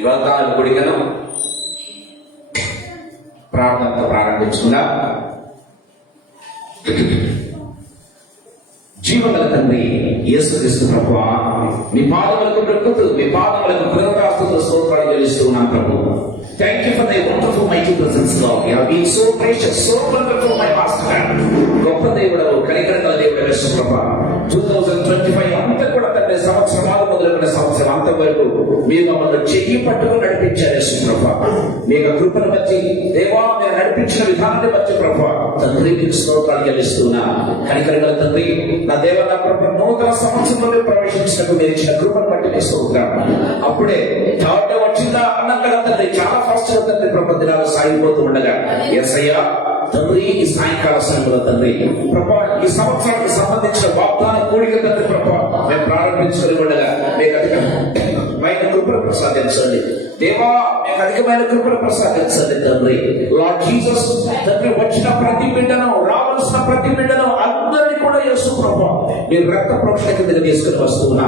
ఇవాళ గుడికను ప్రార్థనతో ప్రారంభించుకుందాం. జీవగల తండ్రి యేసుక్రీస్తు ప్రభువా, మీ పాదములకు బ్రతుకుతూ మీ పాదములకు కృతజ్ఞతాస్తుతులు స్తోత్రాలు చెల్లిస్తున్నాం ప్రభు. Thank you for the wonderful mighty presence, Lord. You have been so gracious, so wonderful, my master. గొప్ప దేవుడవు, కనికరగల దేవుడు యేసు ప్రభువా. 2025 అంతా కూడా తండ్రి సంవత్సరాలు మొదలుకున్న సంవత్సరం అంత వరకు మీరు మమ్మల్ని చెయ్యి పట్టుకుని నడిపించారు యేసు ప్రభువా. మీ యొక్క కృపను బట్టి దేవా మీరు నడిపించిన విధానాన్ని బట్టి ప్రభువా తండ్రి మీకు స్తోత్రాలు చెల్లిస్తున్నా. కనికరగల తండ్రి నా దేవ నా ప్రభు నూతన సంవత్సరంలో ప్రవేశించినప్పుడు మీరు ఇచ్చిన కృపను బట్టి మీకు స్తోత్రం. అప్పుడే థర్డ్ వచ్చిందా అన్నట్టుగా తండ్రి చాలా ఫాస్ట్ తండ్రి ప్రభు దినాలు సాగిపోతూ ఉండగా యేసయ్యా తండ్రి ఈ సాయంకాల సమయంలో తండ్రి ప్రభా ఈ సంవత్సరానికి సంబంధించిన వాగ్దాన కూడిక తండ్రి ప్రభా మేము ప్రారంభించుకుని ఉండగా మీకు అధికమైన కృపను ప్రసాదించండి దేవా, మీకు అధికమైన కృపను ప్రసాదించండి తండ్రి. లార్డ్ జీసస్ తండ్రి వచ్చిన ప్రతి బిడ్డను రావాల్సిన ప్రతి బిడ్డను అందరినీ కూడా యేసు ప్రభా మీరు రక్త ప్రోక్షణ కిందకి తీసుకుని వస్తున్నా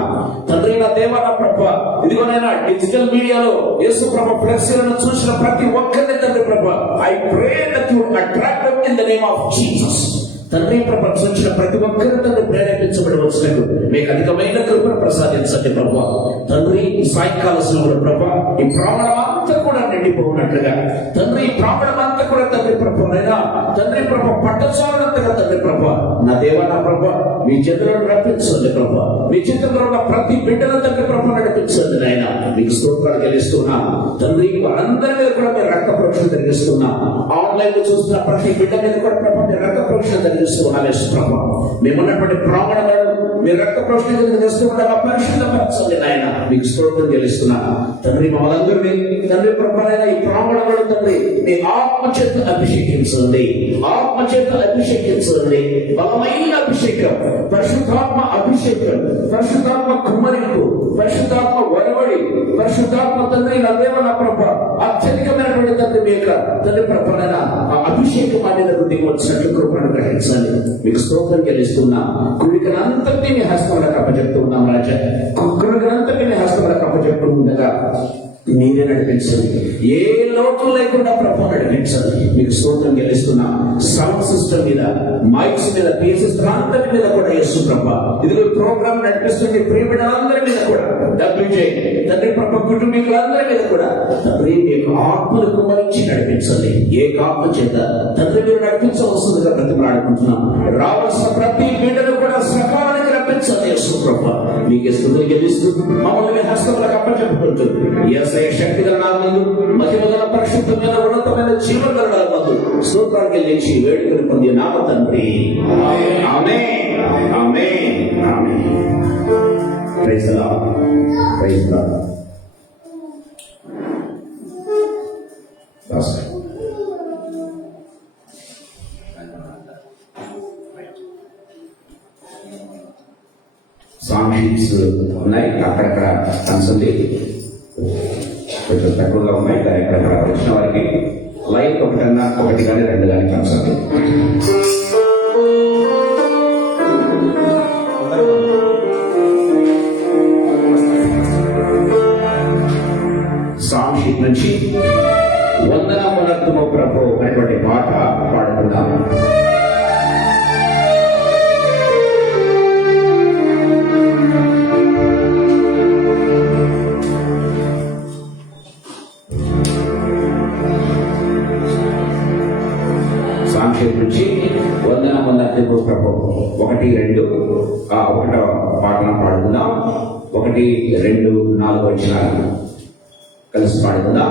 తండ్రి. నా దేవా నా ప్రభా ఇదిగోనైనా డిజిటల్ మీడియాలో యేసు ప్రభా ఫ్లెక్సీలను చూసిన ప్రతి ఒక్కరిని తండ్రి ప్రభా I pray that you attract them in the name of Jesus. తండ్రి ప్రభా చూసిన ప్రతి ఒక్కరి తండ్రి ప్రేరేపించబడవలసినట్టు మీకు అధికమైన కృపను ప్రసాదించండి ప్రభా తండ్రి. ఈ సాయంకాల సమయంలో ప్రభా ఈ ప్రాణమంతా కూడా నిండిపోయినట్లుగా తండ్రి ఈ ప్రాణమంతా కూడా తండ్రి ప్రభా తండ్రి ప్రభా పట్టచాలంతగా తండ్రి ప్రభా నా దేవా నా ప్రభా మీ చేతుల్లో నడిపించండి ప్రభా. మీ చేతుల్లో ఉన్న ప్రతి బిడ్డల తండ్రి ప్రభా నడిపించండి నాయన. మీకు స్తోత్రాలు చెల్లిస్తున్నా తండ్రి. వారందరి మీద కూడా మీరు రక్త పరీక్ష జరిగిస్తున్నా. ఆన్లైన్ లో చూస్తున్న ప్రతి బిడ్డ మీద కూడా ప్రభా మీరు రక్త పరీక్ష జరిగిస్తున్నా యేసు ప్రభా. మేమున్నటువంటి ప్రాణాలను మీరు రక్త పరీక్ష జరిగిస్తుండగా పరిశుద్ధపరచండి నాయన. మీకు స్తోత్రం చెల్లిస్తున్నా తండ్రి. మమ్మల్ందరినీ తండ్రి ప్రభానైనా ఈ ప్రాణాలను తండ్రి మీ ఆత్మ చేత అభిషేకించండి, ఆత్మ చేత అభిషేకించండి. బలమైన అభిషేకం, పరిశుద్ధాత్మ అభిషేకం, పరిశుద్ధాత్మ కుమ్మరింపు, పరిశుద్ధాత్మ వరవడి, పరిశుద్ధాత్మ తండ్రి నా దేవ నా ప్రభా అత్యధికమైనటువంటి తండ్రి మీకు తండ్రి ప్రభానైనా ఆ అభిషేకం అనేది దిగి వచ్చినట్లు కృపను గ్రహించాలి. మీకు స్తోత్రం చెల్లిస్తున్నా. కుడికనంతటినీ మీ హస్తములకు అప్పచెప్తున్నాం రాజా. కుక్కలనంతటినీ మీ హస్తములకు అప్పచెప్తూ ఉండగా మీరే నడిపించండి. ఏ లోటు లేకుండా ప్రభు నడిపించండి. మీకు స్తోత్రం చెల్లిస్తున్నా. సౌండ్ సిస్టమ్ మీద, మైక్స్ మీద, పీసెస్ అందరి మీద కూడా యేసు ప్రభా ఇదిగో ప్రోగ్రామ్ నడిపిస్తుంది ప్రియబిడ్డలందరి మీద కూడా డబ్ల్యూజే తండ్రి ప్రభు కుటుంబీకులందరి మీద కూడా తండ్రి మీకు ఆత్మను కుమ్మరించి నడిపించండి. ఏ ఆత్మ చేత తండ్రి మీరు నడిపించవలసిందిగా బ్రతిమలాడుకుంటున్నాం. రావాల్సిన ప్రతి బిడ్డను కూడా సకాలానికి రప్పించండి యేసు ప్రభా. మీకు స్తుతులు చెల్లిస్తూ మమ్మల్ని మీ హస్తములకు అప్పచెప్పుకుంటూ శక్తి గల నామందు మహిమగల పరిశుద్ధమైన ఉన్నతమైన జీవన గల నామందు స్తోత్రాలు చెల్లించి వేడుకలు పొంది నామ తండ్రి ఆమేన్, ఆమేన్, ఆమేన్. Praise the lord, praise the Lord. Song sheets ఉన్నాయి, అక్కడక్కడ కన్సల్ట్ కొంచెం తక్కువగా ఉన్నాయి. ఇక్కడ వచ్చిన వారికి లైన్ ఒకటన్నా ఒకటి కానీ రెండు కానీ కన్సల్ట్. సాంగ్ షీట్ నుంచి వందనమునర్తుము ప్రభు అనేటువంటి పాట పాడుకుందాం. నుంచి వందనమునర్తుము ప్రభు 1, 2 ఒకటో పాటను పాడుకుందాం. 1, 2, 4 వచనాలు కలిసి పాడుకుందాం.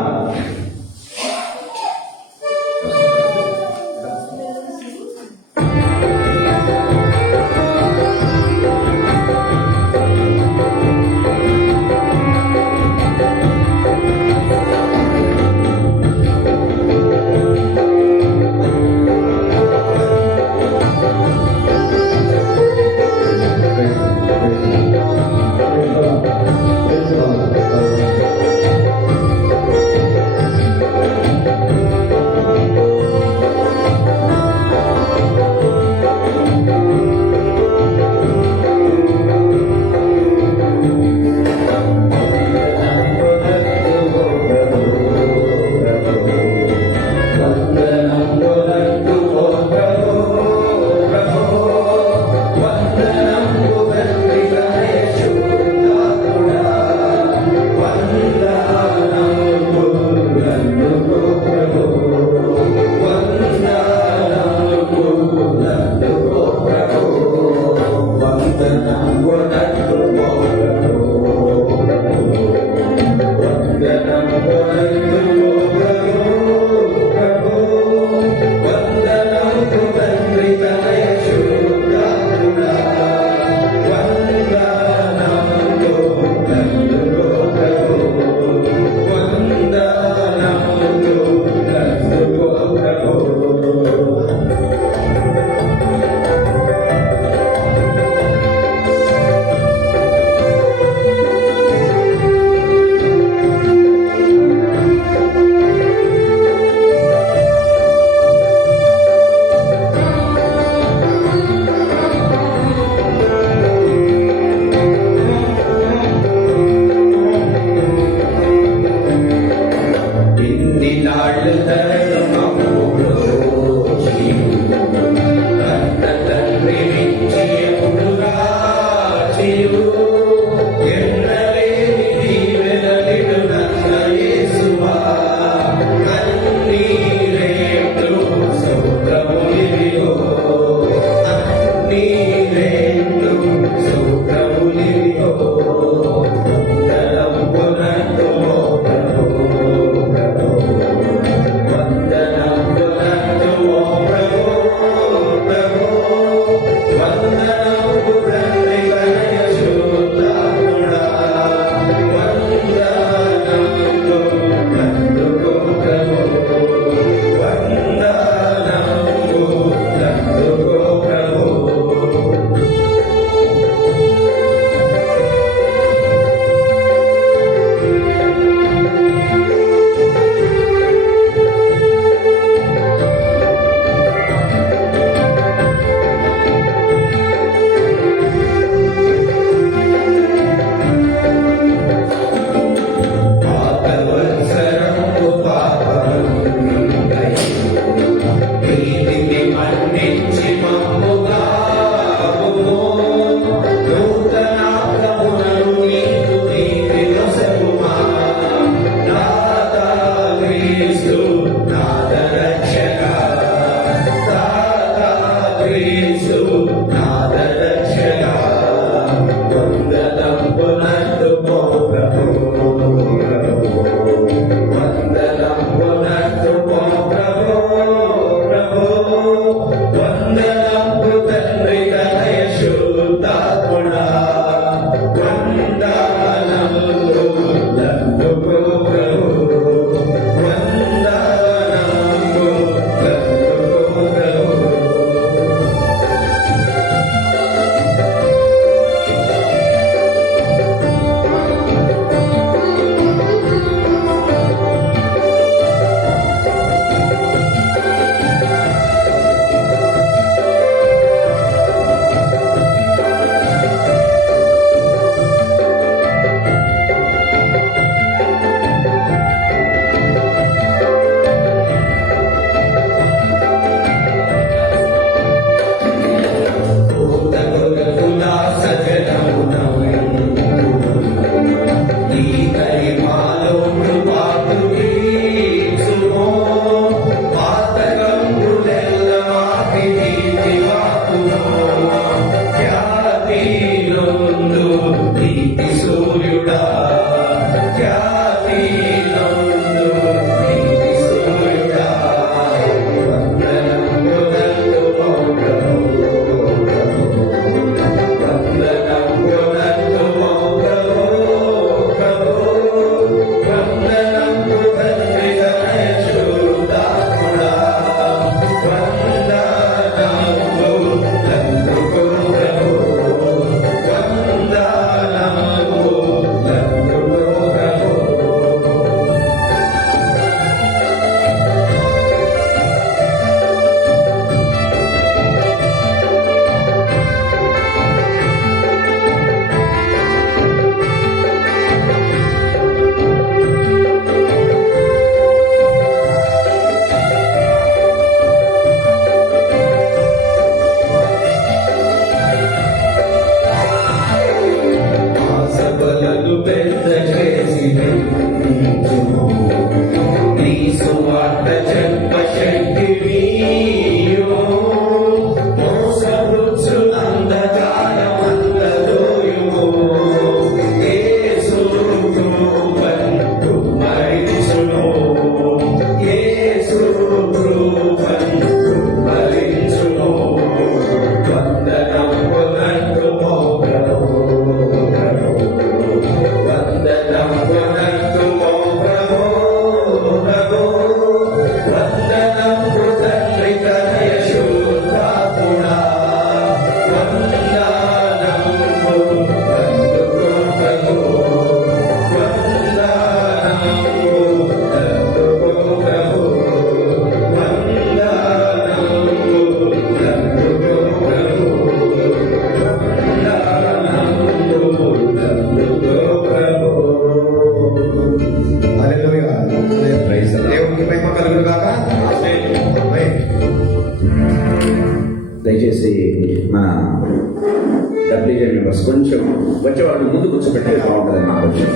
డబ్ల్యూజెడ్ మెంబర్స్ కొంచెం వచ్చే వాళ్ళని ముందు కూర్చోబెట్టే బాగుంటుంది నాకు కొంచెం.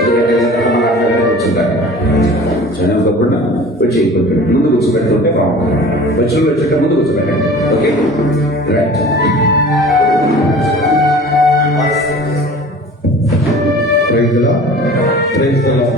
ఎందుకంటే కూర్చుంటారు చదవకుండా వచ్చి ముందు కూర్చోబెడుతుంటే బాగుంటుంది. వచ్చిన వచ్చేట ముందు కూర్చోబెట్టండి. Okay, right. Praise the lord. Praise the Lord.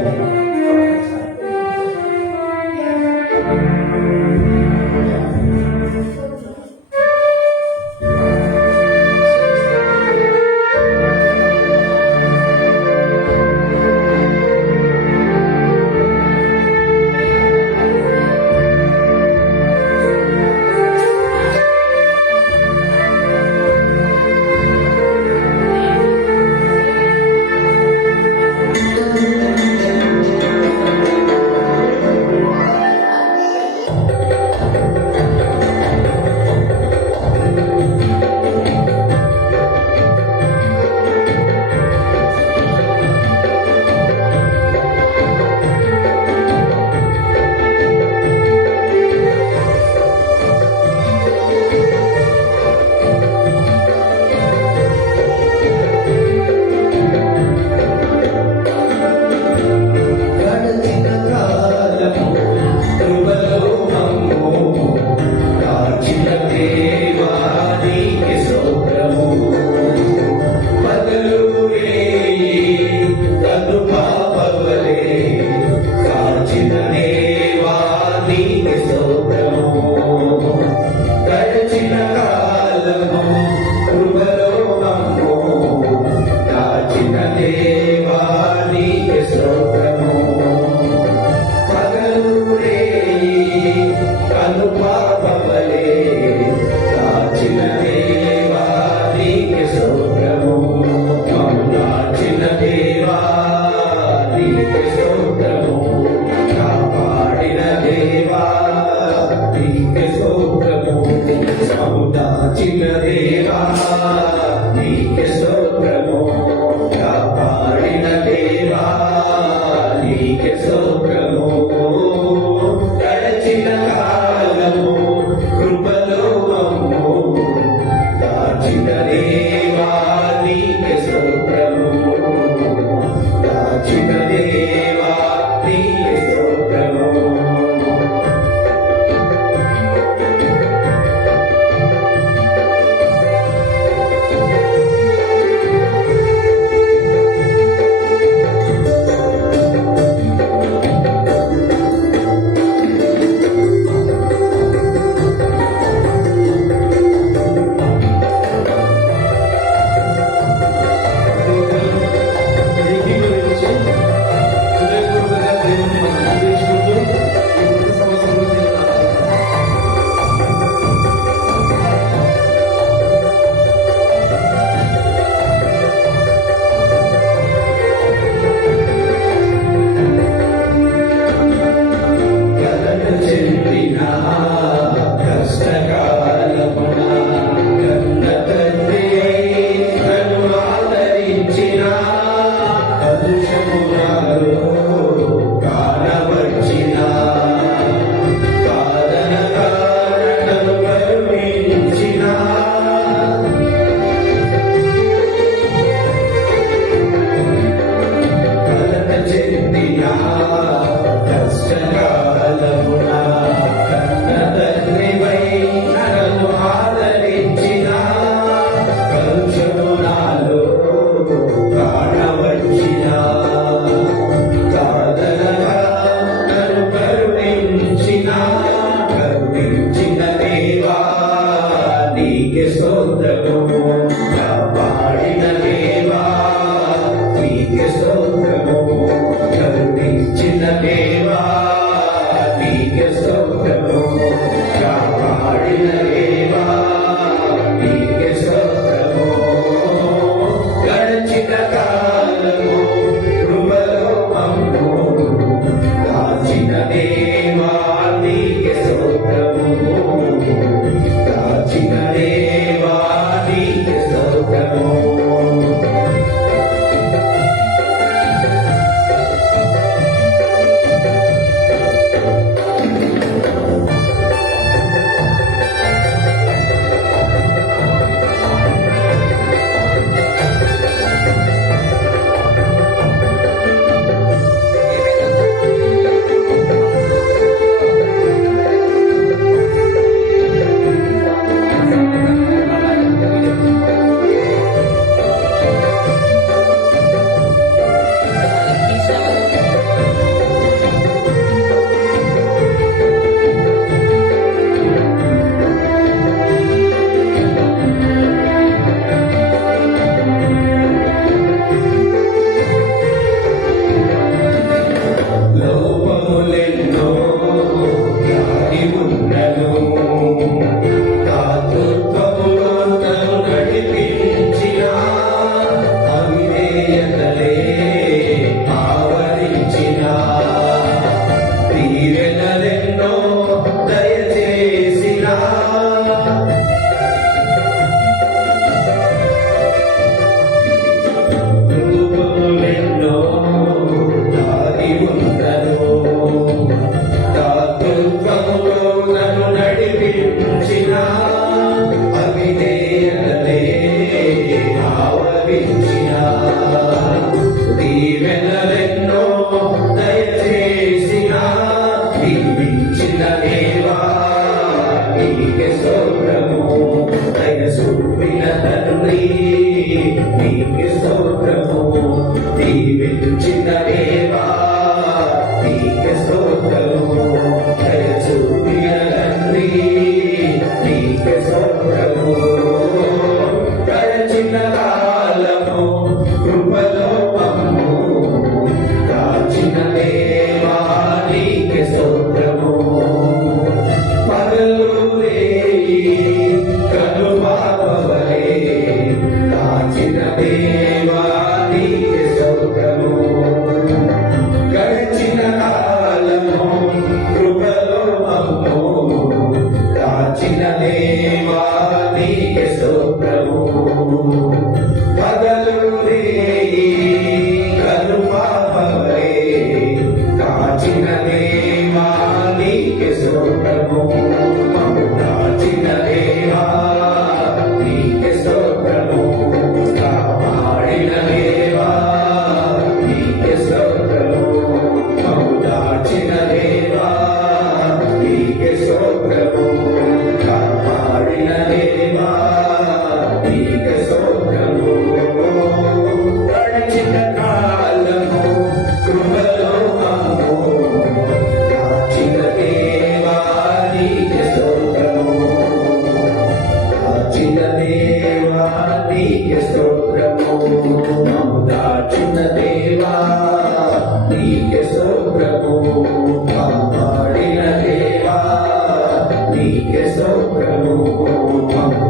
నీకే స్తోత్రము.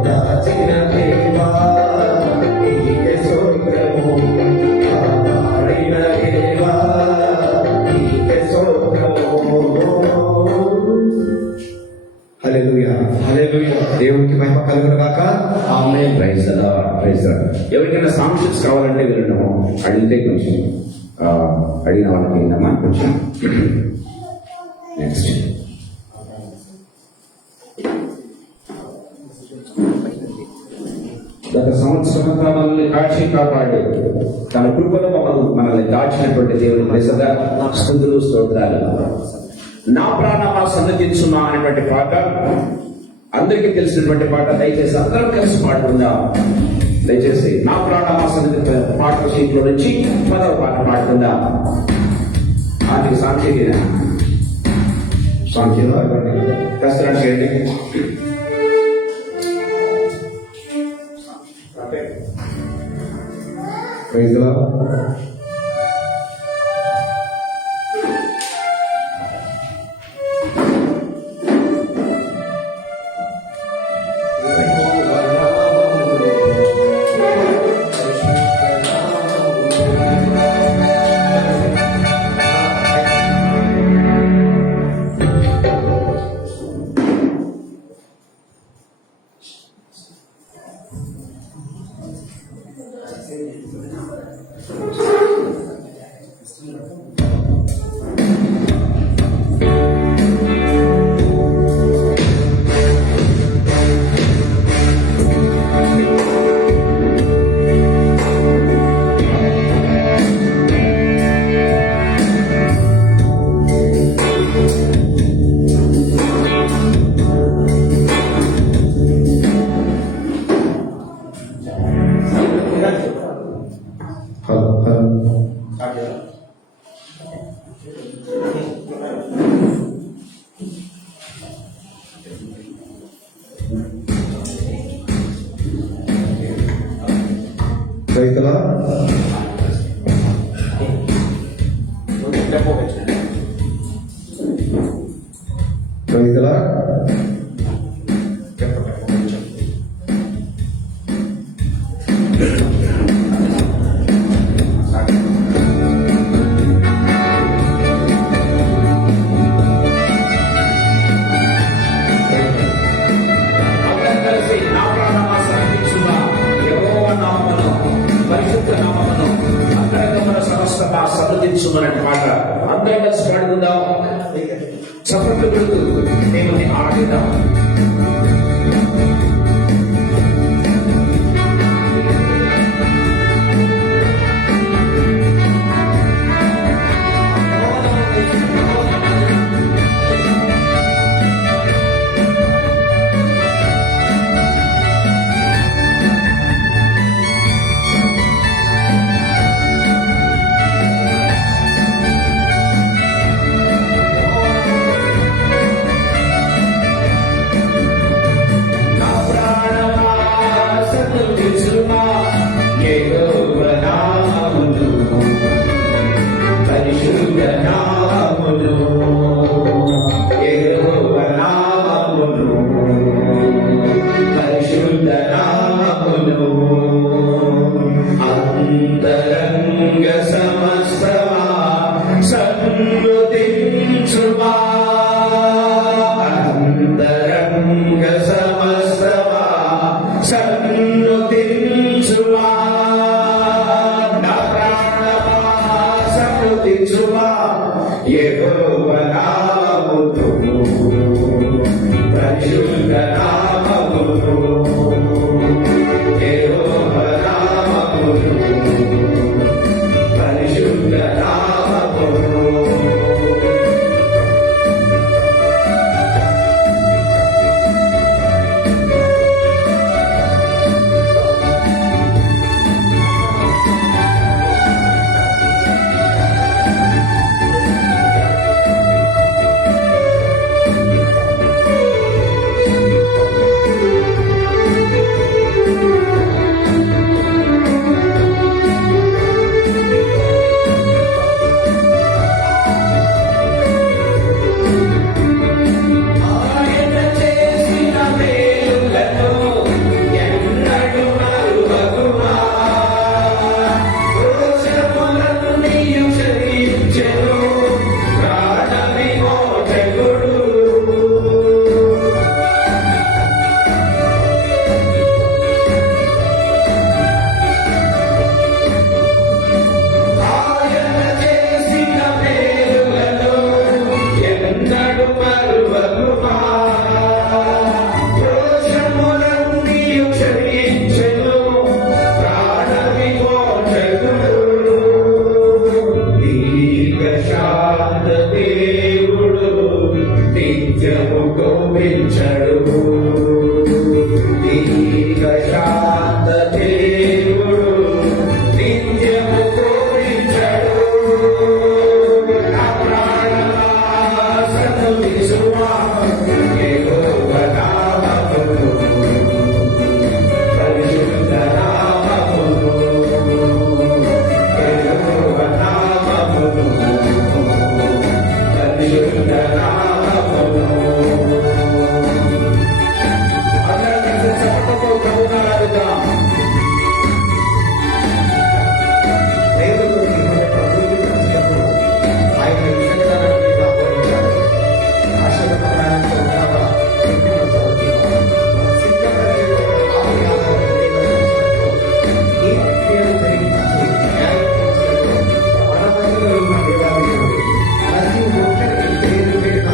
దాచిన దేవా నీకే స్తోత్రము. కాపాడిన దేవా నీకే స్తోత్రము. హల్లెలూయా హల్లెలూయా. దేవునికి మహిమ కలుగును గాక. ఆమేన్. Praise the Lord, praise the Lord. ఎవరికైనా సాంక్షన్స్ కావాలంటే వినడము అడిగితే కొంచెం అడిగిన వాళ్ళకి ఏంటమ్మా కొంచెం. నెక్స్ట్ గత సంవత్సరం మనల్ని కాచి కాపాడు తన కృపలో మనల్ని దాచినటువంటి దేవుని ప్రెసగా స్తుతులు స్తోత్రాలు. నా ప్రాణమా సన్నతించున్నా అనేటువంటి పాట అందరికీ తెలిసినటువంటి పాట. దయచేసి అందరం కలిసి పాడుకుందాం. దయచేసి నా ప్రాణమా సన్నతి పాట షీట్లో నుంచి 10వ పాట పాడుకుందాం. అది సాంఖ్యత ప్రస్తుతం చేయండి. Praise the lord. Praise the lord. Praise the lord. అందరం కలిసి నా ప్రాణమా సన్నతించున్నా యెహోవా నామమును పరిశుద్ధ నామమును అంతరంగమున సమస్తమా సన్నతించుమనే పాట అందరం కలిసి పాడుకుందాం. చప్పట్లు కొడుతూ దేవుని ఆరాధిద్దాం. కరుణించడు దీర్ఘ శాంత దేవుడు నిత్యము కోరించడు నా ప్రాణమా సన్నుతించుమా యెహోవా నామమును పరిశుద్ధ నామమును యెహోవా నామమును పరిశుద్ధ నామమును అందరం చప్పట్లతో ప్రభువును ఆరాధిద్దాం. దేవుడు ఆయన విషయాలను ఆహ్వానించాడు. ఆశీర్వాదాలతో ఉన్నావా? ప్రతి ఒక్కరికి పేరు పేరున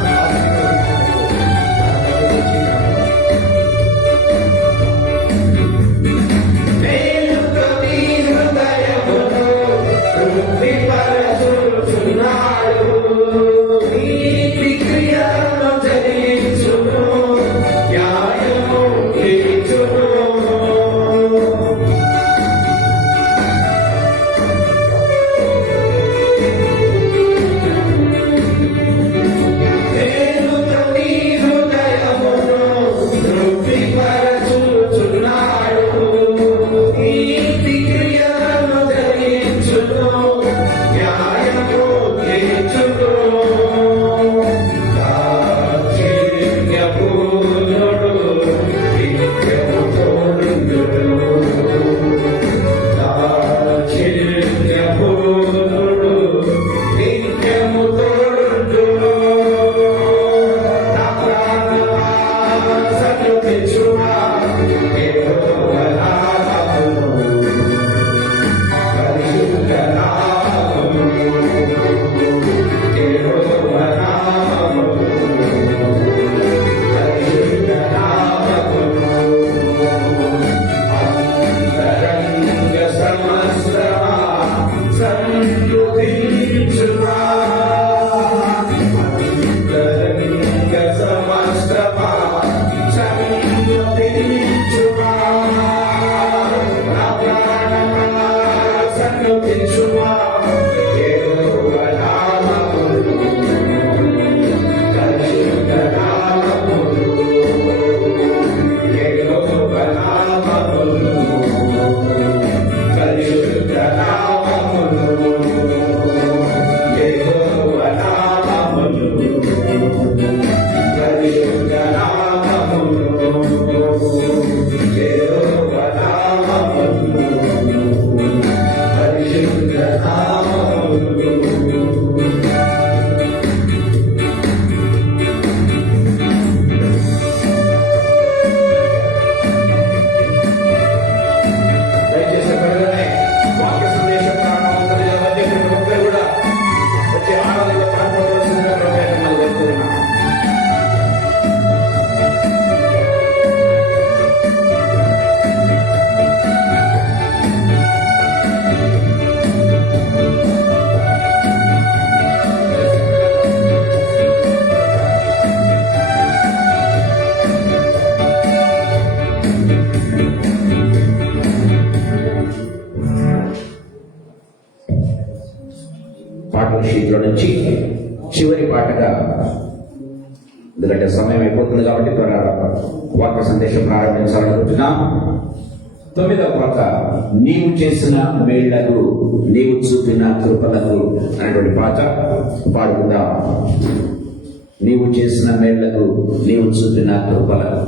పాటల షీట్లో నుంచి చివరి పాటగా, ఎందుకంటే సమయం అయిపోతుంది కాబట్టి వాక్య సందేశం ప్రారంభించాలనుకుంటున్నా. 9వ పాట, నీవు చేసిన మేళ్లకు నీవు చూపిన కృపలకు అనేటువంటి పాట పాడుకుందాం. నీవు చేసిన మేళ్లకు నీవు చూపిన కృపలకు.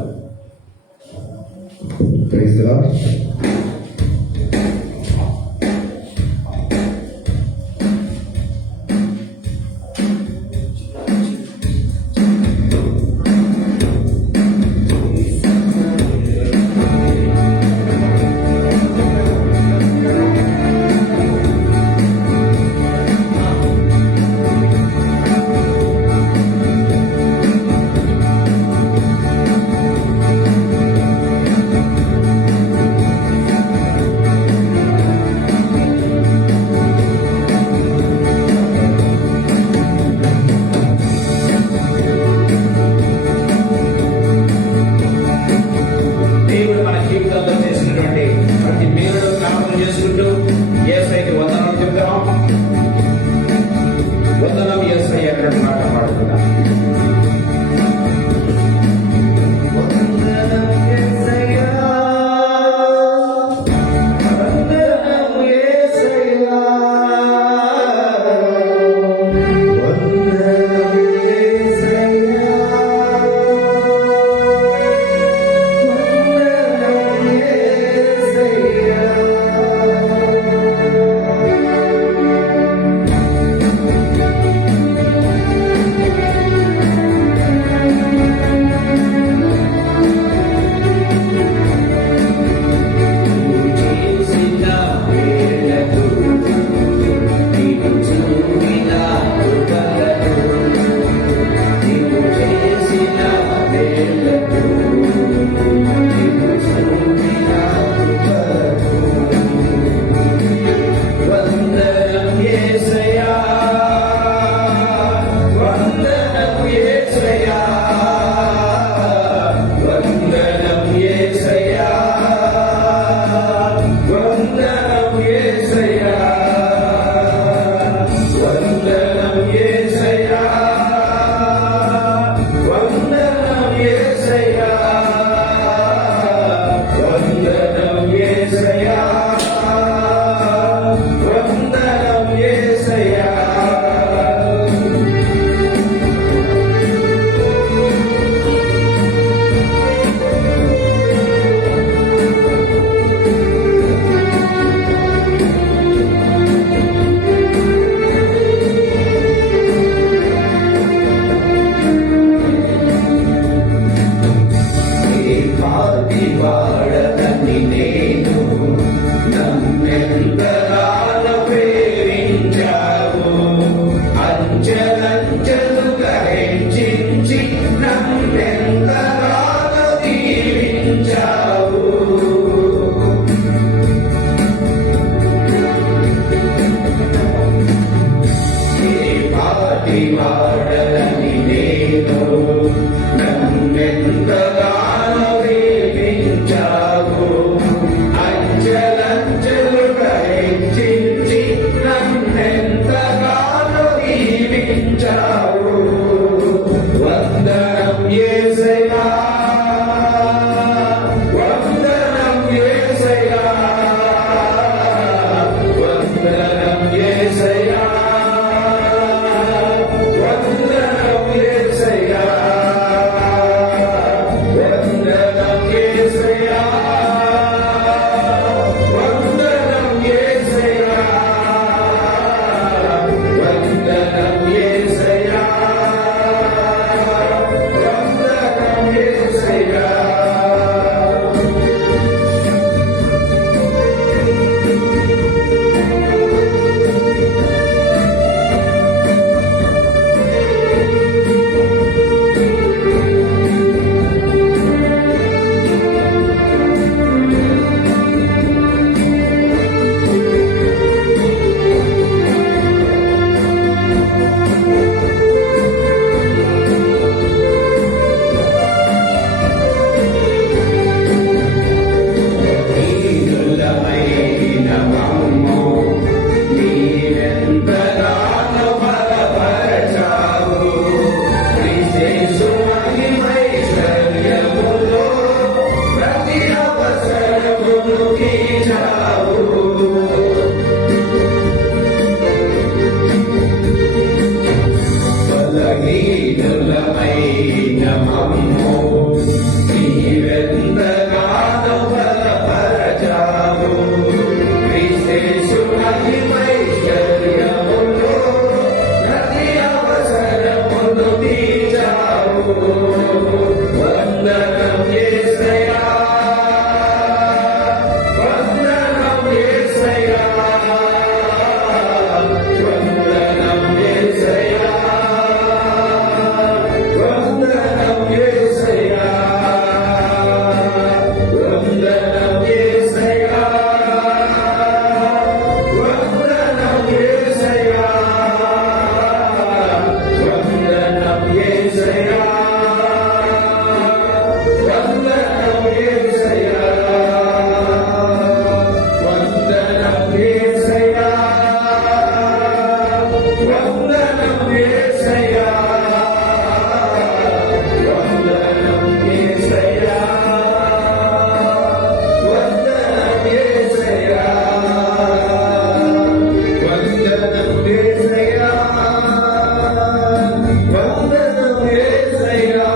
వందనం యేసయ్యా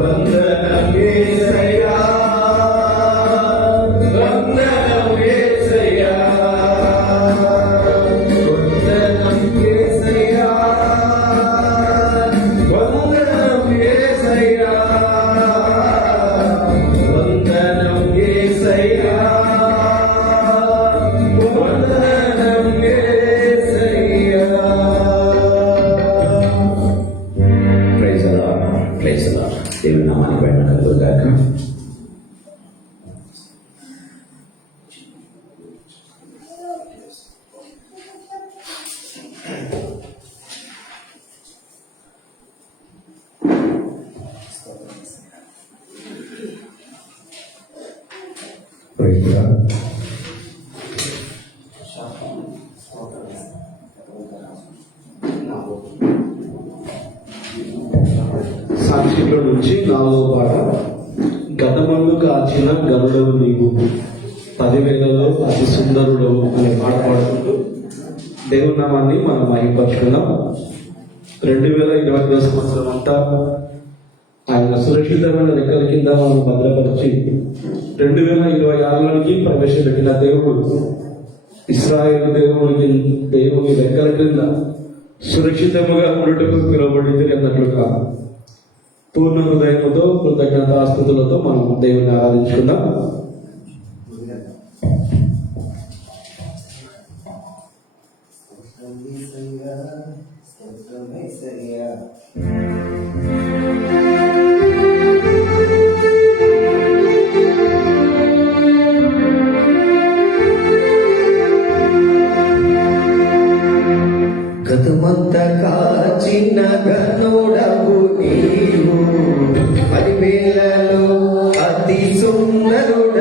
వందనం దేవుని నామానికి పైన కలుగుగాక. Praise God. సాక్షిలో నుంచి 4వ పాట. గతమందు కాచిన గనుడవు నీవు, 10,000లో అతి సుందరుడవు అనే పాట పాడుకుంటూ దేవుని నామాన్ని మనం మహిమపరుచుకుందాం. 2022 సంవత్సరం అంతా ఆయన సురక్షితమైన రెక్కల కింద మనం భద్రపరిచి 2026లోనికి ప్రవేశపెట్టిన దేవుడు ఇశ్రాయేలు దేవుని రెక్కల కింద సురక్షితముగా ఉన్నట్టుకు పిలువబడింది అన్నట్లుగా పూర్ణ హృదయముతో కృతజ్ఞతాస్తుతులతో మనం దేవుని ఆరాధించుకుందాం. గతమంత కాచిన గనుడవు నీవు, 10,000లో అతి సుందరుడు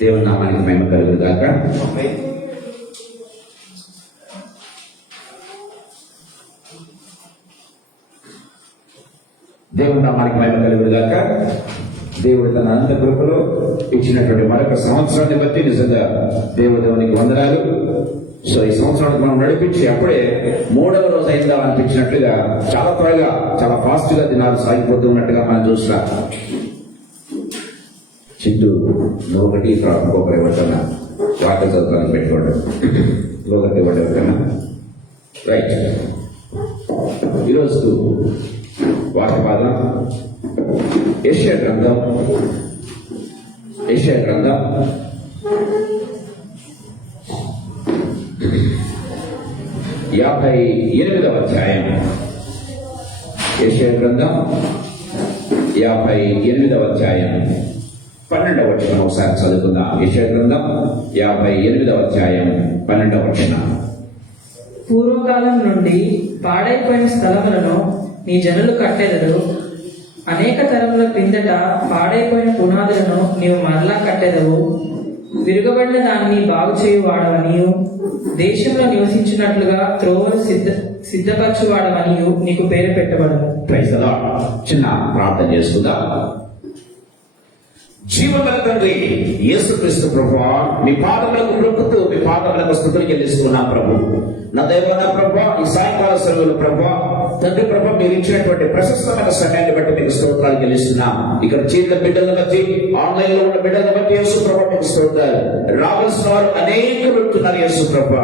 దేవుని నామానికి మహిమ కలుగును గాక. దేవుని నామానికి మహిమ కలుగును గాక. దేవుడు తన అనంత కృపలో ఇచ్చినటువంటి మరొక సంవత్సరాన్ని బట్టి నిజంగా దేవునికి వందనాలు. సో ఈ సంవత్సరానికి మనం నడిపించి అప్పుడే 3వ రోజు అయిందా అనిపించినట్లుగా చాలా త్వరగా చాలా ఫాస్ట్ గా దినాలు సాగిపోతూ ఉన్నట్టుగా మనం చూస్తున్నాం. చింటూ ఒకటి ఇంకొకరు ఎవరికన్నా వార్త చదవడానికి పెట్టుకోవడం, ఇంకొకరికి ఇవ్వడం ఎవరికన్నా. రైట్, ఈరోజు వార్త భాగం యెషయా గ్రంథం 58వ అధ్యాయం. యెషయా గ్రంథం 58వ అధ్యాయం 12వ వచనం ఒకసారి చదువుకుందాం. యెషయా గ్రంథం 58వ అధ్యాయం 12వ వచనం. పూర్వకాలం నుండి పాడైపోయిన స్థలములను నీ జనులు కట్టెదరు. అనేక తరముల క్రిందట పాడైపోయిన పునాదులను నీవు మరలా కట్టెదవు. విరుగబడిన దాన్ని బాగు చేయువాడవనియు, దేశంలో నివసించినట్లుగా త్రోవలు సిద్ధపరచువాడవనియు నీకు పేరు పెట్టబడదు. Praise the lord. చిన్న ప్రార్థన చేసుకుందాం. జీవగల తండ్రి యేసుక్రీస్తు ప్రభువా, మీ పాదములకు మొక్కుతూ మీ పాదములకు స్తుతులు చెల్లిస్తున్నాం ప్రభు. నా దేవ, నా ప్రభువా, ఈ సాయంకాల సమయంలో ప్రభువా తండ్రి ప్రభు మీరు ఇచ్చినటువంటి ప్రశస్తమైన సమయాన్ని బట్టి మీకు స్తోత్రాలు చెల్లిస్తున్నాం. ఇక్కడ చేతుల బిడ్డలను బట్టి, ఆన్లైన్ లో ఉన్న బిడ్డలను బట్టి యేసు ప్రభు మీకు స్తోత్రాలు. రావాల్సిన వారు అనేకులు ఉంటున్నారు యేసు ప్రభు.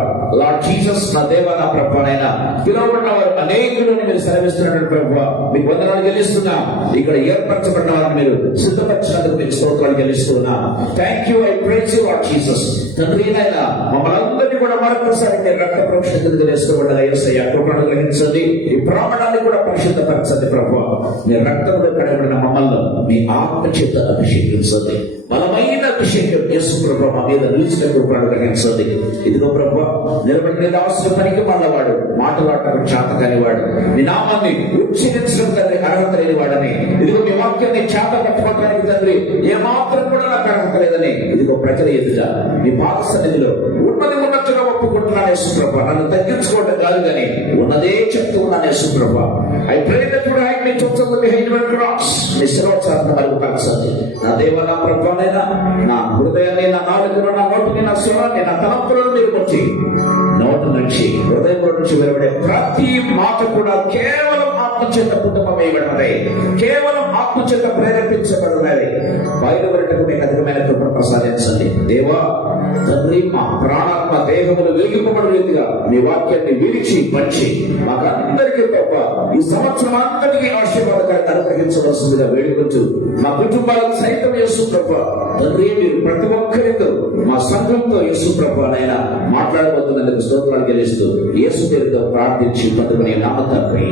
లార్డ్ జీసస్, నా దేవ, నా ప్రభు నైనా పిలువబడిన వారు అనేకులు మీరు సెలవిస్తున్నటువంటి ప్రభు మీకు వందనాలు చెల్లిస్తున్నాం. ఇక్కడ ఏర్పరచబడిన వారిని మీరు సిద్ధపరిచినందుకు మీకు స్తోత్రాలు చెల్లిస్తున్నాం. Thank you, I praise you lord Jesus. తండ్రి నాయనా మమ్మల్ని అందరినీ కూడా మరొకసారి మీరు రక్త ప్రోక్షణకు తెలుసుకోబడ్డారు. యేసయ్య కృపను గ్రహించండి, ఈ ప్రాణాన్ని కూడా పరిశుద్ధపరచండి ప్రభు. మీ రక్తంలో కడబడిన మమ్మల్ని మీ ఆత్మ చేత అభిషేకించండి. బలమైన అభిషేకం యేసు ప్రభు మా మీద నిలిచిన కృపను గ్రహించండి. ఇదిగో ప్రభు, నిలబడిన దాసుల పనికి మళ్ళవాడు, మాటలాడటం చేత కానివాడు, మీ నామాన్ని ఉచ్చరించడం తండ్రి అర్హత లేని వాడని, ఇదిగో మీ వాక్యాన్ని చేత పట్టుకోవడానికి తండ్రి ఏమాత్రం కూడా నాకు అర్హత లేదని ఇదిగో ప్రజల ఎదుట మీ పాద సన్నిధిలో ఉన్నట్టుగా ఒప్పుకుంటున్నాను యేసు ప్రభు. నన్ను తగ్గించుకోవడం కాదు కానీ ఉన్నదే చెప్తూ ఉన్నాను యేసు ప్రభు. I pray that you hide me to the behind your cross. మీ శిరోచారణ మరుగుపరచండి. నా దేవ, నా ప్రభువైనా నా హృదయాన్ని, నా నాలుకను, నా నోటిని, నా స్వరాన్ని, నా తలంపులను మీరు కొట్టి నోటి నుంచి హృదయంలో నుంచి వెలువడే ప్రతి మాట కూడా కేవలం ఆత్మచేత పుట్టమేయబడినదే, కేవలం ఆత్మచేత ప్రేరేపించబడినది. బయలువరటకు మీకు అధికమైన కృపను ప్రసాదించండి దేవా. తండ్రి, మా ప్రాణాత్మ దేహములు వెలిగింపబడిన రీతిగా మీ వాక్యాన్ని విరిచి పంచి మాకందరికీ తప్ప ఈ సంవత్సరం అంతటికీ ఆశీర్వాదకాన్ని అనుగ్రహించవలసిందిగా వేడుకొచ్చు. మా కుటుంబాలకు సైతం యేసు ప్రభు తండ్రి మీరు ప్రతి ఒక్కరితో మా సంఘంతో యేసు ప్రభు నైనా మాట్లాడబోతున్నందుకు స్తోత్రాలు చెల్లిస్తూ యేసు పేరుతో ప్రార్థించి పట్టుకునే నామ తండ్రి,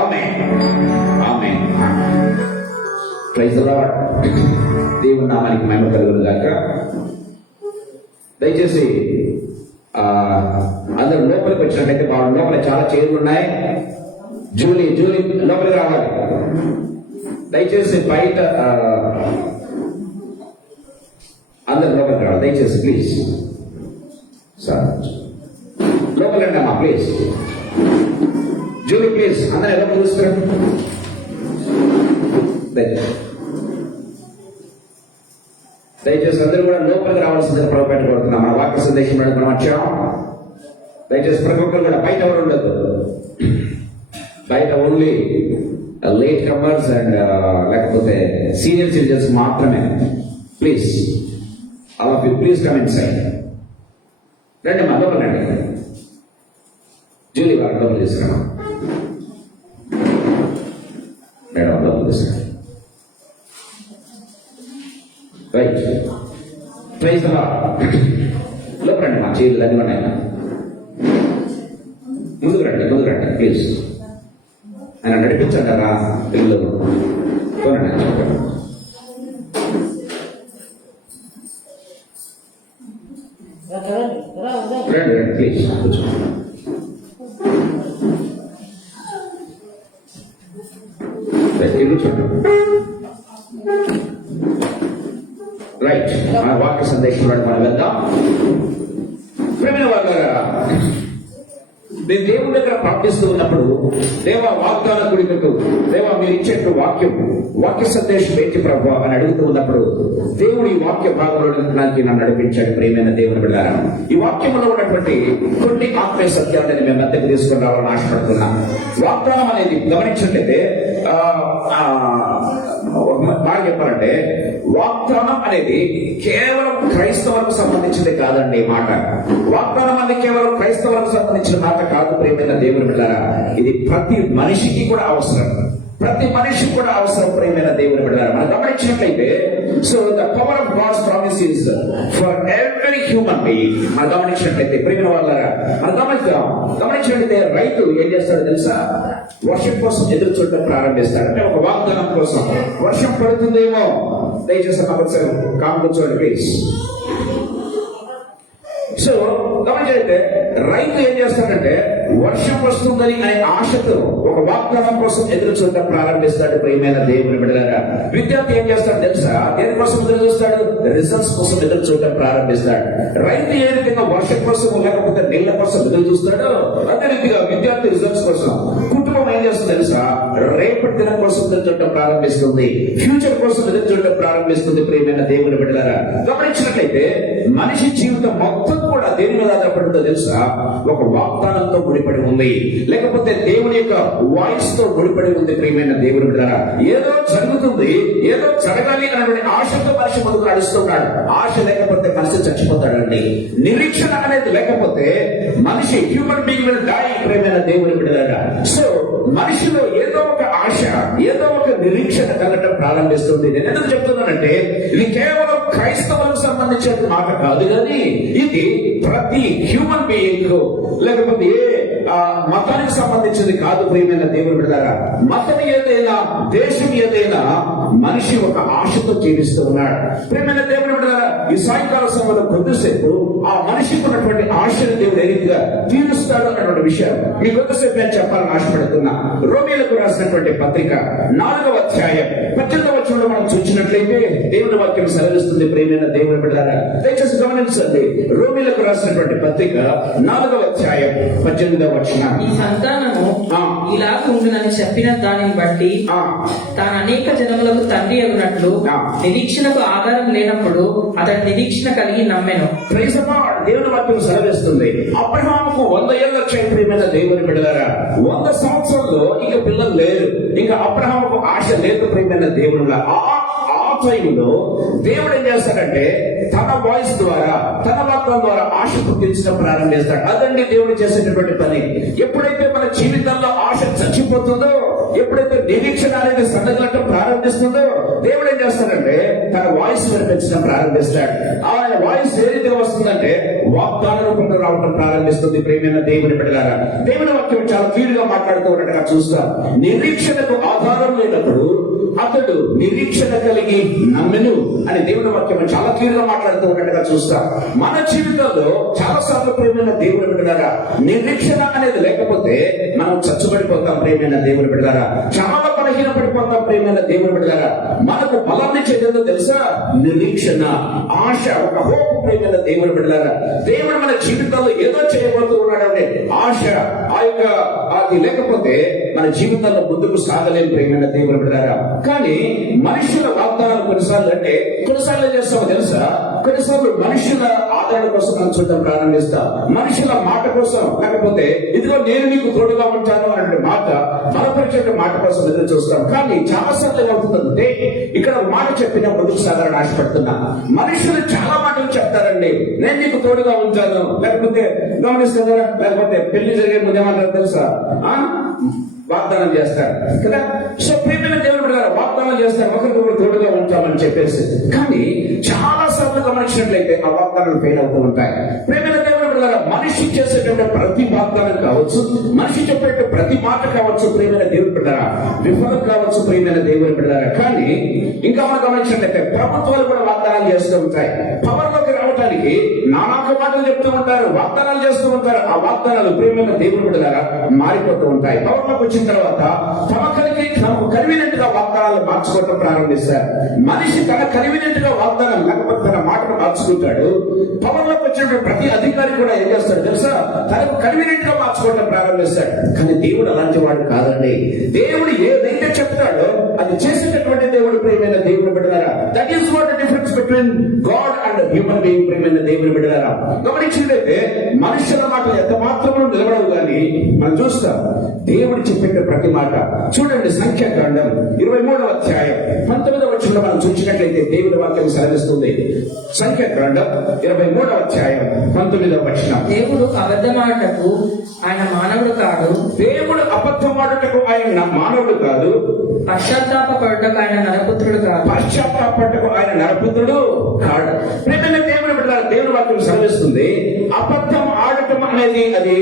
ఆమేన్, ఆమేన్. Praise the lord. దేవుని నామానికి మహిమ కలుగును గాక. దయచేసి అందరూ లోపలికి వచ్చినట్టయితే వాళ్ళ లోపల చాలా చైర్లు ఉన్నాయి. జూలీ లోపలికి రావాలి. దయచేసి బయట అందరు లోపలికి రావాలి దయచేసి ప్లీజ్. సార్ లోపలికి అమ్మా ప్లీజ్. జూలీ ప్లీజ్ అందరూ లోపలికి చూస్తారు. దయచేసి అందరూ కూడా లోపలికి రావాల్సిందిగా ప్రభుపెట్టబడుతున్నాం. మన వాక్య సందేశం మనం వచ్చాం. దయచేసి ప్రతి ఒక్కరు కూడా బయట ఎవరు ఉండదు. బయట ఓన్లీ లేట్ కమర్స్ అండ్ లేకపోతే సీనియర్ సిటిజన్స్ మాత్రమే. Please all of you please come in side. రండి మా లోపల రండి. జూలీ వారి లోపల తీసుకురా మేడం, లోపల తీసుకురా. Right, praise the lord. లోపల రండి, మా చైర్లు అన్ని ఉన్నాయి. ముందుకు రండి ప్లీజ్. ఆయన నడిపించంటారా పిల్లలు కొనండి అని చెప్పండి. రండి ప్లీజ్ కూర్చోండి. కూర్చోండి. రైట్, మన వాక్య సందేశంలో మనం వెళ్దాం. ప్రేమైన వాళ్ళారా, నేను దేవుని దగ్గర ప్రార్థిస్తూ ఉన్నప్పుడు, దేవా వాగ్దాన గుడికకు, దేవా మీరు ఇచ్చేట్టు వాక్య సందేశం ఏంటి ప్రభు అని అడుగుతూ ఉన్నప్పుడు, దేవుడు ఈ వాక్య భాగంలో నన్ను నడిపించాడు. ప్రియమైన దేవుని బిడ్డలారా, ఈ వాక్యంలో ఉన్నటువంటి కొన్ని ఆత్మీయ సత్యాలను మేము మధ్యకు తీసుకుని రావాలని ఆశపడుతున్నా. వాగ్దానం అనేది గమనించినట్లయితే బాగా చెప్పాలంటే, వాగ్దానం అనేది కేవలం క్రైస్తవులకు సంబంధించింది కాదండి. ఈ మాట వాగ్దానం అనేది కేవలం క్రైస్తవులకు సంబంధించిన మాట కాదు. ప్రియమైన దేవుని బిడ్డలారా, ఇది ప్రతి మనిషికి కూడా అవసరం. ప్రియమైన దేవుని బిడ్డలారా, మనం గమనించినట్లయితే, so the power of God's promise is for every human being. మనం గమనించినట్లయితే ప్రియమైన వాళ్ళారా, మనం గమనించినట్లయితే రైతు ఏం చేస్తాడో తెలుసా? వర్షం కోసం ఎదురు చూడటం ప్రారంభిస్తాడు. అంటే ఒక వాగ్దానం కోసం. వర్షం పడుతుందేమో, దయచేసి కాంపొచ్చుకోండి ప్లీజ్. సో గమనించైతే రైతు ఏం చేస్తాడంటే, వర్షం వస్తుందని అనే ఆశతో ఒక వాగ్దానం కోసం ఎదురు చూడటం ప్రారంభిస్తాడు. ప్రియమైన దేవుని బిడ్డలారా, విద్యార్థి ఏం చేస్తాడు తెలుసా? దేనికోసం ఎదురు చూస్తాడు? రిజల్ట్స్ కోసం ఎదురు చూడటం ప్రారంభిస్తాడు. రైతు ఏ విధంగా వర్షం కోసం లేకపోతే నీళ్ల కోసం ఎదురు చూస్తాడో, అదే రీతిగా విద్యార్థి రిజల్ట్స్ కోసం. కుటుంబం ఏం చేస్తుంది తెలుసా? రేపటి దినం కోసం ఎదురు చూడటం ప్రారంభిస్తుంది. ఫ్యూచర్ కోసం ఎదురు చూడటం ప్రారంభిస్తుంది. ప్రియమైన దేవుని బిడ్డలారా, గమనించినట్లయితే మనిషి జీవితం మొత్తం కూడా దేని మీద ఆధారపడిందో తెలుసా? ఒక వాగ్దానంతో ముడిపడి ఉంది, లేకపోతే దేవుని యొక్క వాయిస్ తో ముడిపడి ఉంది. ప్రియమైన దేవుని బిడ్డలారా, ఏదో జరుగుతుంది, ఏదో జరగాలి అనేటువంటి ఆశతో మనిషి ముందుకు నడుస్తున్నాడు. ఆశ లేకపోతే మనిషి చచ్చిపోతాడండి. నిరీక్షణ అనేది లేకపోతే మనిషి హ్యూమన్ బీయింగ్ విల్ డై. ప్రియమైన దేవుని బిడ్డలారా, సో మనిషిలో ఏదో ఒక ఆశ, ఏదో ఒక నిరీక్షణ కలగటం ప్రారంభిస్తుంది. నేను ఎందుకు చెప్తున్నానంటే, ఇది కేవలం క్రైస్తవులకు సంబంధించిన మాట కాదు, కానీ ఇది ప్రతి హ్యూమన్ బీయింగ్, లేకపోతే ఏ మతానికి సంబంధించింది కాదు. ప్రియమైన దేవుని బిడ్డలారా, మతం ఏదైనా, దేశం ఏదైనా, మనిషి ఒక ఆశతో జీవిస్తూ ఉన్నాడు. ప్రియమైన దేవుని బిడ్డలారా, ఈ సాయంకాల సమయంలో కొద్దిసేపు ఆ మనిషికి ఉన్నటువంటి ఆశను దేవుడు ఏ రీతిగా తీరుస్తాడు అన్నటువంటి విషయం మీ కొద్దిసేపు నేను చెప్పాలని ఆశపడుతున్నా. రోమీయులకు రాసినటువంటి పత్రిక 4వ అధ్యాయం 18వ వచనంలో మనం చూసినట్లయితే దేవుని వాక్యం సెలవిస్తుంది. ప్రియమైన దేవుని బిడ్డలారా, దయచేసి గమనించండి. రోమీయులకు రాసినటువంటి పత్రిక 4వ అధ్యాయం 18వ వచనం, ఈ సంతానము ఇలాగుండునని చెప్పిన దానిని బట్టి తాను అనేక జనములకు తండ్రి అగునట్లు నిరీక్షణకు ఆధారం లేనప్పుడు అతడు నిరీక్షణ కలిగి నమ్మెను. దేవుని వాక్యం సెలవిస్తుంది. అబ్రహాముకు 100 ఏళ్ళు వచ్చాయి. ప్రియమైన దేవుని బిడ్డలారా, 100 సంవత్సరాల్లో ఇక పిల్లలు లేరు. ఇంకా అబ్రహాముకు ఆశ లేదు. ప్రియమైన దేవుని ఆ టైంలో దేవుడు ఏం చేస్తాడంటే, తన వాయిస్ ద్వారా, తన వాక్యం ద్వారా ఆశ పుట్టించడం ప్రారంభిస్తాడు. అదండి దేవుడు చేసేటటువంటి పని. ఎప్పుడైతే మన జీవితంలో ఆశ చచ్చిపోతుందో, ఎప్పుడైతే నిరీక్షణ అనేది సన్నగలటం ప్రారంభిస్తుందో, దేవుడు ఏం చేస్తాడంటే తన వాయిస్ వినిపించడం ప్రారంభిస్తాడు. ఆయన వాయిస్ ఏ రీతిగా వస్తుందంటే వాగ్దాన రూపంలో రావడం ప్రారంభిస్తుంది. ప్రియమైన దేవుని బిడ్డలారా, దేవుని వాక్యం చాలా క్లియర్ గా మాట్లాడుతూ ఉన్నట్టుగా చూస్తాం. నిరీక్షణకు ఆధారం లేనప్పుడు అతడు నిరీక్షణ కలిగి నమ్మెను అని దేవుని వాక్యం చాలా క్లియర్ గా మాట్లాడుతూ ఉన్నట్టుగా చూస్తాం. మన జీవితంలో చాలా సార్లు ప్రియమైన దేవుని బిడ్డలారా, నిరీక్షణ అనేది లేకపోతే మనం చచ్చుబడిపోతాం. ప్రియమైన దేవుని బిడ్డలారా, చాలా బలహీన పడిపోతాం. ప్రియమైన దేవుని బిడ్డలారా, మనకు బలాన్ని చేసేదో తెలుసా? నిరీక్షణ, ఆశ, ఒక హోప్. ప్రియమైన దేవుని బిడ్డలారా, దేవుడు మన జీవితంలో ఏదో చేయబోతూ ఉన్నాడంటే ఆశ, ఆ యొక్క అది లేకపోతే మన జీవితంలో ముందుకు సాగలేము. ప్రియమైన దేవుని బిడ్డలారా, కానీ మనుషుల వాగ్దానాలు కొన్నిసార్లు చేస్తామో తెలుసా? కొన్నిసార్లు మనుషుల ఆదరణ కోసం మనం చూడటం ప్రారంభిస్తాం. మనుషుల మాట కోసం, లేకపోతే ఇదిగో నేను నీకు తోడుగా ఉంటాను అనే మాట, బలపరిచే మాట కోసం ఎదురు చూస్తాం. కానీ చాలా సార్లు ఏమవుతుందంటే, ఇక్కడ మాట చెప్పిన ముందుకు సాధారణ ఆశపడుతున్నా. మనుషులు చాలా మాటలు చెప్తారండి, నేను నీకు తోడుగా ఉంటాను, లేకపోతే గమనిస్తారా, లేకపోతే పెళ్లి జరిగే ముందు ఏమంటారు తెలుసా? వాగ్దానం చేస్తారు కదా. సో ప్రియమైన దేవుని బిడ్డలారా, వాగ్దానం చేస్తారు, ఒకరికొకరు తోడుగా ఉంటామని చెప్పేసి. కానీ చాలా సార్లు గమనించినట్లయితే ఆ వాగ్దానాలు ఫెయిల్ అవుతూ ఉంటాయి. ప్రియమైన దేవుని బిడ్డలారా, మనిషి చేసేటువంటి ప్రతి వాగ్దానం కావచ్చు, మనిషి చెప్పే ప్రతి మాట కావచ్చు, ప్రియమైన దేవుని బిడ్డలారా, విఫలం కావచ్చు. ప్రియమైన దేవుని బిడ్డలారా, కానీ ఇంకా మనం గమనించినట్లయితే ప్రభుత్వాలు కూడా వాగ్దానాలు చేస్తూ ఉంటాయి. పవర్లోకి రావడానికి దానికి నానాక మాటలు చెప్తూ ఉంటారు, వాగ్దానాలు చేస్తూ ఉంటారు. ఆ వాగ్దానాలు ప్రేమైన దేవుని బిడ్డలారా మారిపోతూ ఉంటాయి. పవర్లోకి వచ్చిన తర్వాత తమకు కన్వీనియంట్ గా వాగ్దానాలు మార్చుకోవడం ప్రారంభిస్తారు. మనిషి తన కన్వీనియంట్ గా వాగ్దానం లేకపోతే తన మాటను మార్చుకుంటాడు. పవర్లోకి వచ్చినప్పుడు ప్రతి అధికారి కూడా ఏం చేస్తాడు తెలుసా? తనకు కన్వీనియంట్ గా మార్చుకోవడం ప్రారంభిస్తాడు. కానీ దేవుడు అలాంటి వాడు కాదండి. దేవుడు ఏదైతే చెప్తాడో అది చేసేటటువంటి దేవుడు ప్రేమైన దేవుని బిడ్డలారా. That is what the difference between God and human being ప్రేమైన దేవుని బిడ్డలారా. గమనించినట్లయితే మనుషుల మాటలు ఎంత మాత్రము నిలబడవు కానీ మనం చూస్తాం దేవుడు చెప్పిన ప్రతి మాట. చూడండి సంఖ్యాకాండం 23వ అధ్యాయం 19వ వచనంలో మనం చూసినట్లయితే దేవుని వాక్యం సెలవిస్తుంది. సంఖ్యాకాండం 23వ అధ్యాయం 19వ వచనం. దేవుడు అబద్ధమాటకు ఆయన మానవుడు కాదు. దేవుడు అబద్ధమాటకు ఆయన మానవుడు కాదు. పశ్చాత్తాపపడుటకు ఆయన నరపుత్రుడు కాదు. పశ్చాత్తాపడుటకు ఆయన నరపుత్రుడు కాడు. ప్రేమైన దేవుని బిడ్డలారా, దేవుని వాక్యం సెలవిస్తుంది అబద్ధం ఆడటం అనేది అది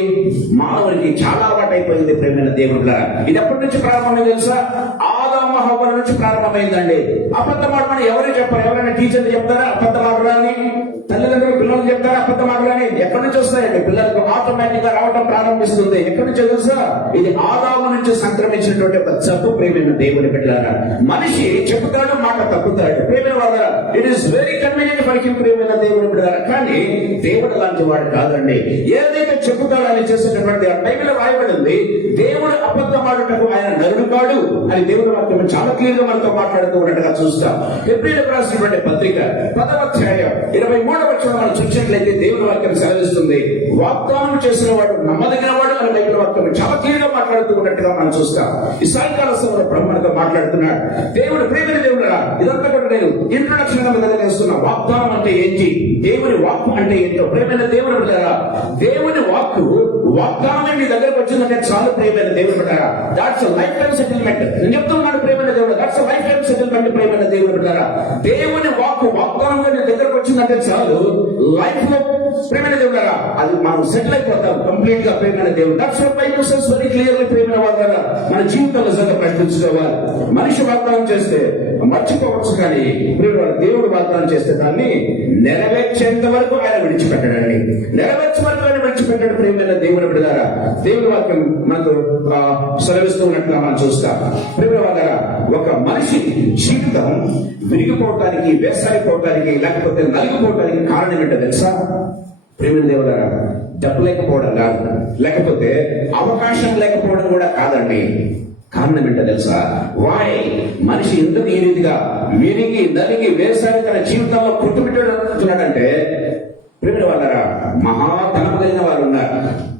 మానవునికి చాలా అలవాటు అయిపోయింది. ప్రేమైన దేవుని బిడ్డలారా, ఇది ఎప్పటి నుంచి ప్రారంభమైంది తెలుసా? ఆదాము హవ్వల నుంచి ప్రారంభమైందండి. అబద్ధం ఆడమని ఎవరు చెప్పారు? ఎవరైనా టీచర్లు చెప్తారా అబద్ధం ఆడరాని? తల్లిదండ్రులు పిల్లలు చెప్తారా అబద్ధం ఆడరాని? ఎక్కడి నుంచి వస్తాయండి? పిల్లలకు ఆటోమేటిక్ గా రావడం ప్రారంభిస్తుంది. ఎక్కడి నుంచి తెలుసా? ఇది ఆదాము నుంచి సంక్రమించినటువంటి ఒక జబ్బు. ప్రేమైన దేవుని బిడ్డలారా, మనిషి చెబుతాడు, మాట తప్పుతాడు. ప్రేమైన వాళ్ళ it is very convenient for him. ప్రేమైన దేవుని బిడ్డలారా, కానీ దేవుడు అలాంటి వాడు కాదండి. ఏదైతే చెబుతాడో అని చేసేటటువంటి ఆ బైబిల్లో రాయబడింది దేవుడు అబద్ధం ఆడుటకు ఆయన నరుడు కాడు అని దేవుని వాక్యం చాలా క్లియర్ గా మనతో మాట్లాడుతూ ఉన్నట్టుగా చూస్తాం. హెబ్రీయులకు రాసినటువంటి పత్రిక 10వ అధ్యాయం 23వ వచనం మనం చూసినట్లయితే దేవుని వాక్యం సెలవిస్తుంది వాగ్దానం చేసిన వాడు నమ్మదగిన వాడు అని బైబిల్ వాక్యం చాలా క్లియర్ గా మాట్లాడుతూ ఉన్నట్టుగా మనం చూస్తాం. ఈ సాయంకాల సమయంలో బ్రహ్మణతో మాట్లాడుతున్నాడు దేవుడు. ప్రేమైన దేవుడురా, ఇదంతా కూడా నేను ఇంట్రొడక్షన్ గా చేస్తున్నా. వాగ్దానం అంటే ఏంటి, దేవుని వాక్కు అంటే ఏంటో ప్రేమైన దేవుని బిడ్డలారా, దేవుని వాక్కు వాగ్దానమే మీ దగ్గరకు వచ్చిందంటే చాలు. ప్రేమైన దేవుని బిడ్డలారా, దాట్స్ లైఫ్ టైం సెటిల్మెంట్. నేను చెప్తున్నాను ప్రేమైన దేవుడు, దాట్స్ లైఫ్ టైం సెటిల్మెంట్. ప్రేమైన దేవుని బిడ్డలారా, దేవుని వాక్కు వాగ్దానంగా నీ దగ్గరకు వచ్చిందంటే చాలు. లైఫ్ లో ప్రేమైన దేవుడారా అది మనం సెటిల్ అయిపోతాం కంప్లీట్ గా. ప్రేమైన దేవుడు that's what Bible says very clearly. ప్రేమైన వాళ్ళ మన జీవితంలో నిజంగా ప్రశ్నించుకోవాలి. మనిషి వాగ్దానం చేస్తే మర్చిపోవచ్చు, కానీ దేవుడు వాగ్దానం చేస్తే దాన్ని నెరవేర్చేంత వరకు ఆయన విడిచిపెట్టాడండి. నెరవేర్చే వరకు ఆయన విడిచిపెట్టాడు. ప్రేమైన దేవుని బిడ్డలారా, దేవుని వాక్యం మనకు సెలవిస్తూ ఉన్నట్టుగా మనం చూస్తాం. ప్రేమైన వాళ్ళ ఒక మనిషి జీవితం విరిగిపోవటానికి, వేసారిపోవటానికి, లేకపోతే నలిగిపోవటానికి కారణం ఏంటో తెలుసా? ప్రేమైన దేవుడారా, డబ్బు లేకపోవడం కాదు, లేకపోతే అవకాశం లేకపోవడం కూడా కాదండి. కారణం ఏంటో తెలుసా? వాయ్ మనిషి ఎందుకు ఈ రీతిగా విరిగి నలిగి వేసారి తన జీవితంలో పుట్టుబిట్టున్నాడంటే, ప్రేమైన వాళ్ళరా, మహాధనం కలిగిన వారు ఉన్నారు,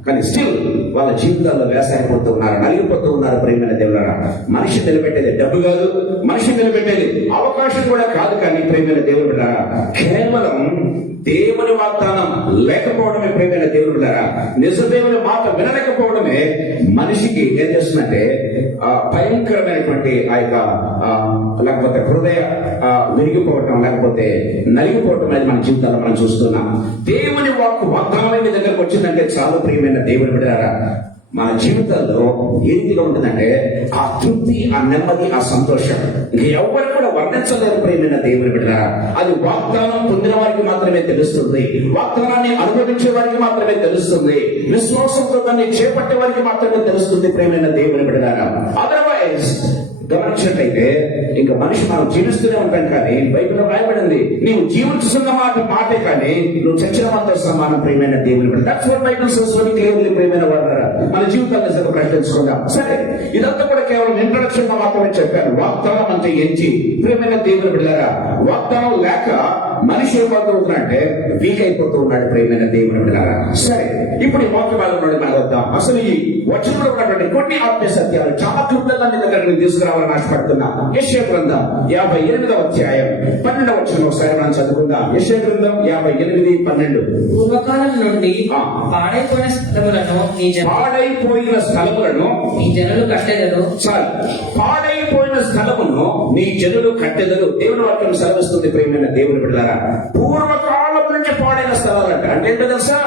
కానీ స్టిల్ వాళ్ళ జీవితాల్లో వేసారిపోతూ ఉన్నారు, నలిగిపోతూ ఉన్నారు. ప్రేమైన దేవులారా, మనిషి నిలబెట్టేది డబ్బు కాదు, మనిషి నిలబెట్టేది అవకాశం కూడా కాదు. కానీ ప్రేమైన దేవులారా, కేవలం దేవుని వాగ్దానం లేకపోవడమే. ప్రేమైన దేవులారా, నిజ దేవుని మాట వినలేకపోవడమే మనిషికి ఏం చేస్తుందంటే భయంకరమైనటువంటి ఆ యొక్క లేకపోతే హృదయ విరిగిపోవటం, లేకపోతే నలిగిపోవటం అనేది మన జీవితాల్లో మనం చూస్తున్నాం. దేవుని వాగ్దానం మీ దగ్గరకు వచ్చిందంటే చాలు. ప్రియమైన దేవుని బిడ్డలారా, మన జీవితాల్లో ఏ రీతిగా ఉంటుందంటే ఆ తృప్తి, ఆ నెమ్మది, ఆ సంతోషం ఇంక ఎవరు కూడా వర్ణించలేరు. ప్రియమైన దేవుని బిడ్డలారా, అది వాగ్దానం పొందిన వారికి మాత్రమే తెలుస్తుంది. వాగ్దానాన్ని అనుభవించే వారికి మాత్రమే తెలుస్తుంది. విశ్వాసంతో దాన్ని చేపట్టే వారికి మాత్రమే తెలుస్తుంది. ప్రియమైన దేవుని బిడ్డలారా, అదర్వైజ్ గమనించినట్లయితే ఇంకా మనిషి మనం జీవిస్తూనే ఉంటాం. కానీ బైబిల్లో రాయబడింది నీవు జీవిస్తున్న మాటే కానీ నువ్వు చచ్చిన మాతో సమానం. ప్రియమైన దేవుని బిడ్డ, that's what Bible says very clearly. ప్రియమైన వాళ్ళారా, మన జీవితాన్ని ప్రశ్నించుకుందాం. సరే, ఇదంతా కూడా కేవలం ఇంట్రడక్షన్ గా మాత్రమే చెప్పాను. వాగ్దానం అంటే ఏంటి? ప్రియమైన దేవుని బిడ్డలారా, వాగ్దానం లేక మనిషి ఏమవుతుందంటే వీక్ అయిపోతూ ఉన్నాడు. ప్రియమైన దేవుని బిడ్డలారా, సరే ఇప్పుడు ఈ వాక్య భాగంలో మనం వద్దాం. అసలు ఈ వచనంలో ఉన్నటువంటి కొన్ని ఆత్మీయ సత్యాలు చాలా క్లుప్తంగా మీ దగ్గర తీసుకురావాలని ఆశపడుతున్నా. యెషయా గ్రంథం 58వ అధ్యాయం 12వ వచనం ఒకసారి మనం చదువుకుందాం. యెషయా గ్రంథం 58:12. పూర్వకాలం నుండి పాడైపోయిన స్థలములను నీ జనులు కట్టెదరు. సార్, పాడైపోయిన స్థలమును నీ జనులు కట్టెదరు. దేవుని వాక్యం సెలవిస్తుంది. ప్రియమైన దేవుని బిడ్డలారా, పూర్వకాలం నుంచి పాడైన స్థలాలంట అంటే ఏంటో తెలుసా?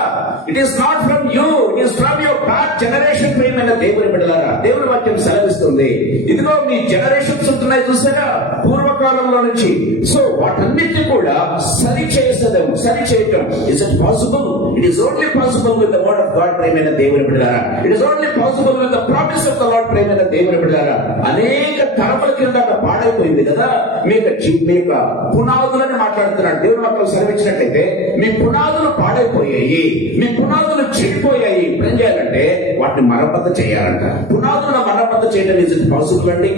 It is not from you, it is from your back generation. ప్రియమైన దేవుని బిడ్డలారా, దేవుని వాక్యం సెలవిస్తుంది. ఇదిగో మీ జనరేషన్స్ ఉంటున్నాయి చూసారా? పూర్వకాలం పూర్వకాలంలో నుంచి. సో వాటన్నిటిని కూడా సరిచేయటం is it possible? It is only possible with the word of God. ప్రేమైన దేవుని బిడ్డలారా, it is only possible with the promise of the Lord. ప్రేమైన దేవుని బిడ్డలారా, అనేక తరముల కింద పాడైపోయింది కదా మీ యొక్క పునాదులని మాట్లాడుతున్నాడు దేవుని వాక్యం సెలవిచ్చినట్లయితే. మీ పునాదులు పాడైపోయాయి, మీ పునాదులు చెడిపోయాయి. ఇప్పుడు ఏం చేయాలంటే వాటిని మరమ్మతు చేయాలంట. పునాదుల మరమ్మతు చేయడం ఇస్ ఇట్ పాసిబుల్ అండి?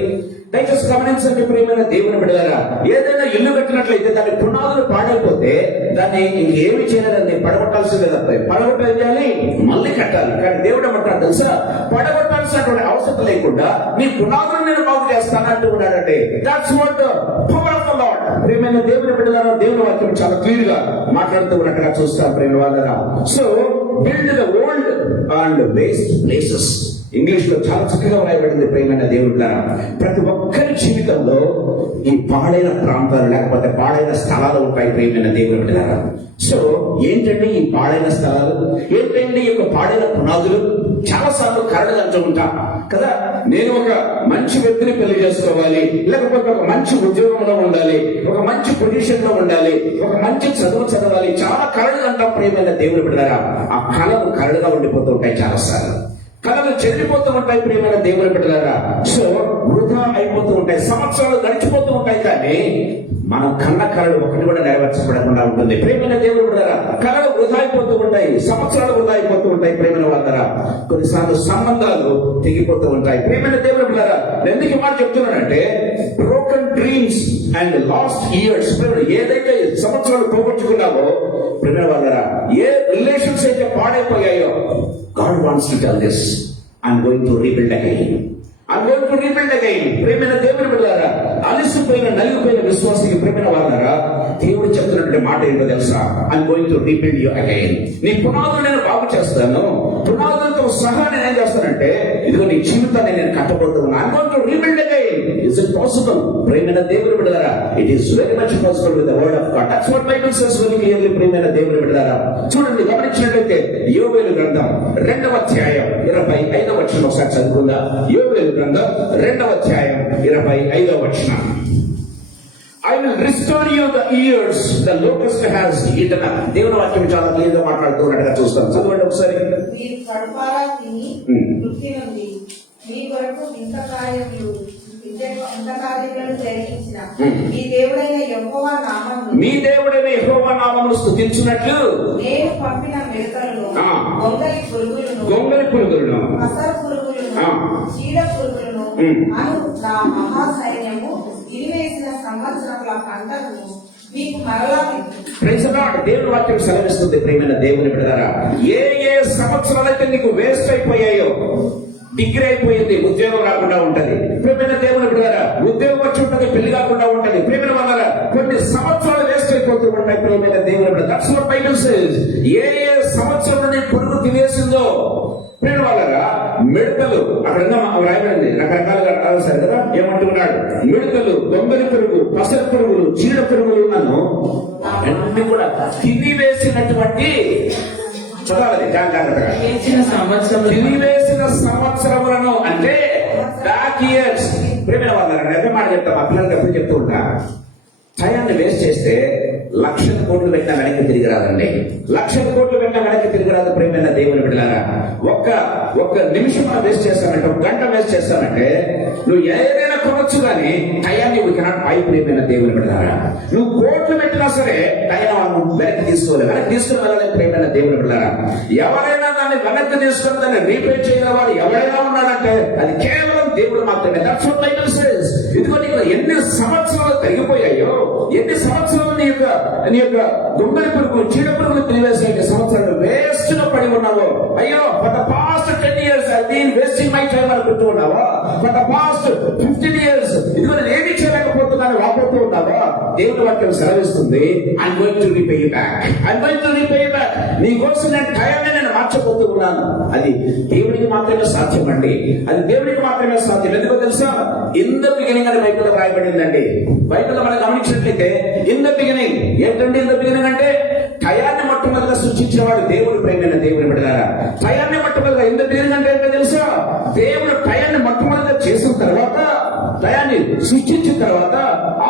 దయచేసి గమనించండి ప్రియమైన దేవుని బిడ్డలారా, ఏదైనా ఇల్లు కట్టినట్లయితే దాని పునాదులు పాడైపోతే దాన్ని ఇంకేమి చేయలేదండి, పడగొట్టాల్సిందే తప్ప. పడగొట్టేం చేయాలి? మళ్ళీ కట్టాలి. కానీ దేవుడు ఏమంటాడు తెలుసా? పడగొట్టాల్సినటువంటి అవసరం లేకుండా నీ పునాదులు నేను బాగు చేస్తానంటూ ఉన్నాడంటే that's watt power of the lord. ప్రియమైన దేవుని బిడ్డలారా, దేవుని వాక్యం చాలా క్లియర్ గా మాట్లాడుతూ ఉన్నట్టుగా చూస్తాం ప్రేమ వాళ్ళరా. So build the old and waste places. English లో చాలా చక్కగా వ్రాయబడింది ప్రియమైన దేవుడిలారా. ప్రతి ఒక్కరి జీవితంలో ఈ పాడైన ప్రాంతాలు లేకపోతే పాడైన స్థలాలు ఉంటాయి ప్రియమైన దేవుని బిడ్డలారా. సో ఏంటండి ఈ పాడైన స్థలాలు? ఏంటండి ఈ యొక్క పాడైన పునాదులు? చాలా సార్లు కరడుగా అంటూ కదా, నేను ఒక మంచి వ్యక్తిని పెళ్లి చేసుకోవాలి, లేకపోతే ఒక మంచి ఉద్యోగంలో ఉండాలి, ఒక మంచి పొజిషన్ లో ఉండాలి, ఒక మంచి చదువు చదవాలి. చాలా కరడుగా అంటాం ప్రియమైన దేవుని బిడ్డలారా. ఆ కళలు కరడుగా ఉండిపోతూ ఉంటాయి. చాలా సార్లు కళలు చెదిరిపోతూ ఉంటాయి ప్రియమైన దేవుని బిడ్డలారా. సో వృధా అయిపోతూ ఉంటాయి, సంవత్సరాలు గడిచిపోతూ ఉంటాయి. కానీ మనం కన్న కళలు ఒకటి కూడా నెరవేర్చబడకుండా ఉంటుంది ప్రియమైన దేవుని బిడ్డలారా. కళలు వృధా అయిపోతూ ఉంటాయి, సంవత్సరాలు వృధా అయిపోతూ ఉంటాయి ప్రియమైన వాళ్ళరా. కొన్నిసార్లు సంబంధాలు తెగిపోతూ ఉంటాయి ప్రియమైన దేవుని బిడ్డలారా. ఎందుకు ఈ మాట చెప్తున్నానంటే broken dreams and last years. ఏదైతే సంవత్సరాలు పోగొట్టుకున్నావో ప్రియమైన వాళ్ళరా, ఏ రిలేషన్స్ అయితే పాడైపోయాయో God wants to tell this, I'm going to rebuild again. I'm going to rebuild again. ప్రేమైన దేవుని బిడ్డలారా, అలసిపోయిన నలిగిపోయిన విశ్వాసికి ప్రేమైన వాళ్ళారా, దేవుడు చెప్తున్నటువంటి మాట ఏంటో తెలుసా? I'm going to rebuild you again. నీ పునాదులు నేను బాగు చేస్తాను. పునాదులతో సహా నేను ఏం చేస్తానంటే ఇదిగో నీ జీవితాన్ని నేను కట్టబోతున్నాను. I'm going to rebuild again. Is it possible? ప్రేమైన దేవుని బిడ్డలారా, it is very much possible with the word of God. That's what Bible says very clearly ప్రేమైన దేవుని బిడ్డలారా. చూడండి, గమనించినట్లయితే యోవేలు గ్రంథం 2వ అధ్యాయం 25వ వచనం ఒకసారి చదువుకుందాం. యోవేలు గ్రంథం 2వ అధ్యాయం 25వ వచనం. I will restore you the years the locust has eaten up. దేవుని వాక్యం చాలా క్లియర్ గా మాట్లాడుతున్నట్టుగా చూస్తాం. చదవండి ఒకసారి. మీరు కడుపారా తిని తృప్తి నొంది మీ కొరకు ఇంత కార్యములను జరిగించిన మీ దేవుడైన యెహోవా నామమును స్తుతించున్నట్లు నేను పంపిన మెడకలను గొంగలి పురుగులను అసర పురుగులను చీడ పురుగులను అను నా మహా సైన్యము ఇరివేసిన సంవత్సరముల పంటను మీకు మరలా దేవుని వాక్యం సెలవిస్తుంది ప్రేమైన దేవుని బిడ్డలారా. ఏ ఏ సంవత్సరాలైతే నీకు వేస్ట్ అయిపోయాయో, డిగ్రీ అయిపోయింది, ఉద్యోగం రాకుండా ఉంటది ప్రేమైన దేవుని బిడ్డలారా, ఉద్యోగం వచ్చి ఉంటది, పెళ్లి కాకుండా ఉంటది ప్రేమైన వాళ్ళారా, కొన్ని సంవత్సరాలు వేస్ట్ అయిపోతూ ఉంటాయి ప్రేమైన దేవుని బిడ్డ. That's what Bible says. ఏ ఏ సంవత్సరం పురుగు తినేసిందో ప్రేమ వాళ్ళగా మిడతలు అక్కడ రాయబడింది, రకరకాలుగా రాశారు కదా. ఏమంటున్నాడు? మిడతలు, దొంగలి పురుగు, పసర పురుగులు, చీడ పురుగులు నన్ను అన్ని కూడా తినివేసినటువంటి చదవాలి జాగ్రత్తగా. తినివేసిన సంవత్సరములను అంటే బ్యాక్ ఇయర్స్. ప్రేమ వాళ్ళని ఎంత మాట చెప్తాం, ఆ పిల్లలకి ఎప్పుడు చెప్తూ ఉంటా, టయాన్ని వేస్ట్ చేస్తే 1,00,000 కోట్లు పెట్టినా వెనక్కి తిరిగి రాదండి. 1,00,000 కోట్లు పెట్టినా వెనక్కి తిరిగి రాదు ప్రేమైన దేవుని బిడ్డలారా. ఒక్క నిమిషం వేస్ట్ చేస్తానంటే, ఒక గంట వేస్ట్ చేస్తానంటే నువ్వు ఏదైనా కొనొచ్చు కానీ టయాన్ని కెనాట్ బై ప్రేమైన దేవుని బిడ్డలారా. నువ్వు కోట్లు పెట్టినా సరే టయాన్ని వెనక్కి తీసుకోలేదు, వెనక్కి తీసుకుని వెళ్ళలేదు ప్రేమైన దేవుని బిడ్డలారా. ఎవరైనా దాన్ని వెనక్కి తీసుకుని దాన్ని రీపే చేయగల వాడు ఎవరైనా ఉన్నాడంటే అది కేవలం దేవుడు మాత్రమే. That's what Bible says. ఇదిగో నీకు ఎన్ని సంవత్సరాలు తగ్గిపోయాయో, ఎన్ని సంవత్సరాలు నీ యొక్క దొంగలి పురుగు, చీడ పురుగులు తినివేసే సంవత్సరాలు వేస్ట్ లో పడి ఉన్నావో, అయ్యో for the past 10 years I've been wasting my time అనుకుంటూ ఉన్నావా, ఫర్ ద పాస్ట్ 15 years ఇదిగో నేను ఏమి చేయలేకపోతున్నాను వాపోతూ ఉన్నావా, దేవుని వాక్యం సెలవిస్తుంది I'm going to repay you back. I'm going to repay you back. నీ కోసం నేను టయాన్ని నేను మార్చబోతూ ఉన్నాను. అది దేవుడికి మాత్రమే సాధ్యం అండి, అది దేవుడికి మాత్రమే సాధ్యం. ఎందుకో తెలుసా? ఇన్ ద బిగినింగ్ అని బైబిల్లో రాయబడిందండి. బైబిల్లో మనం గమనించినట్లయితే ఇన్ ద బిగినింగ్ ఏంటండి? ఇన్ ద బిగినింగ్ అంటే టయాన్ని మొట్టమొదటిగా సృష్టించేవాడు దేవుడు ప్రేమైన దేవుని బిడ్డలారా. టయాన్ని మొట్టమొదటిగా ఇన్ ద బిగినింగ్ అంటే ఏంటో తెలుసా? దేవుడు టయాన్ని మొట్టమొదటిగా చేసిన తర్వాత దయాన్ని సృష్టించిన తర్వాత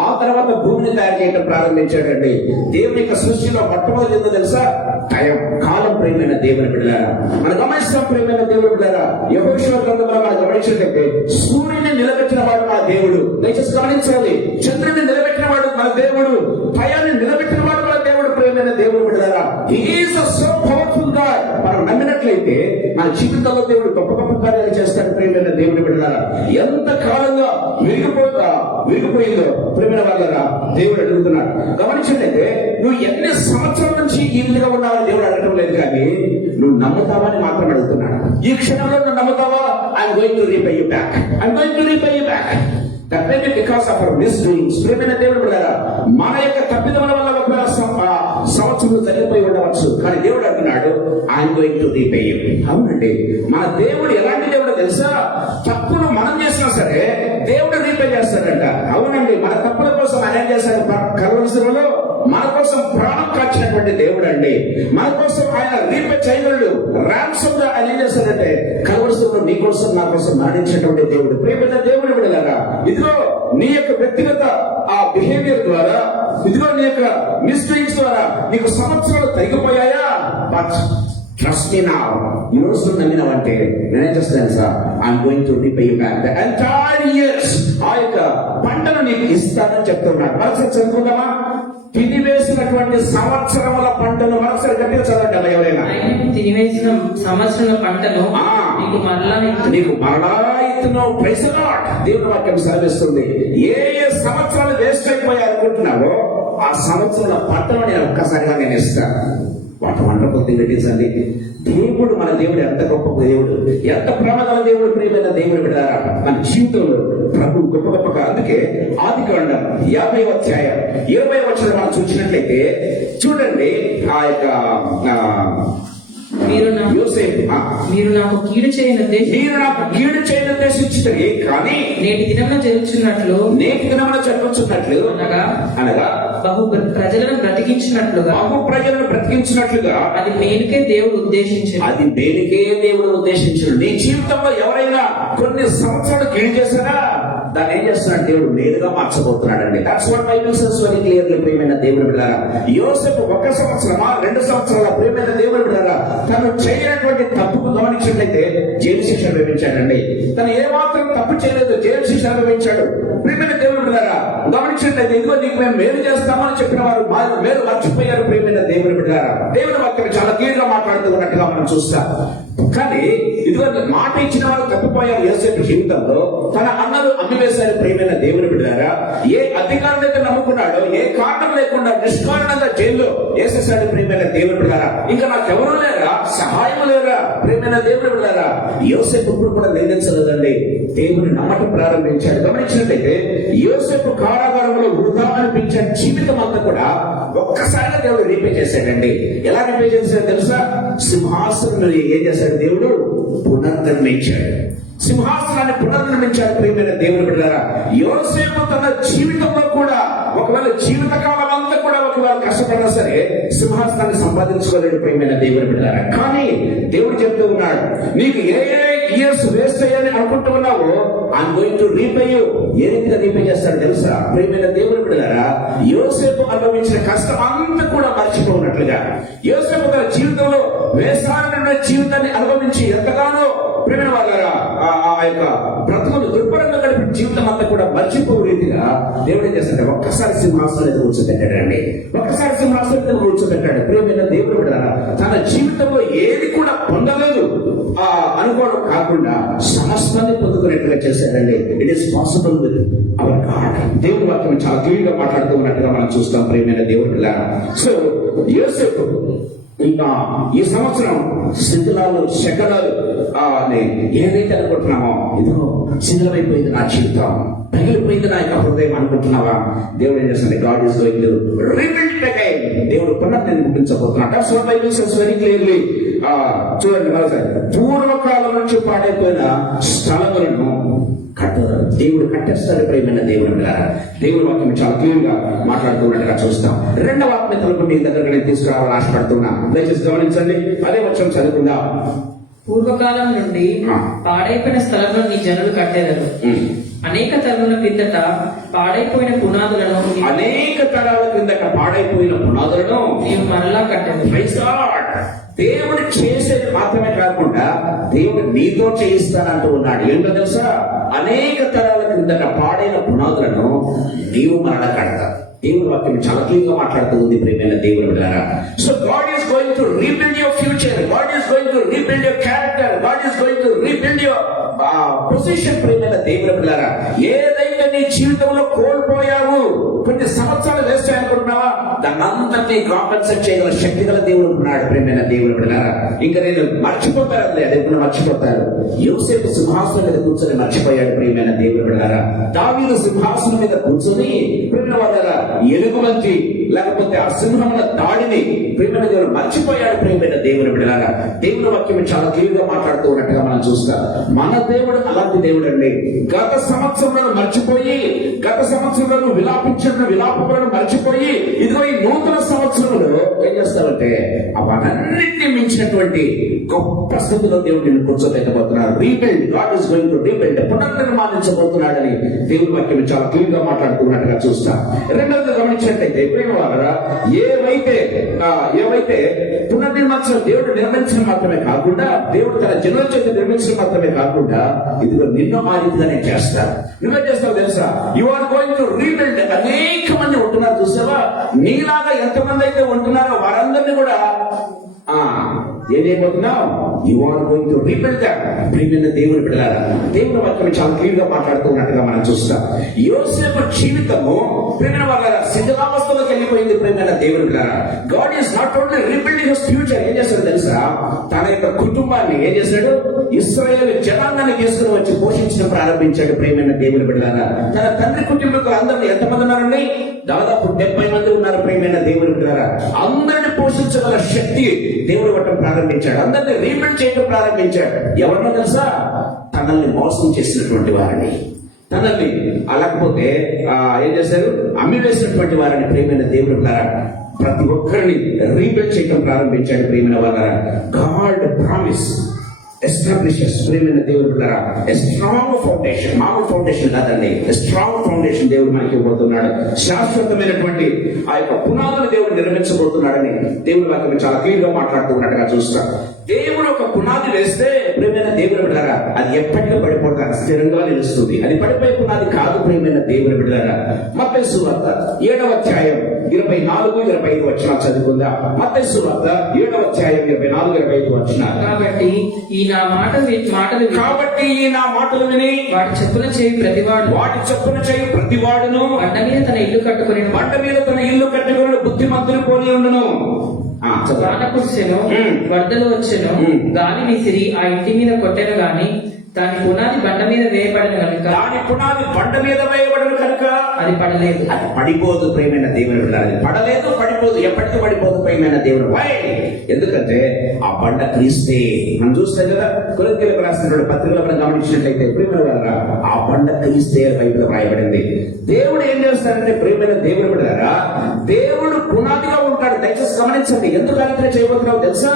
ఆ తర్వాత భూమిని తయారు చేయడం ప్రారంభించాడండి. దేవుని యొక్క సృష్టిలో మొట్టమొదటి ఏందో తెలుసా? టైం, కాలం. ప్రేమైన దేవుని బిడ్డలారా, మన గమనిస్తాం. ప్రేమైన దేవుని బిడ్డలారా, యెహోషువ గ్రంథంలో మనం గమనించినట్లయితే సూర్యుని నిలబెట్టిన వాడు మన దేవుడు. దయచేసి గమనించాలి. చంద్రుని నిలబెట్టిన వాడు మన దేవుడు. టయాన్ని నిలబెట్టిన వాడు మన దేవుడు. ప్రేమైన దేవుని బిడ్డలారా, he is so powerful God. మనం నమ్మినట్లయితే మన జీవితంలో దేవుడు గొప్ప గొప్ప కార్యాలు చేస్తాడు. ప్రేమైన దేవుని బిడ్డలారా, ఎంత కాలంగా విరిగిపోయిందో ప్రేమైన వాళ్ళరా దేవుడు అడుగుతున్నాడు. గమనించినట్లయితే నువ్వు ఎన్ని సంవత్సరాల నుంచి ఈ విధంగా ఉన్నావని దేవుడు అడగడం లేదు, కానీ నువ్వు నమ్ముతావని మాత్రం అడుగుతున్నాడు. ఈ క్షణంలో నువ్వు నమ్ముతావా? I'm going to repay you back. I'm going to repay you back. That may be because of our misdoings. ప్రేమైన దేవుడు బిడ్డలారా, మన యొక్క తప్పిదముల వల్ల ఒకవేళ సంవత్సరం జరిగిపోయి ఉండవచ్చు, కానీ దేవుడు అంటున్నాడు I'm going to repay you. అవునండి, మన దేవుడు ఎలాంటి దేవుడు తెలుసా? తప్పులు మనం చేసినా సరే దేవుడు రీపే చేస్తాడంట. అవునండి, మన తప్పుల కోసం ఆయన ఏం చేశాడు? కల్వరిలో మన కోసం ప్రాణం కాచినటువంటి దేవుడు అండి. మన కోసం ఆయన రీపే చేయగలడు. రాన్సమ్ గా ఆయన ఏం చేస్తాడంటే కల్వరిలో నీ కోసం నా కోసం మరణించినటువంటి దేవుడు. ప్రేమైన దేవుడు బిడ్డలారా, ఇదిగో నీ యొక్క వ్యక్తిగత ఆ బిహేవియర్ ద్వారా, ఇదిగో నీ యొక్క మిస్టేక్స్ ద్వారా నీకు సంవత్సరాలు తగ్గిపోయాయా? But trust me now. ఈ రోజు నమ్మినావంటే నేనేం చేస్తాను sir? I'm going to repay you back the entire years. ఆ యొక్క పంటను నీకు ఇస్తానని చెప్తున్నాడు. మరోసారి చదువుకుందామా? తినివేసినటువంటి సంవత్సరముల పంటను మరోసారి గట్టిగా చదవండి ఎవరైనా. తినివేసిన సంవత్సరాల పంటను నీకు మరలా ఇత్తును. Praise the lord. దేవుని వాక్యం సెలవిస్తుంది. ఏ సంవత్సరాలు వేస్ట్ అయిపోయాయి అనుకుంటున్నావో ఆ సంవత్సరాల పంటను నేను ఒక్కసారిగా నేను ఇస్తాను. వాటి వండర్ఫుల్ థింగ్ ఇట్ ఈస్ అండి. దేవుడు, మన దేవుడు ఎంత గొప్ప దేవుడు, ఎంత ప్రేమగల దేవుడు. ప్రియమైన దేవుడు బిడ్డలారా, మన జీవితంలో ప్రభు గొప్ప గొప్పగా. అందుకే ఆదికాండం 50వ అధ్యాయం 20వ వచనం మనం చూసినట్లయితే చూడండి, ఆ యొక్క మీరు నాకు కీడు చేయని ఉద్దేశించితే కానీ నేటి దినమున జరుగుతున్నట్లు అనగా బహు ప్రజలను బ్రతికించినట్లుగా అది మేలుకే దేవుడు ఉద్దేశించాడు. నీ జీవితంలో ఎవరైనా కొన్ని సంవత్సరాలు కీడు చేశారా? దాన్ని ఏం చేస్తున్నాడు? దేవుడు మేలుగా మార్చబోతున్నాడండి. That's what Bible says very clearly. ప్రియమైన దేవుని బిడ్డలారా, యోసేపు 1 సంవత్సరమా 2 సంవత్సరాల ప్రియమైన దేవుని బిడ్డలారా తను చేయనటువంటి తప్పుకు గమనించినట్లయితే జైలు శిక్ష అనుభవించాడండి. తను ఏమాత్రం తప్పు చేయలేదు, జైలు శిక్ష అనుభవించాడు. ప్రియమైన దేవుని బిడ్డలారా గమనించినట్లయితే ఇదిగో నీకు మేము మేలు చేస్తామని చెప్పిన వారు మేలు మర్చిపోయారు. ప్రియమైన దేవుని బిడ్డలారా, దేవుని వాక్యం చాలా క్లియర్గా మాట్లాడుతూ ఉన్నట్టుగా మనం చూస్తాం. కానీ ఇదిగో మాట ఇచ్చిన వారు తప్పిపోయారు. యోసేపు జీవితంలో తన అన్నలు అమ్మివేశారు. ప్రియమైన దేవుని బిడ్డలారా, ఏ అధికారం అయితే నమ్ముకున్నాడో, ఏ కారణం లేకుండా నిష్కారణంగా జైల్లో వేసేసాడు. ప్రియమైన దేవుని బిడ్డలారా, ఇంకా నాకెవరూ లేరా, సహాయం లేరా? ప్రియమైన దేవుని బిడ్డలారా, యోసేపు ఇప్పుడు కూడా నిందించలేదండి, దేవుని నమ్మకం ప్రారంభించాడు. గమనించినట్లయితే యోసేపు కారాగారంలో వృధా అనిపించే జీవితం అంతా కూడా ఒక్కసారిగా దేవుడు రీపే చేశాడండి. ఎలా రీపే చేశాడు తెలుసా? సింహాసనం ఏం చేశాడు? దేవుడు పునర్నిర్మించాడు. సింహాసనాన్ని పునర్నిర్మించాడు. ప్రియమైన దేవుని బిడ్డలారా, యోసేపు తన జీవితంలో కూడా ఒకవేళ జీవితకాలం అంతా కూడా ఒకవేళ కష్టపడినా సరే సింహాసనాన్ని సంపాదించుకోలేడు. ప్రియమైన దేవుని బిడ్డలారా, కానీ దేవుడు చెప్తూ ఉన్నాడు, నీకు ఏ ఇయర్స్ వేస్ట్ అయ్యాని అనుకుంటూ ఉన్నావో I'm going to repay you. ఏ రీతిగా రీపే చేస్తాడు తెలుసా? ప్రియమైన దేవుని బిడ్డలారా, యోసేపు అనుభవించిన కష్టం అంతా కూడా మర్చిపోయినట్లుగా, యోసేపు తన జీవితంలో వేసారమైన జీవితాన్ని అనుభవించి ఎంతగానో ప్రియమైన వాళ్ళారా ఆ యొక్క బ్రతుకులు దుర్భరంగా గడిపిన జీవితం అంతా కూడా మర్చిపోయే రీతిగా దేవుడు ఏం చేస్తాడు? ఒక్కసారి సింహాసనం ఎదురు కూర్చోబెట్టాడండి. ఒక్కసారి సింహాసనం ఎదురు కూర్చోబెట్టాడు. ప్రియమైన దేవుడు బిడ్డలారా, తన జీవితంలో ఏది కూడా పొందలేదు అనుకోవడం కాకుండా సమస్తాన్ని పొందుకునేట్టుగా చేశాడండి. It is possible with our God. దేవుని వాక్యం చాలా క్లియర్గా మాట్లాడుతూ ఉన్నట్టుగా మనం చూస్తాం. ప్రియమైన దేవుడు బిడ్డలారా, సో యోసేపు ఇంకా ఈ సంవత్సరం శిథిలాలు శకలాలు ఏదైతే అనుకుంటున్నామో, ఇదిగో శిథిలమైపోయింది నా జీవితం, పగిలిపోయింది నా యొక్క హృదయం అనుకుంటున్నావా? దేవుడు ఏం చేస్తాడు? God is going to rebuild again. దేవుడు పునర్నిర్మించబోతున్నాడు. That's what Bible says very clearly. చూడండి మరోసారి, పూర్వకాలం నుంచి పాడైపోయిన స్థలములను దేవుడు కట్టేస్తాడు. ప్రియమైన దేవుని దేవుని వాక్యం చాలా క్లియర్ గా మాట్లాడుతున్నట్టుగా చూస్తాం. రెండవ ఆత్మీయతలకు మీ దగ్గర నేను తీసుకురావాలని ఆశపడుతున్నా. దయచేసి గమనించండి. అదే వచ్చం చదువుకుందాం. పూర్వకాలం నుండి పాడైపోయిన స్థలంలో నీ జనులు కట్టెదరు. అనేక తరముల క్రిందట పాడైపోయిన పునాదులను అనేక తరాల క్రిందట పాడైపోయిన పునాదులను నీవు మరలా కట్టెదరు. Praise God. దేవుడు చేసేది మాత్రమే కాకుండా దేవుడు నీతో చేయిస్తానంటూ ఉన్నాడు. ఏంటో తెలుసా? అనేక తరాల క్రిందట పాడైన పునాదులను నీవు మరణ కడతా. దేవుని వాక్యం చాలా క్లియర్గా మాట్లాడుతూ ఉంది ప్రియమైన దేవుని బిడ్డలారా. So God is going to rebuild your future, God is going to rebuild your character, God is going to rebuild your position. ప్రియమైన దేవుని బిడ్డలారా, ఏదైతే నీ జీవితంలో కోల్పోయావు, కొన్ని సంవత్సరాలు వేస్ట్ అనుకుంటున్నావా, దాన్ని అంతటి కాంపెన్సేట్ చేయగల శక్తి గల దేవుడు ఉన్నాడు. ప్రియమైన దేవుని బిడ్డలారా, ఇంకా నేను మర్చిపోతారు అదేమన్నా మర్చిపోతారు. యోసేపు సింహాసనం మీద కూర్చొని మర్చిపోయాడు. ప్రియమైన దేవుని బిడ్డలారా, దావీదు సింహాసనం మీద కూర్చొని ప్రియమైన వాళ్ళ ఎలుగుబంటి లేకపోతే ఆ సింహముల దాడిని ప్రియమైన దేవుడు మర్చిపోయాడు. ప్రియమైన దేవుని బిడ్డలారా, దేవుని వాక్యం చాలా క్లియర్గా మాట్లాడుతూ ఉన్నట్టుగా మనం చూస్తాం. మన దేవుడు అలాంటి దేవుడు అండి. గత సంవత్సరంలో మర్చిపోయి, గత సంవత్సరంలో విలాపించిన విలాపములను మర్చిపోయి, ఇదిగో ఈ నూతన సంవత్సరంలో ఏం చేస్తారంటే అవన్నింటినీ మించినటువంటి గొప్ప స్థితిలో దేవుడు నిన్ను కూర్చోబెట్టబోతున్నారు. Rebuild, God is going to rebuild, పునర్నిర్మాణించబోతున్నాడని దేవుని వాక్యం చాలా క్లియర్ గా మాట్లాడుతున్నట్టుగా చూస్తాం. రెండవది గమనించినట్లయితే ప్రేమ వారా, ఏవైతే పునర్నిర్మించిన దేవుడు నిర్మించడం మాత్రమే కాకుండా, దేవుడు తన జనుల చేత నిర్మించడం మాత్రమే కాకుండా, ఇదిగో నిన్ను ఆ రీతిగానే చేస్తారు. నువ్వే చేస్తావు తెలుసా? You are going to rebuild. అనేక మంది ఉంటున్నారు చూసావా? నీలాగా ఎంతమంది అయితే ఉంటున్నారో వారందరినీ కూడా ఏం చేయబోతున్నావు? You are going to rebuild that. ప్రియమైన దేవుని బిడ్డలారా, దేవుని వాక్యం చాలా క్లియర్ గా మాట్లాడుతూ ఉన్నట్టుగా మనం చూస్తాం. యోసేపు జీవితము ప్రియమైన వాళ్ళ శిథిలావస్థలోకి వెళ్ళిపోయింది. ప్రియమైన దేవుని బిడ్డలారా, God is not only rebuilding his future. ఏం చేస్తాడు తెలుసా? తన యొక్క కుటుంబాన్ని ఏం చేశాడు? ఇశ్రాయేలు జనాంగాన్ని తీసుకుని వచ్చి పోషించడం ప్రారంభించాడు. ప్రియమైన దేవుని బిడ్డలారా, తన తండ్రి కుటుంబీకులు అందరూ ఎంతమంది ఉన్నారండి? దాదాపు 70 మంది ఉన్నారు. ప్రియమైన దేవుని బిడ్డలారా, అందరిని పోషించగల శక్తి దేవుడు ఇవ్వటం ప్రారంభించాడు. అందరినీ రీబిల్డ్ చేయడం ప్రారంభించాడు. ఎవరన్నా తెలుసా? తనల్ని మోసం చేసినటువంటి వారిని, తనల్ని లేకపోతే ఏం చేశారు? అమ్మి వేసినటువంటి వారిని ప్రియమైన దేవుడు ప్రతి ఒక్కరిని రీబిల్డ్ చేయడం ప్రారంభించాడు. ప్రియమైన వాళ్ళ గాడ్ ప్రామిస్ ఎస్టాబ్లిషెస్ ప్రియమైన దేవుడు బిడ్డలారా ఎ స్ట్రాంగ్ ఫౌండేషన్. మామూలు ఫౌండేషన్ కాదండి, స్ట్రాంగ్ ఫౌండేషన్ దేవుడు మనకి ఇవ్వబోతున్నాడు. శాశ్వతమైనటువంటి ఆ యొక్క పునాదులు దేవుడు నిర్మించబోతున్నాడని దేవుని వాక్యం చాలా క్లియర్ గా మాట్లాడుతున్నట్టుగా చూస్తాం. దేవుడు ఒక పునాది వేస్తే ప్రియమైన దేవుని బిడ్డలారా, అది ఎప్పటికీ పడిపోతారు, స్థిరంగా నిలుస్తుంది. అది పడిపోయే పునాది కాదు. ప్రియమైన దేవుని బిడ్డలారా, మత్తయి సువార్త 7వ అధ్యాయం 24-25 వచనాలు చదువుకుందాం. మత్తయి సువార్త 7వ అధ్యాయం 24-25 వచనాలు. కాబట్టి ఈ నా మాటలు విని వాటి చెప్పున చేయి ప్రతివాడును బండ మీద తన ఇల్లు కట్టుకుని బుద్ధిమంతులు పోలి ఉండును. వాన కురిసెను, వరదలు వచ్చెను, గాలి విసిరి ఆ ఇంటి మీద కొట్టెను గాని దాని పునాది బండ మీద వేయబడను కనుక అది పడలేదు. అది పడిపోదు. ప్రియమైన దేవుని బిడ్డలారా, అది పడలేదు, పడిపోదు, ఎప్పటికీ పడిపోదు. ప్రియమైన దేవుడు ఎందుకంటే ఆ బండ క్రీస్తే. మనం చూస్తే కదా కొరింథీయులకు రాసినటువంటి పత్రికలో మనం గమనించినట్లయితే ప్రియమైన వాళ్ళ ఆ బండ క్రీస్తే బైబిల్ రాయబడింది. దేవుడు ఏం చేస్తాడంటే ప్రియమైన దేవుని బిడ్డలారా, దేవుడు పునాదిగా ఉంటాడు. దయచేసి గమనించండి. ఎందుకు అలా చేయబోతున్నావు తెలుసా?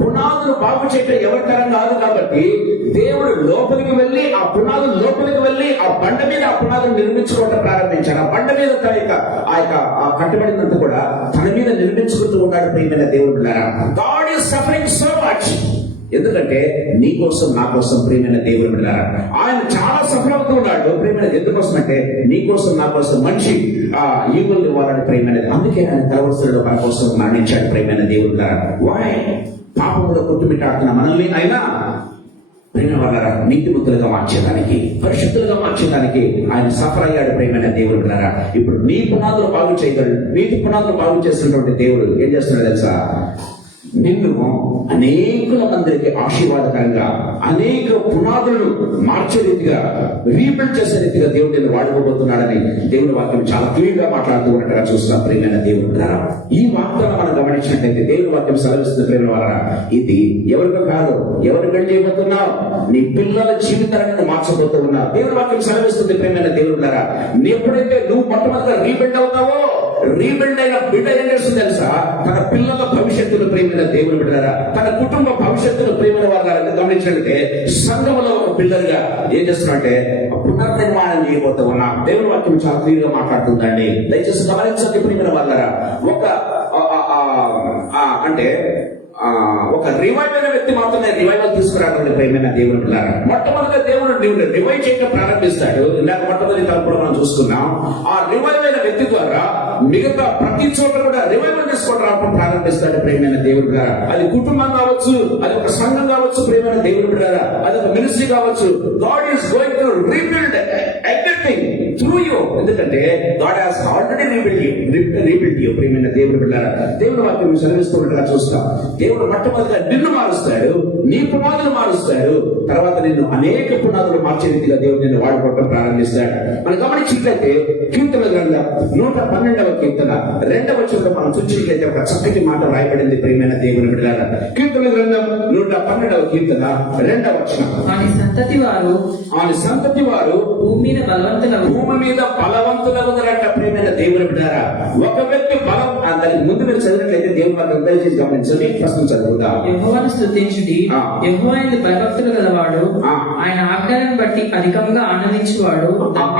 పునాదులు బాగు చేయడం ఎవరి తరం కాదు. కాబట్టి దేవుడు లోపలికి వెళ్ళి ఆ పునాదులు లోపలికి వెళ్ళి ఆ బండ మీద ఆ పునాదులు నిర్మించుకోవడం ప్రారంభించాడు. ఆ బండ మీద తన యొక్క ఆ కట్టబడినంత కూడా తన మీద నిర్మించుకుంటూ ఉన్నాడు. ప్రియమైన దేవుడు God is suffering so much. ఎందుకంటే నీ కోసం నా కోసం ప్రియమైన దేవుని బిడ్డలారా, ఆయన చాలా సఫలవుతూ ఉన్నాడు. ప్రియమైన ఎందుకోసం అంటే నీ కోసం నా కోసం మంచి ఈవులు ఇవ్వాలని ప్రియమైన, అందుకే ఆయన తలవరుసలో మన కోసం మరణించాడు. ప్రియమైన దేవుని బిడ్డలారా, పాపంలో కొట్టుమిట్టాడుతున్న మనల్ని ఆయన ప్రేమ వల్ల నీతిమంతులుగా మార్చేదానికి, పరిశుద్ధులుగా మార్చేదానికి ఆయన సఫర్ అయ్యాడు. ప్రేమైన దేవుడు బిడ్డలారా, ఇప్పుడు నీ పునాదులు బాగు చేయగలడు. నీతి పునాదులు బాగు చేస్తున్నటువంటి దేవుడు ఏం చేస్తున్నాడు తెలుసా? నిన్ను అనేకుల మందికి ఆశీర్వాదకరంగా అనేక పునాదులను మార్చే రీతిగా, రీబిల్డ్ చేసే రీతిగా దేవుడు నిన్ను వాడుకోబోతున్నాడని దేవుని వాక్యం చాలా క్లియర్ గా మాట్లాడుతూ ఉన్నట్టుగా చూస్తాం. ప్రియమైన దేవుడు ద్వారా ఈ వాక్యాన్ని మనం గమనించినట్లయితే దేవుని వాక్యం సెలవిస్తుంది. ప్రేమ వాళ్ళ ఇది ఎవరికో కాదు, ఎవరు పెళ్లి చేయబోతున్నావు? నీ పిల్లల జీవితాలను మార్చబోతూ ఉన్నావు. దేవుని వాక్యం సెలవిస్తుంది. ప్రియమైన దేవుడు ద్వారా ఎప్పుడైతే నువ్వు మొట్టమొదటిగా రీబిల్డ్ అవుతావో, రీబిల్డ్ అయిన బిడ్డ ఏం చేస్తుంది తెలుసా? తన పిల్లల భవిష్యత్తును ప్రేమైన దేవుని బిడ్డారా, తన కుటుంబ భవిష్యత్తును ప్రేమైన వాళ్ళని గమనించినట్లయితే సంఘంలో ఒక పిల్లలుగా ఏం చేస్తున్నారంటే పునర్నిర్మాణం చేయబోతూ ఉన్నా. దేవుని వాక్యం చాలా క్లియర్ గా మాట్లాడుతుందండి. దయచేసి గమనించండి ప్రేమైన వాళ్ళరా. అంటే ఒక రివైవ్ అయిన వ్యక్తి మాత్రమే రివైవల్ తీసుకురాగలని ప్రేమైన దేవుని పిల్లారా. మొట్టమొదటిగా దేవుడు రివైవ్ చేయడం ప్రారంభిస్తాడు. ఇందాక మొట్టమొదటి తరపు కూడా మనం చూసుకున్నాం. ఆ రివైవ్ అయిన వ్యక్తి ద్వారా మిగతా ప్రతి చోట కూడా రివైవల్ తీసుకోవడం రావడం ప్రారంభిస్తాడు ప్రేమైన దేవుని పిల్లారా. అది కుటుంబం కావచ్చు, అది ఒక సంఘం కావచ్చు ప్రేమైన దేవుని పిల్లారా, అది ఒక మినిస్ట్రీ కావచ్చు. God is going to rebuild everything through you. ఎందుకంటే God has already rebuild you ప్రేమైన దేవుని పిల్లారా. దేవుని వాక్యం సెలవిస్తున్నట్టుగా చూస్తాం. దేవుడు మొట్టమొదటిగా నిన్ను మారుస్తాడు, నీ పునాదులు మారుస్తాడు, తర్వాత నిన్ను అనేక పునాదులు మార్చే రీతిగా దేవుడు నిన్ను వాడుకోవడం ప్రారంభిస్తాడు. మనం గమనించినట్లయితే కీర్తన గ్రంథం 112వ కీర్తన 2వ వచనంలో మనం చూసినట్లయితే ఒక చక్కటి మాట రాయబడింది ప్రియమైన దేవుని బిడ్డలారా. కీర్తన గ్రంథం 112వ కీర్తన 2వ వచనం. వాని సంతతి వారు భూమి మీద బలవంతులగుదరంట ప్రియమైన దేవుని బిడ్డలారా. ఒక వ్యక్తి బలం దానికి ముందు మీరు చదివినట్లయితే దేవుని వాక్యం దయచేసి గమనించండి. ప్రశ్న చదువుదా. యెహోవాను స్తుతించుడి, యెహోవా యందు భయభక్తులు గలవాడు, ఆయన ఆజ్ఞలను బట్టి అధికముగా ఆనందించువాడు.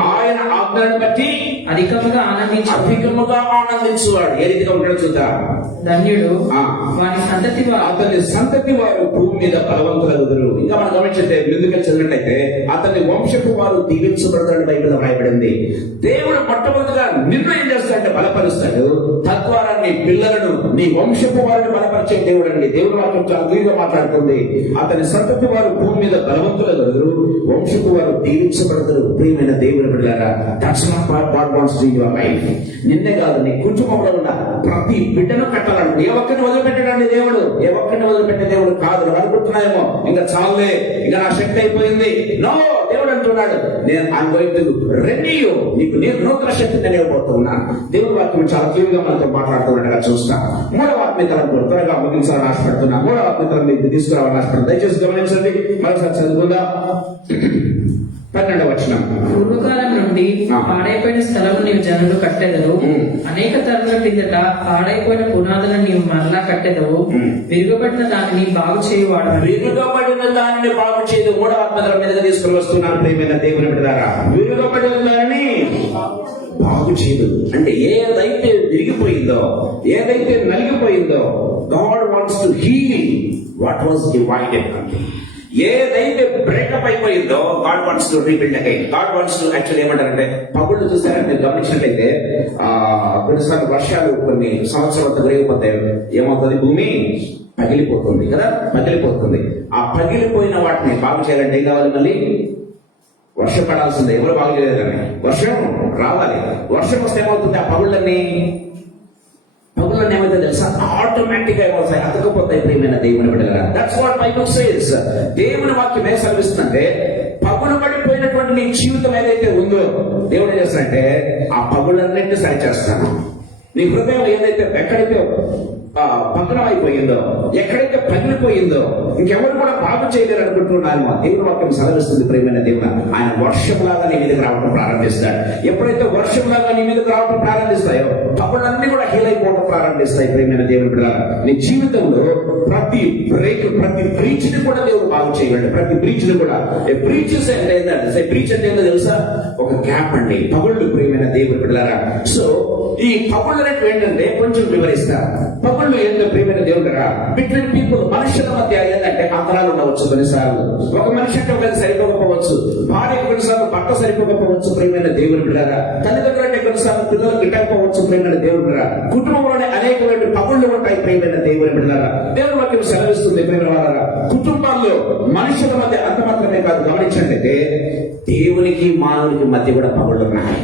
ఆయన ఆజ్ఞలను బట్టి అధికముగా ఆనందించువాడు. ఏ రీతిగా ఉంటాడు చూద్దా. ధన్యుడు వాని సంతతి అతని సంతతి వారు భూమి మీద బలవంతులగుదురు. ఇంకా మనం గమనించే ముందుగా చదివినట్లయితే అతని వంశపు వారు దీవించబడతాడు బైబిల్ రాయబడింది. దేవుడు మొట్టమొదటిగా నిన్ను ఏం చేస్తాడంటే బలపరుస్తాడు. తద్వారా నీ పిల్లలను, నీ వంశపు వారిని బలపరిచే దేవుడు అండి. దేవుడు వాక్యం చాలా క్లియర్గా మాట్లాడుతుంది. అతని సంతతి వారు భూమి మీద బలవంతులగుదురు, వంశపు వారు దీవించబడతారు ప్రియమైన దేవుని బిడ్డలారా. That's not God wants to your life. నిన్నే కాదు, నీ కుటుంబంలో ఉన్న ప్రతి బిడ్డను కట్టాలంటే ఏ ఒక్కరిని వదిలిపెట్టాడండి దేవుడు. ఏ ఒక్కరిని వదిలిపెట్టే దేవుడు కాదు. అనుకుంటున్నాయేమో ఇంకా చాలే, ఇంకా నా శక్తి అయిపోయింది. నో, దేవుడు అంటున్నాడు నేను ఐఎమ్ గోయింగ్ టు రెన్యూ, నీకు నేను నూతన శక్తిని ఇవ్వబోతున్నాను. దేవుడి వాక్యం చాలా క్లియర్గా మనతో మాట్లాడుతున్నట్టుగా చూస్తాం. మూడవ ఆత్మీయతలను త్వరగా ముగించాలని ఆశపడుతున్నా. మూడవ ఆత్మీయతలను మీకు తీసుకురావాలని ఆశపడుతుంది. దయచేసి గమనించండి. మరోసారి చదువుకుందా. 12వ వచనం. పూర్వకాలం నుండి పాడైపోయిన స్థలము నీవు జనులు కట్టెదవు, అనేక తరముల కిందట పాడైపోయిన పునాదులను నీవు మరలా కట్టెదవు, విరుగబడిన దానిని బాగు చేయువాడు. విరుగబడిన దానిని బాగు చేయదు. మూడవ ఆత్మల మీదుగా తీసుకుని వస్తున్నాను ప్రియమైన దేవుని బిడ్డలారా. విరుగబడిన దానిని బాగు చేయదు అంటే ఏదైతే విరిగిపోయిందో, ఏదైతే నలిగిపోయిందో, God wants to heal what was divided. ఏదైతే బ్రేకప్ అయిపోయిందో God wants to rebuild again. God wants to actually ఏమంటారంటే పగుళ్ళు చూసారంటే మీరు గమనించినట్లయితే కొన్నిసార్లు వర్షాలు కొన్ని సంవత్సరాలు గురైపోతే ఏమవుతుంది, భూమి పగిలిపోతుంది కదా, పగిలిపోతుంది. ఆ పగిలిపోయిన వాటిని బాగు చేయాలంటే ఏం కావాలి? మళ్ళీ వర్షం పడాల్సిందే. ఎవరు బాగు చేయలేదని వర్షం రావాలి. వర్షం వస్తే ఏమవుతుంది, ఆ పగుళ్ళన్నీ ఏమైతే తెలుసా, ఆటోమేటిక్ గా ఏమవుతాయి, అతకపోతాయి ప్రియమైన దేవుని బిడ్డలారా. That's what Bible says. దేవుని వాక్యం ఏం సెలవిస్తుందంటే పగులు పడిపోయినటువంటి నీ జీవితం ఏదైతే ఉందో దేవుడు ఏం చేస్తాడంటే ఆ పగులన్నింటినీ సరిచేస్తాను. నీ హృదయం ఏదైతే ఎక్కడైతే పతనం అయిపోయిందో, ఎక్కడైతే పగిలిపోయిందో, ఇంకెవరు కూడా బాగు చేయలేరు అనుకుంటున్నాను. దేవుని వాక్యం సెలవిస్తుంది ప్రియమైన దేవుడు. ఆయన వర్షంలాగా నీ మీదకి రావడం ప్రారంభిస్తాడు. ఎప్పుడైతే వర్షంలాగా నీ మీదకి రావడం ప్రారంభిస్తాయో పగులన్నీ కూడా హీల్ అయిపోవడం ప్రారంభిస్తాయి ప్రియమైన దేవుని బిడ్డలారా. నీ జీవితంలో ప్రతి బ్రేక్, ప్రతి బ్రీచ్ ని కూడా దేవుడు బాగు చేయగలడు. ప్రతి బ్రీచ్ ని కూడా బ్రీచెస్ అంటే బ్రీచ్ అంటే ఏంటో తెలుసా, ఒక గ్యాప్ అండి, పగుళ్ళు ప్రియమైన దేవుని బిడ్డలారా. సో ఈ పగుళ్ళు అనేవి ఏంటంటే కొంచెం వివరిస్తారు. పగుళ్ళు ఏంటో ప్రియమైన దేవుడురా, బిట్వీన్ పీపుల్, మనుషుల మధ్య ఏంటంటే అంతరాలు ఉండవచ్చు. కొన్నిసార్లు ఒక మనిషి అంటే ఒకటి సరిపోకపోవచ్చు, భార్య కొన్నిసార్లు భర్త సరిపోకపోవచ్చు ప్రియమైన దేవుని బిడ్డలారా. తల్లిదండ్రులు అంటే కొన్నిసార్లు పిల్లలు గిట్టకపోవచ్చు ప్రియమైన దేవుని బిడ్డలారా. కుటుంబంలోనే అనేకమైన పగుళ్ళు ఉంటాయి ప్రియమైన దేవుని బిడ్డలారా. దేవుని వాక్యం సెలవిస్తుంది ప్రియమైన వాళ్ళారా, కుటుంబాల్లో మనుషుల మధ్య అంత మాత్రమే కాదు, గమనించండి, దేవునికి మానవునికి మధ్య కూడా పగుళ్ళు ఉన్నాయి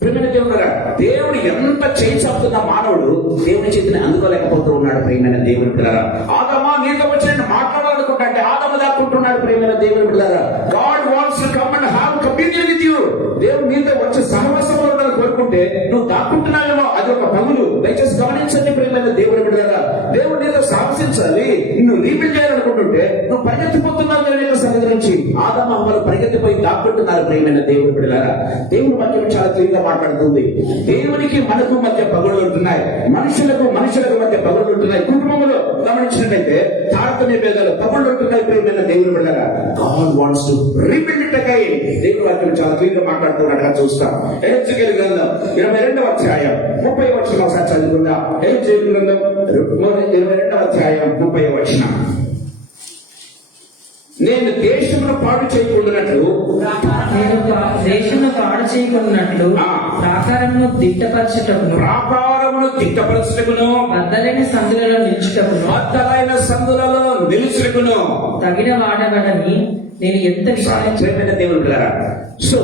ప్రియమైన దేవుడురా. దేవుడు ఎంత చేయించుతున్న మానవుడు దేవుని చేతిని అందుకోలేకపోతూ ఉన్నాడు ప్రియమైన దేవుని బిడ్డలారా. ఆదమా నీతో వచ్చిన మాట్లాడాలనుకుంటా అంటే ఆదమ దాక్కుంటున్నాడు ప్రియమైన దేవుని బిడ్డలారా. God wants to come and have communion with you. దేవుడు నీతో వచ్చి సహవాసంలో ఉండాలని కోరుకుంటే నువ్వు దాక్కుంటున్నావేమో, అది ఒక పగులు. దయచేసి గమనించండి ప్రియమైన దేవుని బిడ్డలారా. దేవుడు నీతో సాహసించాలి, నువ్వు రీబిల్డ్ చేయాలనుకుంటుంటే నువ్వు పరిగెత్తిపోతున్నావు దేవుని యొక్క సన్నిధి నుంచి. ఆదాము హవ్వలు పరిగెత్తిపోయి దాక్కుంటున్నారు. ప్రియమైన దేవుని బిడ్డలారా, దేవుని వాక్యం చాలా క్లియర్ గా మాట్లాడుతుంది. దేవునికి మనకు మధ్య పగుళ్ళు ఉంటున్నాయి, మనుషులకు మధ్య పగుళ్ళు ఉంటున్నాయి. కుటుంబంలో గమనించినట్లయితే తారతమ్య భేదాలు పగుళ్ళు ఉంటున్నాయి. ప్రియమైన దేవుని బిడ్డలారా, God wants to rebuild it again. దేవుని వాక్యం చాలా క్లియర్ గా మాట్లాడుతున్నట్టుగా చూస్తాం. హెబ్రీ గ్రంథం 22వ అధ్యాయం 30వ వచనం ఒకసారి చదువుకుందాం. హెబ్రీ గ్రంథం 22వ అధ్యాయం 30వ వచనం. నేను దేశమును పాడు చేయకుండానట్లు ప్రాకారమును దిట్టపరచుటకును బద్దలైన సందులలో నిలుచుటకును తగిన వాడబడని నేను ఎంత ప్రియమైన దేవుని బిడ్డలారా, సో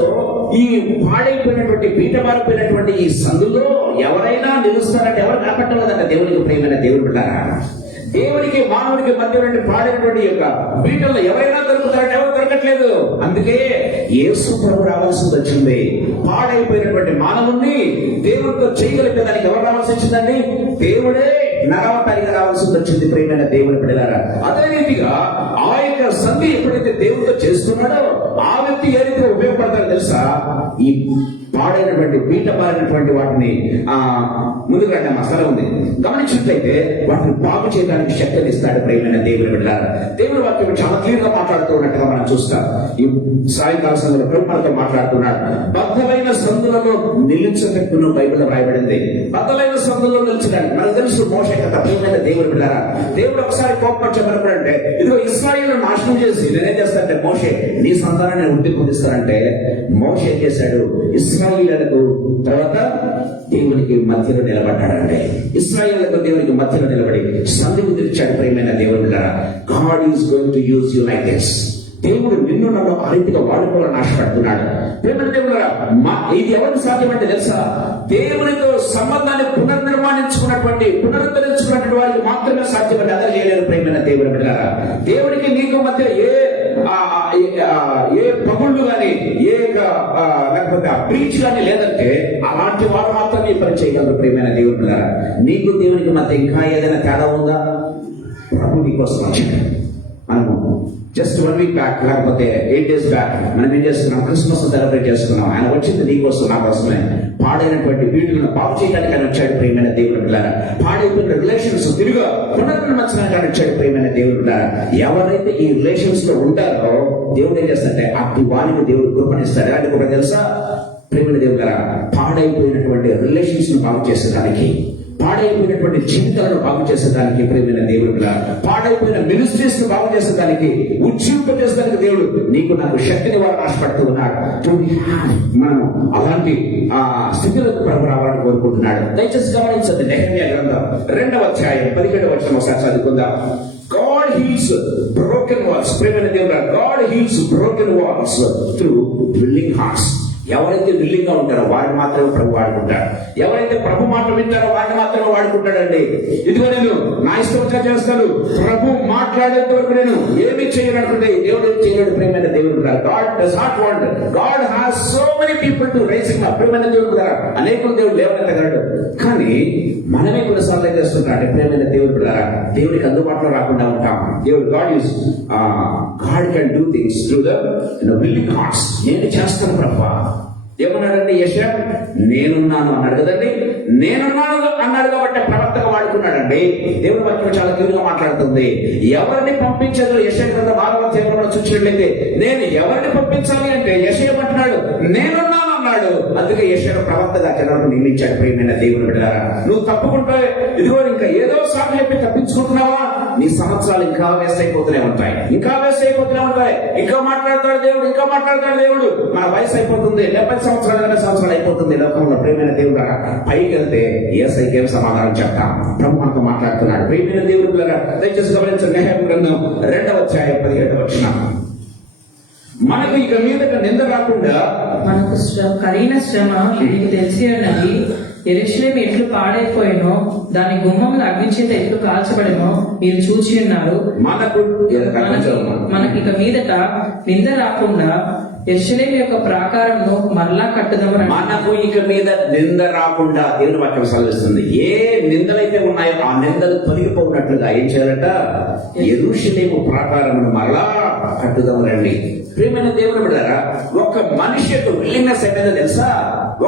ఈ పాడైపోయినటువంటి బీట మారిపోయినటువంటి ఈ సందులో ఎవరైనా నిలుస్తారంటే ఎవరు కనపట్టలేదంట దేవునికి. ప్రియమైన దేవుని బిడ్డలారా, దేవునికి మానవునికి మధ్య నుండి పాడైనటువంటి యొక్క బీటల్లో ఎవరైనా దొరుకుతారంటే ఎవరు దొరకట్లేదు. అందుకే యేసు ప్రభు రావాల్సి వచ్చింది. పాడైపోయినటువంటి మానవుణ్ణి దేవుడితో చేయగలిగేదానికి ఎవరు రావాల్సి వచ్చిందండి? దేవుడే నరవతారిగా రావాల్సి వచ్చింది. ప్రియమైన దేవుని బిడ్డలారా, అదే రీతిగా ఆ యొక్క సంధి ఎప్పుడైతే దేవుడితో చేస్తున్నాడో ఆ వ్యక్తి ఏ రీతిగా ఉపయోగపడతారో తెలుసా? ఈ పాడైనటువంటి బీట మారినటువంటి వాటిని ముందుకు రండి, మా స్థలం ఉంది, గమనించినట్లయితే వాటిని బాగు చేయడానికి శక్తిని ఇస్తాడు. ప్రియమైన దేవుని బిడ్డలారా, దేవుని వాక్యం చాలా క్లియర్ గా మాట్లాడుతూ ఉన్నట్టుగా మనం చూస్తాం. ఈ సాయంకాల సందులో ప్రభుత్వంతో మాట్లాడుతున్నాడు. బద్దలైన సందులలో నిలిచబెట్టుకున్న బైబిల్ రాయబడింది. బద్దలైన సందులో నిలిచడానికి మనకు తెలుసు మోషే కథ. ప్రియమైన దేవుని బిడ్డలారా, దేవుడు ఒకసారి కోపం చెప్పారంటే ఇదిగో ఇశ్రాయేలు నాశనం చేసి నేనేం చేస్తానంటే మోషే నీ సంతానాన్ని వృద్ధి పొందిస్తానంటే మోషే ఏం చేశాడు? ఇశ్రాయేలులకు తర్వాత దేవునికి మధ్యలో నిలబడ్డాడంటే ఇశ్రాయేలులకు దేవునికి మధ్యలో నిలబడి సంధి కుదిర్చాడు. ప్రియమైన దేవుని బిడ్డలారా, God is going to use you like this. దేవుడు నిన్ను నన్ను ఆ రీతిగా వాడుకోవాలని ఆశపడుతున్నాడు. ప్రియమైన దేవులారా, ఇది ఎవరికి సాధ్యమంటే తెలుసా? దేవునితో సంబంధాన్ని పునరుద్ధరించుకున్నటువంటి వారికి మాత్రమే సాధ్యపడి అదే చేయలేరు. ప్రియమైన దేవుని బిడ్డలారా, దేవునికి నీకు మధ్య ఏ పగుళ్ళు గాని లేకపోతే బ్రీచ్ గాని లేదంటే అలాంటి వారు మాత్రమే పని చేయగలరు. ప్రియమైన దేవుని బిడ్డలారా, నీకు దేవునికి మధ్య ఇంకా ఏదైనా తేడా ఉందా? ప్రభు నీకోసం వచ్చాడు. మనము జస్ట్ 1 వీక్ బ్యాక్ లేకపోతే 8 days బ్యాక్ మనం ఏం చేస్తున్నాం? క్రిస్మస్ సెలబ్రేట్ చేసుకున్నాం. ఆయన వచ్చింది నీకోసం, నా కోసమే. పాడైనటువంటి వీటిని బాగు చేయడానికి ఆయన వచ్చాడు. ప్రియమైన దేవుని బిడ్డలారా, పాడైపోయిన రిలేషన్స్ తిరిగి పునర్నిర్మించడానికి ఆయన వచ్చాడు. ప్రియమైన దేవుని బిడ్డలారా, ఎవరైతే ఈ రిలేషన్స్ లో ఉంటారో దేవుడు ఏం చేస్తాడంటే అటు వారికి దేవుడు కృపణిస్తాడు. ఎలాంటి కృప తెలుసా? ప్రియమైన దేవుని బిడ్డలారా, పాడైపోయినటువంటి రిలేషన్స్ ను బాగు చేసేదానికి, పాడైపోయినటువంటి జీవితాలను బాగు చేసేదానికి, ప్రియమైన దేవుడు పాడైపోయిన మినిస్ట్రీస్ ను బాగు చేసేదానికి, ఉజ్జీవింపజేసేదానికి దేవుడు నీకు నాకు శక్తిని వారు ఆశపడుతూ ఉన్నాడు. మనం అలాంటి స్థితిలకు ప్రభు రావాలని కోరుకుంటున్నాడు. దయచేసి గమనించండి. నెహెమ్యా గ్రంథం 2వ అధ్యాయం 17వ వచనం ఒకసారి చదువుకుందాం. God heals broken walls. ప్రియమైన దేవుడు, God heals broken walls through willing hearts. ఎవరైతే విల్లింగ్ గా ఉంటారో వారిని మాత్రమే ప్రభు వాడుకుంటాడు. ఎవరైతే ప్రభు మాట వింటారో వారిని మాత్రమే వాడుకుంటాడండి. ఇదిగో నేను నా ఇష్టంగా చేస్తాను, ప్రభు మాట్లాడేంత వరకు నేను ఏమి చేయనట్టుండే దేవుడు ఏం చేయలేడు. ప్రియమైన దేవుడు, God does not want, God has so many people to rising up. ప్రియమైన దేవుడు కదా, అనేకులు దేవుడు లేవనెత్తగలడు. కానీ మనమే కొన్నిసార్లు ఏం చేస్తున్నాడు? ప్రియమైన దేవుడు ద్వారా దేవుడికి అందుబాటులో రాకుండా ఉంటాం. దేవుడు God can do things through the willing hearts. నేను చేస్తాను ప్రభు. ఏమన్నాడండి యెషయా? నేనున్నాను అన్నాడు కదండి. నేనున్నాను అన్నాడు కాబట్టి ప్రవక్తగా వాడుకున్నాడండి. దేవుని వాక్యం చాలా క్లియర్గా మాట్లాడుతుంది. ఎవరిని పంపించదు? యెషయా గ్రంథం 6వ అధ్యాయంలో చూసినట్లయితే నేను ఎవరిని పంపించాలి అంటే యెషయా అంటున్నాడు నేనున్నాను అన్నాడు. అందుకే యెషయా ప్రవక్తగా జనాలను నియమించాడు. ప్రియమైన దేవుని బిడ్డలారా, నువ్వు తప్పుకుంటే ఇదిగో ఇంకా ఏదో సాగు చెప్పి తప్పించుకుంటున్నావా? నీ సంవత్సరాలు ఇంకా వేస్ట్ అయిపోతూనే ఉంటాయి, ఇంకా వేస్ట్ అయిపోతూనే ఉంటాయి. ఇంకా మాట్లాడతాడు దేవుడు, ఇంకా మాట్లాడతాడు దేవుడు. మన వయసు అయిపోతుంది, 70 సంవత్సరాలు 80 సంవత్సరాలు అయిపోతుంది లోకంలో. ప్రియమైన దేవుడు పైకి వెళ్తే యేసయ్యకి ఏం సమాధానం చెప్తాం? ప్రభు మనతో మాట్లాడుతున్నాడు. ప్రియమైన దేవుడు దయచేసి గమనించండి. నెహెమ్యా గ్రంథం 2వ అధ్యాయం 17వ వచనం. మనకు ఇక మీదట నింద రాకుండా మనకు కలిగిన శ్రమ మీకు తెలిసి ఉన్నది. యెరూషలేము ఎట్లు పాడైపోయినో, దాని గుమ్మములు అగ్ని చేత ఎట్లు కాల్చబడినో మీరు చూచి ఉన్నారు. మనకి ఇక మీదట నింద రాకుండా యెరూషలేము యొక్క ప్రాకారమును మరలా కట్టుదమని మనకు ఇక మీద నింద రాకుండా దేవుని వాక్యం సెలవిస్తుంది. ఏ నిందలైతే ఉన్నాయో ఆ నిందలు తొలగిపోయినట్లుగా ఏం చేయాలట? యెరూషలేము ప్రాకారమును మరలా కట్టుదాం రండి. ప్రియమైన దేవుని బిడ్డలారా, ఒక్క మనిషి యొక్క విల్లింగ్నెస్ ఏమైనా తెలుసా?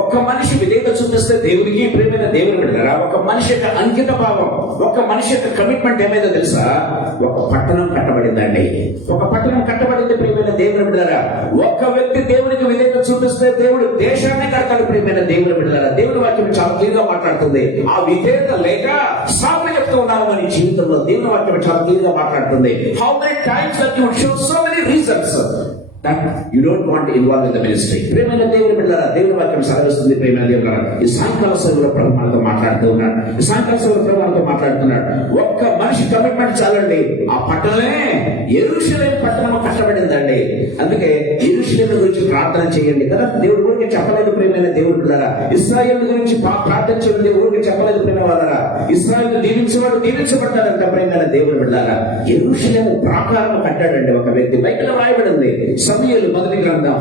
ఒక్క మనిషి విధేయత చూపిస్తే దేవునికి, ప్రియమైన దేవుని బిడ్డలారా, ఒక మనిషి యొక్క అంకిత భావం, ఒక మనిషి యొక్క కమిట్మెంట్ ఏమైందో తెలుసా? ఒక పట్టణం కట్టబడిందండి. ఒక పట్టణం కట్టబడింది ప్రియమైన దేవుని బిడ్డలారా. ఒక్క వ్యక్తి దేవునికి విధేయత చూపిస్తే దేవుడు దేశాన్ని కడతాడు. ప్రియమైన దేవుని బిడ్డలారా, దేవుని వాక్యం చాలా క్లియర్ గా మాట్లాడుతుంది. ఆ విధేయత లేక సాగులు చెప్తూ ఉన్నాము మన జీవితంలో. దేవుని వాక్యం చాలా క్లియర్ గా మాట్లాడుతుంది. How many times that you show so many reasons that you don't want to involve in the ministry. ప్రియమైన దేవుని బిడ్డలారా, దేవుని వాక్యం సెలవిస్తుంది. ప్రియమైన దేవులారా, ఈ సాయంకాల సమయంలో ప్రభు మనతో మాట్లాడుతూ ఉన్నాడు. ఈ సాయంకాల సమయంలో ప్రభు మనతో మాట్లాడుతున్నాడు. ఒక్క మనిషి కమిట్మెంట్ చాలండి, ఆ పట్టణమే యెరూషలేము పట్టణం కట్టబడిందండి. అందుకే యెరూషలేము గురించి ప్రార్థన చేయండి కదా. దేవుడి గురించి చెప్పలేదు ప్రియమైన దేవుని బిడ్డలారా. ఇశ్రాయేలు గురించి ప్రార్థన చేయండి. దేవుడి గురించి చెప్పలేదు ప్రియమైన వాళ్ళారా. ఇశ్రాయేలు దీవించేవాడు దీవించబడ్డాడంట. ప్రియమైన దేవుని బిడ్డలారా, యెరూషలేము ప్రాకారం కట్టాడండి ఒక వ్యక్తి. బైబిల్లో రాయబడింది. సమూయేలు మొదటి గ్రంథం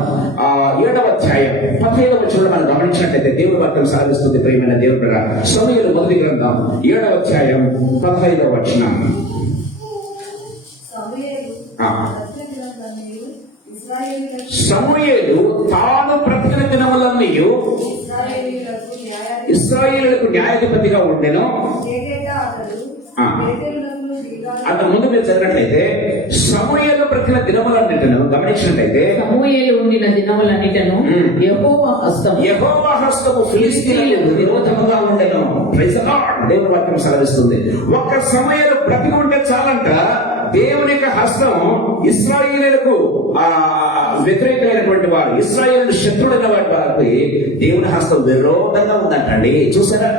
7వ అధ్యాయం 15వ వచనంలో మనం గమనించినట్లయితే దేవుని వాక్యం సాధిస్తుంది. ప్రియమైన దేవుని బిడ్డలారా, సమూయేలు మొదటి గ్రంథం 7వ అధ్యాయం 15వ వచనం. సమూయేలు తాను బ్రతికిన దినములన్నీ ఇశ్రాయేలులకు న్యాయాధిపతిగా ఉండెను. అంత ముందు మీరు చదివినట్లయితే సమూయేలు బ్రతికిన దినములన్నిటిను గమనించినట్లయితే, సమూయేలు ఉండిన దినములన్నిటను యెహోవా హస్తము ఫిలిష్తీయులకు విరోధముగా ఉండెను. Praise the lord. దేవుని వాక్యం సెలవిస్తుంది. ఒక్క సమూయేలు బ్రతికి ఉంటే చాలంట, దేవుని యొక్క హస్తం ఇశ్రాయేలులకు వ్యతిరేకమైనటువంటి వారు, ఇశ్రాయేలు శత్రుడైన వారికి దేవుని హస్తం విరోధంగా ఉందంటండి. చూసారా?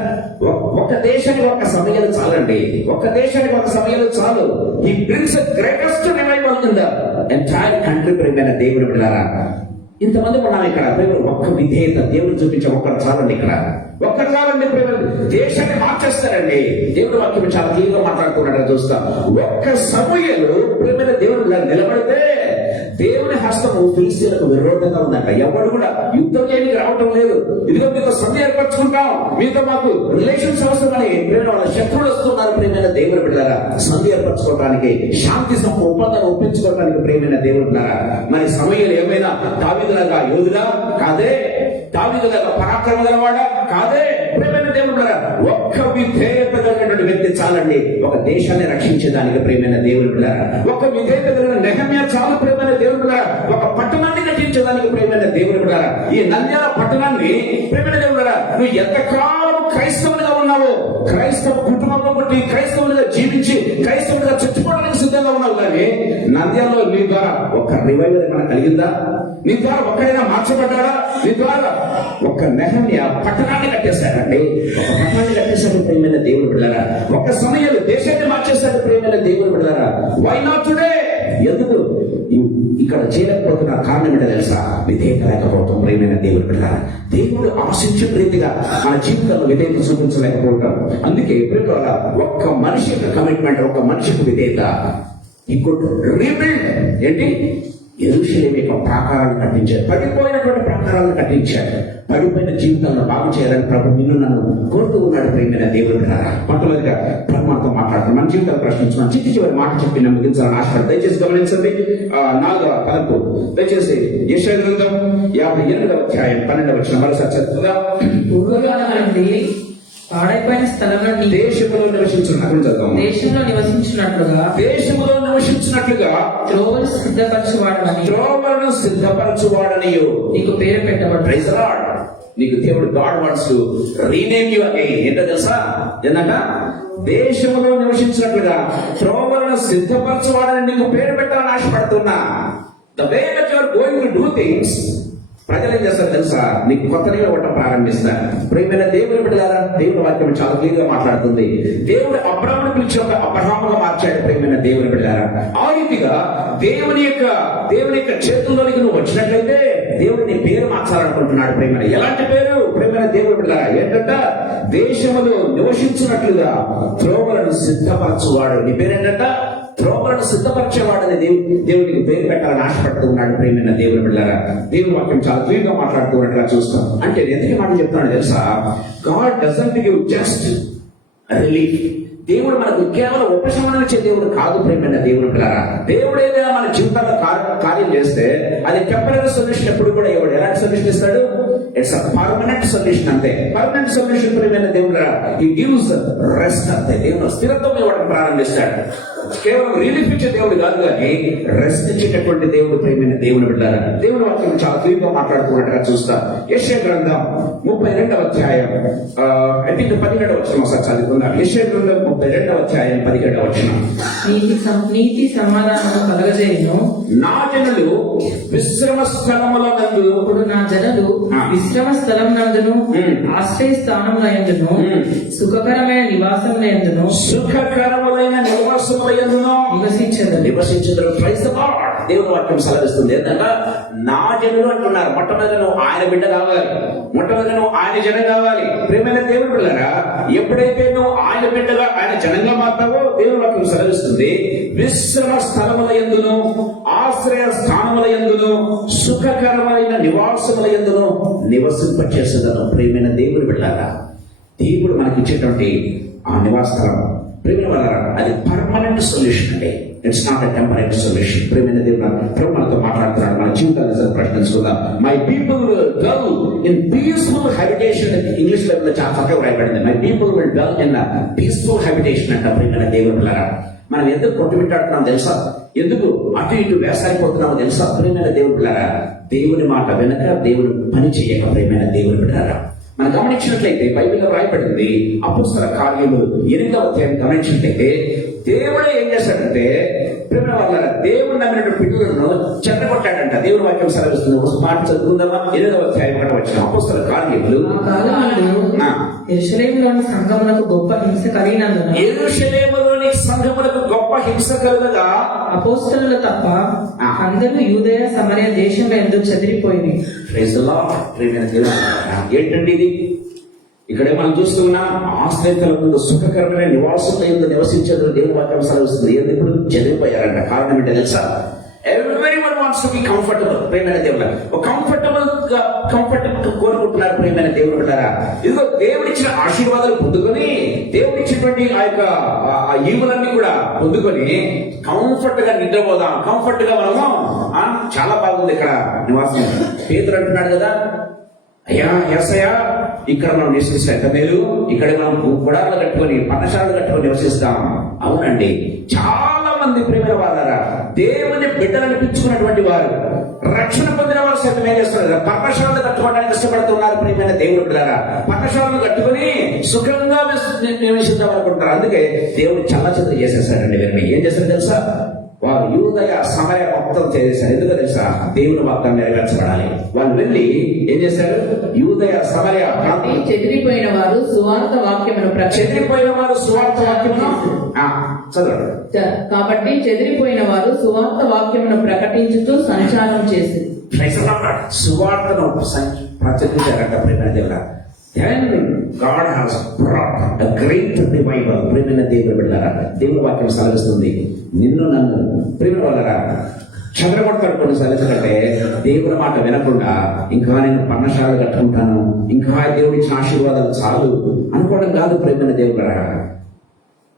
ఒక దేశానికి ఒక సమయాలు చాలండి. ఒక దేశానికి ఒక సమయాలు చాలు. He brings the greatest revival in the entire country. ప్రియమైన దేవుని బిడ్డలారా, ఇంతమంది ఉన్నాం ఇక్కడ. ఒక్క విధేయత దేవుడు చూపించే ఒక్కరు చాలండి. ఇక్కడ ఒక్కరు చాలండి. దేశాన్ని మార్చేస్తారండి. దేవుడి వాక్యం చాలా క్లియర్గా మాట్లాడుతున్నాడు. చూస్తాం. ఒక్క సమూయేలు ప్రియమైన దేవుడు నిలబడితే దేవుని హస్తము ఫిలిష్తీయులకు విరోధంగా ఉందంట. ఎవరు కూడా యుద్ధం చేయడానికి రావటం లేదు. ఇదిగో మీతో సంధి ఏర్పరచుకుంటాం, మీతో మాకు రిలేషన్స్ అవసరమని వాళ్ళ శత్రువులు వస్తున్నారు. ప్రియమైన దేవుని బిడ్డలారా, సంధి ఏర్పరచుకోవడానికి, శాంతి ఒప్పందాన్ని ఒప్పించుకోవడానికి ప్రియమైన దేవుని బిడ్డలారా, మరి సమూయేలు ఏమైనా దావీదులాగా యోధుడా కాదే, దావీదులాగా పరాక్రమ గలవాడా కాదే. ప్రియమైన దేవుని బిడ్డలారా, ఒక్క విధేయత కలిగినటువంటి వ్యక్తి చాలండి ఒక దేశాన్ని రక్షించేదానికి. ప్రియమైన దేవుని బిడ్డలారా, ఒక్క విధేయత కలిగిన నెహమ్యా చాలు. ప్రియమైన దేవుని బిడ్డలారా, ఒక పట్టణాన్ని కట్టించేదానికి. ప్రియమైన దేవుని బిడ్డలారా, ఈ నంద్యాల పట్టణాన్ని ప్రియమైన దేవుని బిడ్డలారా, నువ్వు ఎంతకాలం క్రైస్తవునిగా ఉన్నావో, క్రైస్తవ కుటుంబంలో పుట్టి క్రైస్తవునిగా జీవించి క్రైస్తవునిగా చచ్చిపోవడానికి సిద్ధంగా ఉన్నావు. కానీ నంద్యాలలో నీ ద్వారా ఒక రివైవల్ ఏమైనా కలిగిందా? నీ ద్వారా ఒక్కడైనా మార్చబడ్డాడా? నీ ద్వారా ఒక నెహమ్యా పట్టణాన్ని కట్టేశాడండి. ఒక పట్టణాన్ని కట్టేశాడు. ప్రియమైన దేవుని బిడ్డలారా, ఒక సమయంలో దేశాన్ని మార్చేశాడు. ప్రియమైన దేవుని బిడ్డలారా, వై నాట్ టుడే? ఎందుకు ఇక్కడ చేయలేకపోతున్న కారణం ఏంటో తెలుసా? విధేయత లేకపోవటం. ప్రియమైన దేవుని బిడ్డలారా, దేవుడు ఆశించిన రీతిగా మన జీవితంలో విధేయత చూపించలేకపోవటం. అందుకే ప్రియమైన ఒక్క మనిషి యొక్క కమిట్మెంట్, ఒక మనిషికి విధేయత ఇంకోటి రీబిల్డ్ ఏంటి? యెరూషలేము యొక్క ప్రాకారాలను కట్టించాడు. పడిపోయినటువంటి ప్రాకారాలను కట్టించాడు. పడిపోయిన జీవితాలను బాగు చేయాలని ప్రభు నిన్ను నన్ను కోరుతూ ఉన్నాడు. ప్రియమైన దేవుని బిడ్డలారా, మొట్టమొదటిగా ప్రభు మనతో మాట్లాడుతున్నాం. మన జీవితాలు ప్రశ్నించున్నాం. చివరి మాట చెప్పి ముగించాలని ఆశపడి దయచేసి గమనించండి. 4వ తలంపు దయచేసి యెషయా గ్రంథం 58వ అధ్యాయం 12వ వచనం మరోసారి చదువుతుందా? పూర్వకాలం నుండి పాడైపోయిన స్థలంలో దేశంలో నివసించినట్లుగా త్రోవలను సిద్ధపరచువాడని నీకు పేరు పెట్టబడ్డ. Praise the lord. నీకు దేవుడు God wants to rename you again. ఏంటో తెలుసా? ఏంటంట? దేశంలో నివసించినట్లుగా త్రోవలను సిద్ధపరచువాడని నీకు పేరు పెట్టాలని ఆశపడుతున్నా. The way that you are going to do things, ప్రజలు ఏం చేస్తారు తెలుసా? నీకు కొత్త నీళ్ళు ఇవ్వటం ప్రారంభిస్తారు. ప్రియమైన దేవుని బిడ్డలారా, దేవుని వాక్యం చాలా క్లియర్ గా మాట్లాడుతుంది. దేవుడు అబ్రాహామును పిలిచి ఒక అబ్రహాముగా మార్చాడు. ప్రియమైన దేవుని బిడ్డలారా, ఆ రీతిగా దేవుని యొక్క చేతుల్లోనికి నువ్వు వచ్చినట్లయితే దేవుడు నీ పేరు మార్చాలనుకుంటున్నాడు. ప్రియమైన ఎలాంటి పేరు? ప్రియమైన దేవుని బిడ్డలారా, ఏంటంట? దేశములో నివసించినట్లుగా త్రోవలను సిద్ధపరచువాడు. నీ పేరు ఏంటంట? త్రోవలను సిద్ధపరిచేవాడని దేవుడికి పేరు పెట్టాలని ఆశపడుతూ ఉన్నాడు. ప్రేమైన దేవుని బిడ్డలారా, దేవుని వాక్యం చాలా క్లియర్గా మాట్లాడుతూ ఉన్నట్టుగా చూస్తాం. అంటే నేను ఎందుకు మాట చెప్తున్నాను తెలుసా? God doesn't give just relief. దేవుడు మనకు కేవలం ఉపశమనం ఇచ్చే దేవుడు కాదు. ప్రేమైన దేవుని బిడ్డలారా, దేవుడు ఏదైనా మన జీవితాల్లో కార్యం చేస్తే అది టెంపరరీ సొల్యూషన్ ఎప్పుడు కూడా ఎవడు ఎలాంటి సొల్యూషన్ ఇస్తాడు? It's a permanent solution. అంతే పర్మనెంట్ సొల్యూషన్. ప్రేమైన దేవుడు ఈ గివ్స్ రెస్ట్. అంతే దేవుడు స్థిరత్వం ఇవ్వడం ప్రారంభిస్తాడు. కేవలం రిలీఫ్ ఇచ్చే దేవుడు కాదు, కానీ రెస్ట్ ఇచ్చేటటువంటి దేవుడు. ప్రేమైన దేవుని బిడ్డలారా, దేవుని వాక్యం చాలా క్లియర్గా మాట్లాడుతున్నట్టుగా చూస్తా. యెషయా గ్రంథం 32వ అధ్యాయం ఐ థింక్ 17వ వచనం ఒకసారి చదువుకుందాం. యెషయా గ్రంథం 32వ అధ్యాయం 17వ వచనం. నీతి సమాధానము కలగజేయును. నా జనులు విశ్రమ స్థలముల నందు, ఇప్పుడు నా జనులు విశ్రమ స్థలం నందును ఆశ్రయ స్థానముల యందును సుఖకరమైన నివాసముల యందును సుఖకరములైన నివాసముల యందును నివసించెదరు. Praise the lord. దేవుని వాక్యం సెలవిస్తుంది. ఏంటంటే నా జనులు అంటున్నారు. మొట్టమొదటి నువ్వు ఆయన బిడ్డ కావాలి, మొట్టమొదటి నువ్వు ఆయన జనం కావాలి. ప్రేమైన దేవుని బిడ్డలారా, ఎప్పుడైతే నువ్వు ఆయన బిడ్డగా ఆయన జనంగా మారుతావో దేవుని వాక్యం సెలవిస్తుంది, విశ్రమ స్థలముల యందును ఆశ్రయ స్థానముల యందును సుఖకరమైన నివాసముల యందును నివసింపచేసేదను. ప్రేమైన దేవుని బిడ్డలారా, దేవుడు మనకి ఇచ్చేటువంటి ఆ నివాస స్థలం ప్రేమైన వాళ్ళ అది పర్మనెంట్ సొల్యూషన్ అండి. It's not a temporary solution. ప్రేమైన దేవుడు ప్రభు మనతో మాట్లాడుతున్నాడు. మన జీవితాన్ని ప్రశ్నించుకుందాం. My people will dwell in peaceful habitation. English లో చాలా చక్కగా రాయబడింది. My people will dwell in peaceful habitation అంట. ప్రేమైన దేవుడు పిల్లరా, మనం ఎందుకు కొట్టుమిట్టాడుతున్నాం తెలుసా? ఎందుకు అటు ఇటు వేసారిపోతున్నామో తెలుసా? ప్రేమైన దేవుడు పిల్లరా, దేవుని మాట వెనక దేవుడు పని చేయక ప్రేమైన దేవుని బిడ్డలారా, మనం గమనించినట్లయితే బైబిల్లో రాయబడింది అపోస్తల కార్యములు 8వ అధ్యాయం గమనించినట్లయితే దేవుడే ఏం చేశాడంటే ప్రేమ వాళ్ళ దేవుడు నమ్మినటువంటి పిల్లలను చెత్తగొట్టాడంట. దేవుడు వాక్యం సెలవిస్తుంది. ఒక మాట చదువుకుందామా? 8వ అధ్యాయం వచ్చిన అపోస్తల కార్యములు. యెరూషలేములోని సంఘములకు గొప్ప హింస కలిగినందున, యెరూషలేములోని సంఘములకు గొప్ప హింస కలుగగా అపోస్తలులు తప్ప అందరూ యూదయ సమరయ దేశంలో ఎందుకు చెదిరిపోయింది. Praise the lord. ప్రేమైన దేవుడు, ఏంటండి ఇది? ఇక్కడే మనం చూస్తున్నాం, ఆశ్రయితల ముందు సుఖకరమైన నివాసంలో ఎందుకు నివసించారు దేవుని వాక్యం సెలవిస్తుంది. ఎందుకు చెదిరిపోయారంట? కారణం ఏంటో తెలుసా? Everyone wants to be comfortable. ప్రేమైన దేవుడు, ఒక కంఫర్టబుల్ కోరుకుంటున్నారు. ప్రేమైన దేవుడు బిడ్డలారా, ఇదిగో దేవుడిచ్చిన ఆశీర్వాదాలు పొందుకొని, దేవుడిచ్చినటువంటి ఆ యొక్క ఈవులన్నీ కూడా పొందుకొని కంఫర్ట్ గా నిద్రపోదాం, కంఫర్ట్ గా మనము చాలా బాగుంది ఇక్కడ నివాసం. పేతురు అంటున్నాడు కదా, అయ్యా యేసయ్యా, ఇక్కడ మనం నివసిస్తాం మేలు, ఇక్కడ మనం గుడాలు కట్టుకొని పన్నశాలలు కట్టుకొని నివసిస్తాం. అవునండి, చాలా మంది ప్రేమ వాళ్ళారా దేవుని బిడ్డలు అనిపించుకున్నటువంటి వారు, రక్షణ పొందిన వారు సైతం ఏం చేస్తున్నారు? పర్ణశాలను కట్టుకోవడానికి ఇష్టపడుతున్నారు. ప్రియమైన దేవుడు బిడ్డలారా, పర్ణశాలను కట్టుకుని సుఖంగా నివసిద్దాం అనుకుంటారు. అందుకే దేవుడు చల్లచంద్ర చేసేసాడండి. వీరిని ఏం చేశారు తెలుసా? వారు యూదయ సమరయ మొత్తం చేసేసారు. ఎందుకో తెలుసా? దేవుని వాగ్దానం నెరవేర్చబడాలి. వాళ్ళు వెళ్ళి ఏం చేశారు? యూదయ సమరయ చెదిరిపోయిన వారు సువార్త వాక్యమును చదవండి. కాబట్టి చెదిరిపోయిన వారు సువార్త వాక్యమును ప్రకటించుతూ సంచారం చేసి సువార్తను ప్రచురించారంట. ప్రేమైన దేవుడా, then God has brought a great revival. ప్రేమైన దేవుని బిడ్డలారా, దేవుని వాక్యం సెలవిస్తుంది, నిన్ను నన్ను ప్రేమ వాళ్ళరా చంద్రగొడతాడు కొన్నిసార్లు. ఎందుకంటే దేవుని మాట వినకుండా ఇంకా నేను పన్నశాల కట్టుకుంటాను, ఇంకా దేవుడి ఇచ్చిన ఆశీర్వాదాలు చాలు అనుకోవడం కాదు. ప్రేమైన దేవుడురా,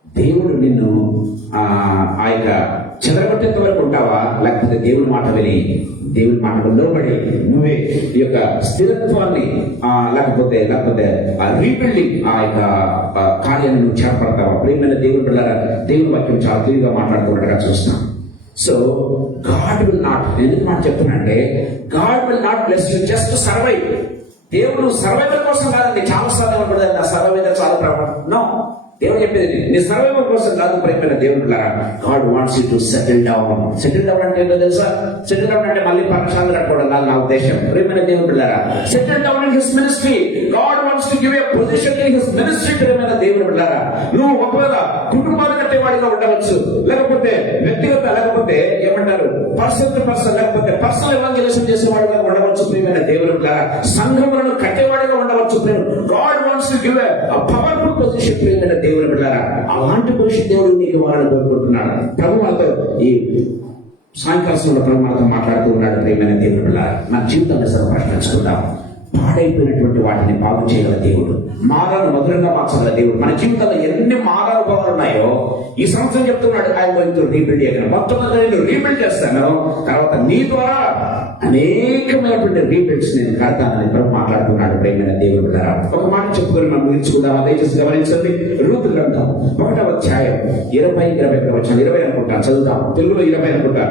దేవుడు నిన్ను ఆ యొక్క చెదరగొట్టేంత వరకు ఉంటావా? లేకపోతే దేవుని మాట విని దేవుని మాటకు లోబడి నువ్వే ఈ యొక్క స్థిరత్వాన్ని లేకపోతే ఆ రీబిల్డింగ్ ఆ యొక్క కార్యాన్ని నువ్వు చేపడతావా? ప్రేమైన దేవుని బిడ్డలారా, దేవుని వాక్యం చాలా క్లియర్గా మాట్లాడుతున్నట్టుగా చూస్తాం. సో గాడ్ విల్ నాట్, ఎందుకు మాట చెప్తున్నా, God will not bless you just survive. దేవుడు సర్వైవల్ కోసం కాదండి. చాలా సార్లు ఏమనుకుంటుంది, నా సర్వైవల్ చాలా ప్రాబ్లం. నో, దేవుడు చెప్పేది నీ సర్వైవల్ కోసం కాదు. ప్రేమైన దేవుడులారా, God wants you to settle down. Settle down అంటే ఏంటో తెలుసా? సెటిల్ డౌన్ అంటే మళ్ళీ పర్ణశాలలు కట్టుకోవడం కాదు నా ఉద్దేశం. ప్రేమైన దేవుడులారా, settle down in his ministry. God wants to give a position in his ministry. ప్రేమైన దేవుడులారా, నువ్వు ఒకవేళ కుటుంబాలు కట్టేవాడిగా ఉండవచ్చు, లేకపోతే వ్యక్తిగత, లేకపోతే ఏమంటారు పర్సన్ టు పర్సన్, లేకపోతే పర్సనల్ ఎవాంజలిజం చేసేవాడిగా ఉండవచ్చు. ప్రేమైన దేవుడులారా, సంఘములను కట్టేవాడిగా ఉండవచ్చు. God wants to give a powerful position భవిష్యత్ ప్రియమైన దేవుని బిడ్డారా, అలాంటి భవిష్యత్ దేవుడు నీకు ఇవ్వాలని కోరుకుంటున్నాడు. ప్రభు మనతో ఈ సాయంకాలంలో ప్రభు మనతో మాట్లాడుతూ ఉన్నాడు. ప్రియమైన దేవుని బిడ్డారా, మన జీవితాన్ని సరే ప్రశ్నించుకుందాం. పాడైపోయినటువంటి వాటిని బాగు చేయగల దేవుడు, మారాలను మధురంగా మార్చగల దేవుడు. మన జీవితంలో ఎన్ని మారానుభవాలు ఉన్నాయో ఈ సంవత్సరం చెప్తున్నాడు, ఆయన గోయింగ్ టు రీబిల్డ్ చేయగలను. మొట్టమొదటి నేను రీబిల్డ్ చేస్తాను, తర్వాత నీ ద్వారా అనేకమైనటువంటి రీబిల్డ్స్ నేను కడతానని ప్రభు మాట్లాడుతున్నాడు. ప్రేమైన దేవుడు ద్వారా ఒక మాట చెప్పుకొని మనం ముగించుకుందాం. దయచేసి గమనించండి. రూతు గ్రంథం 1వ అధ్యాయం 20 వచ్చిన 20 అనుకుంటా, చదువుతాం. తెలుగులో 20 అనుకుంటా.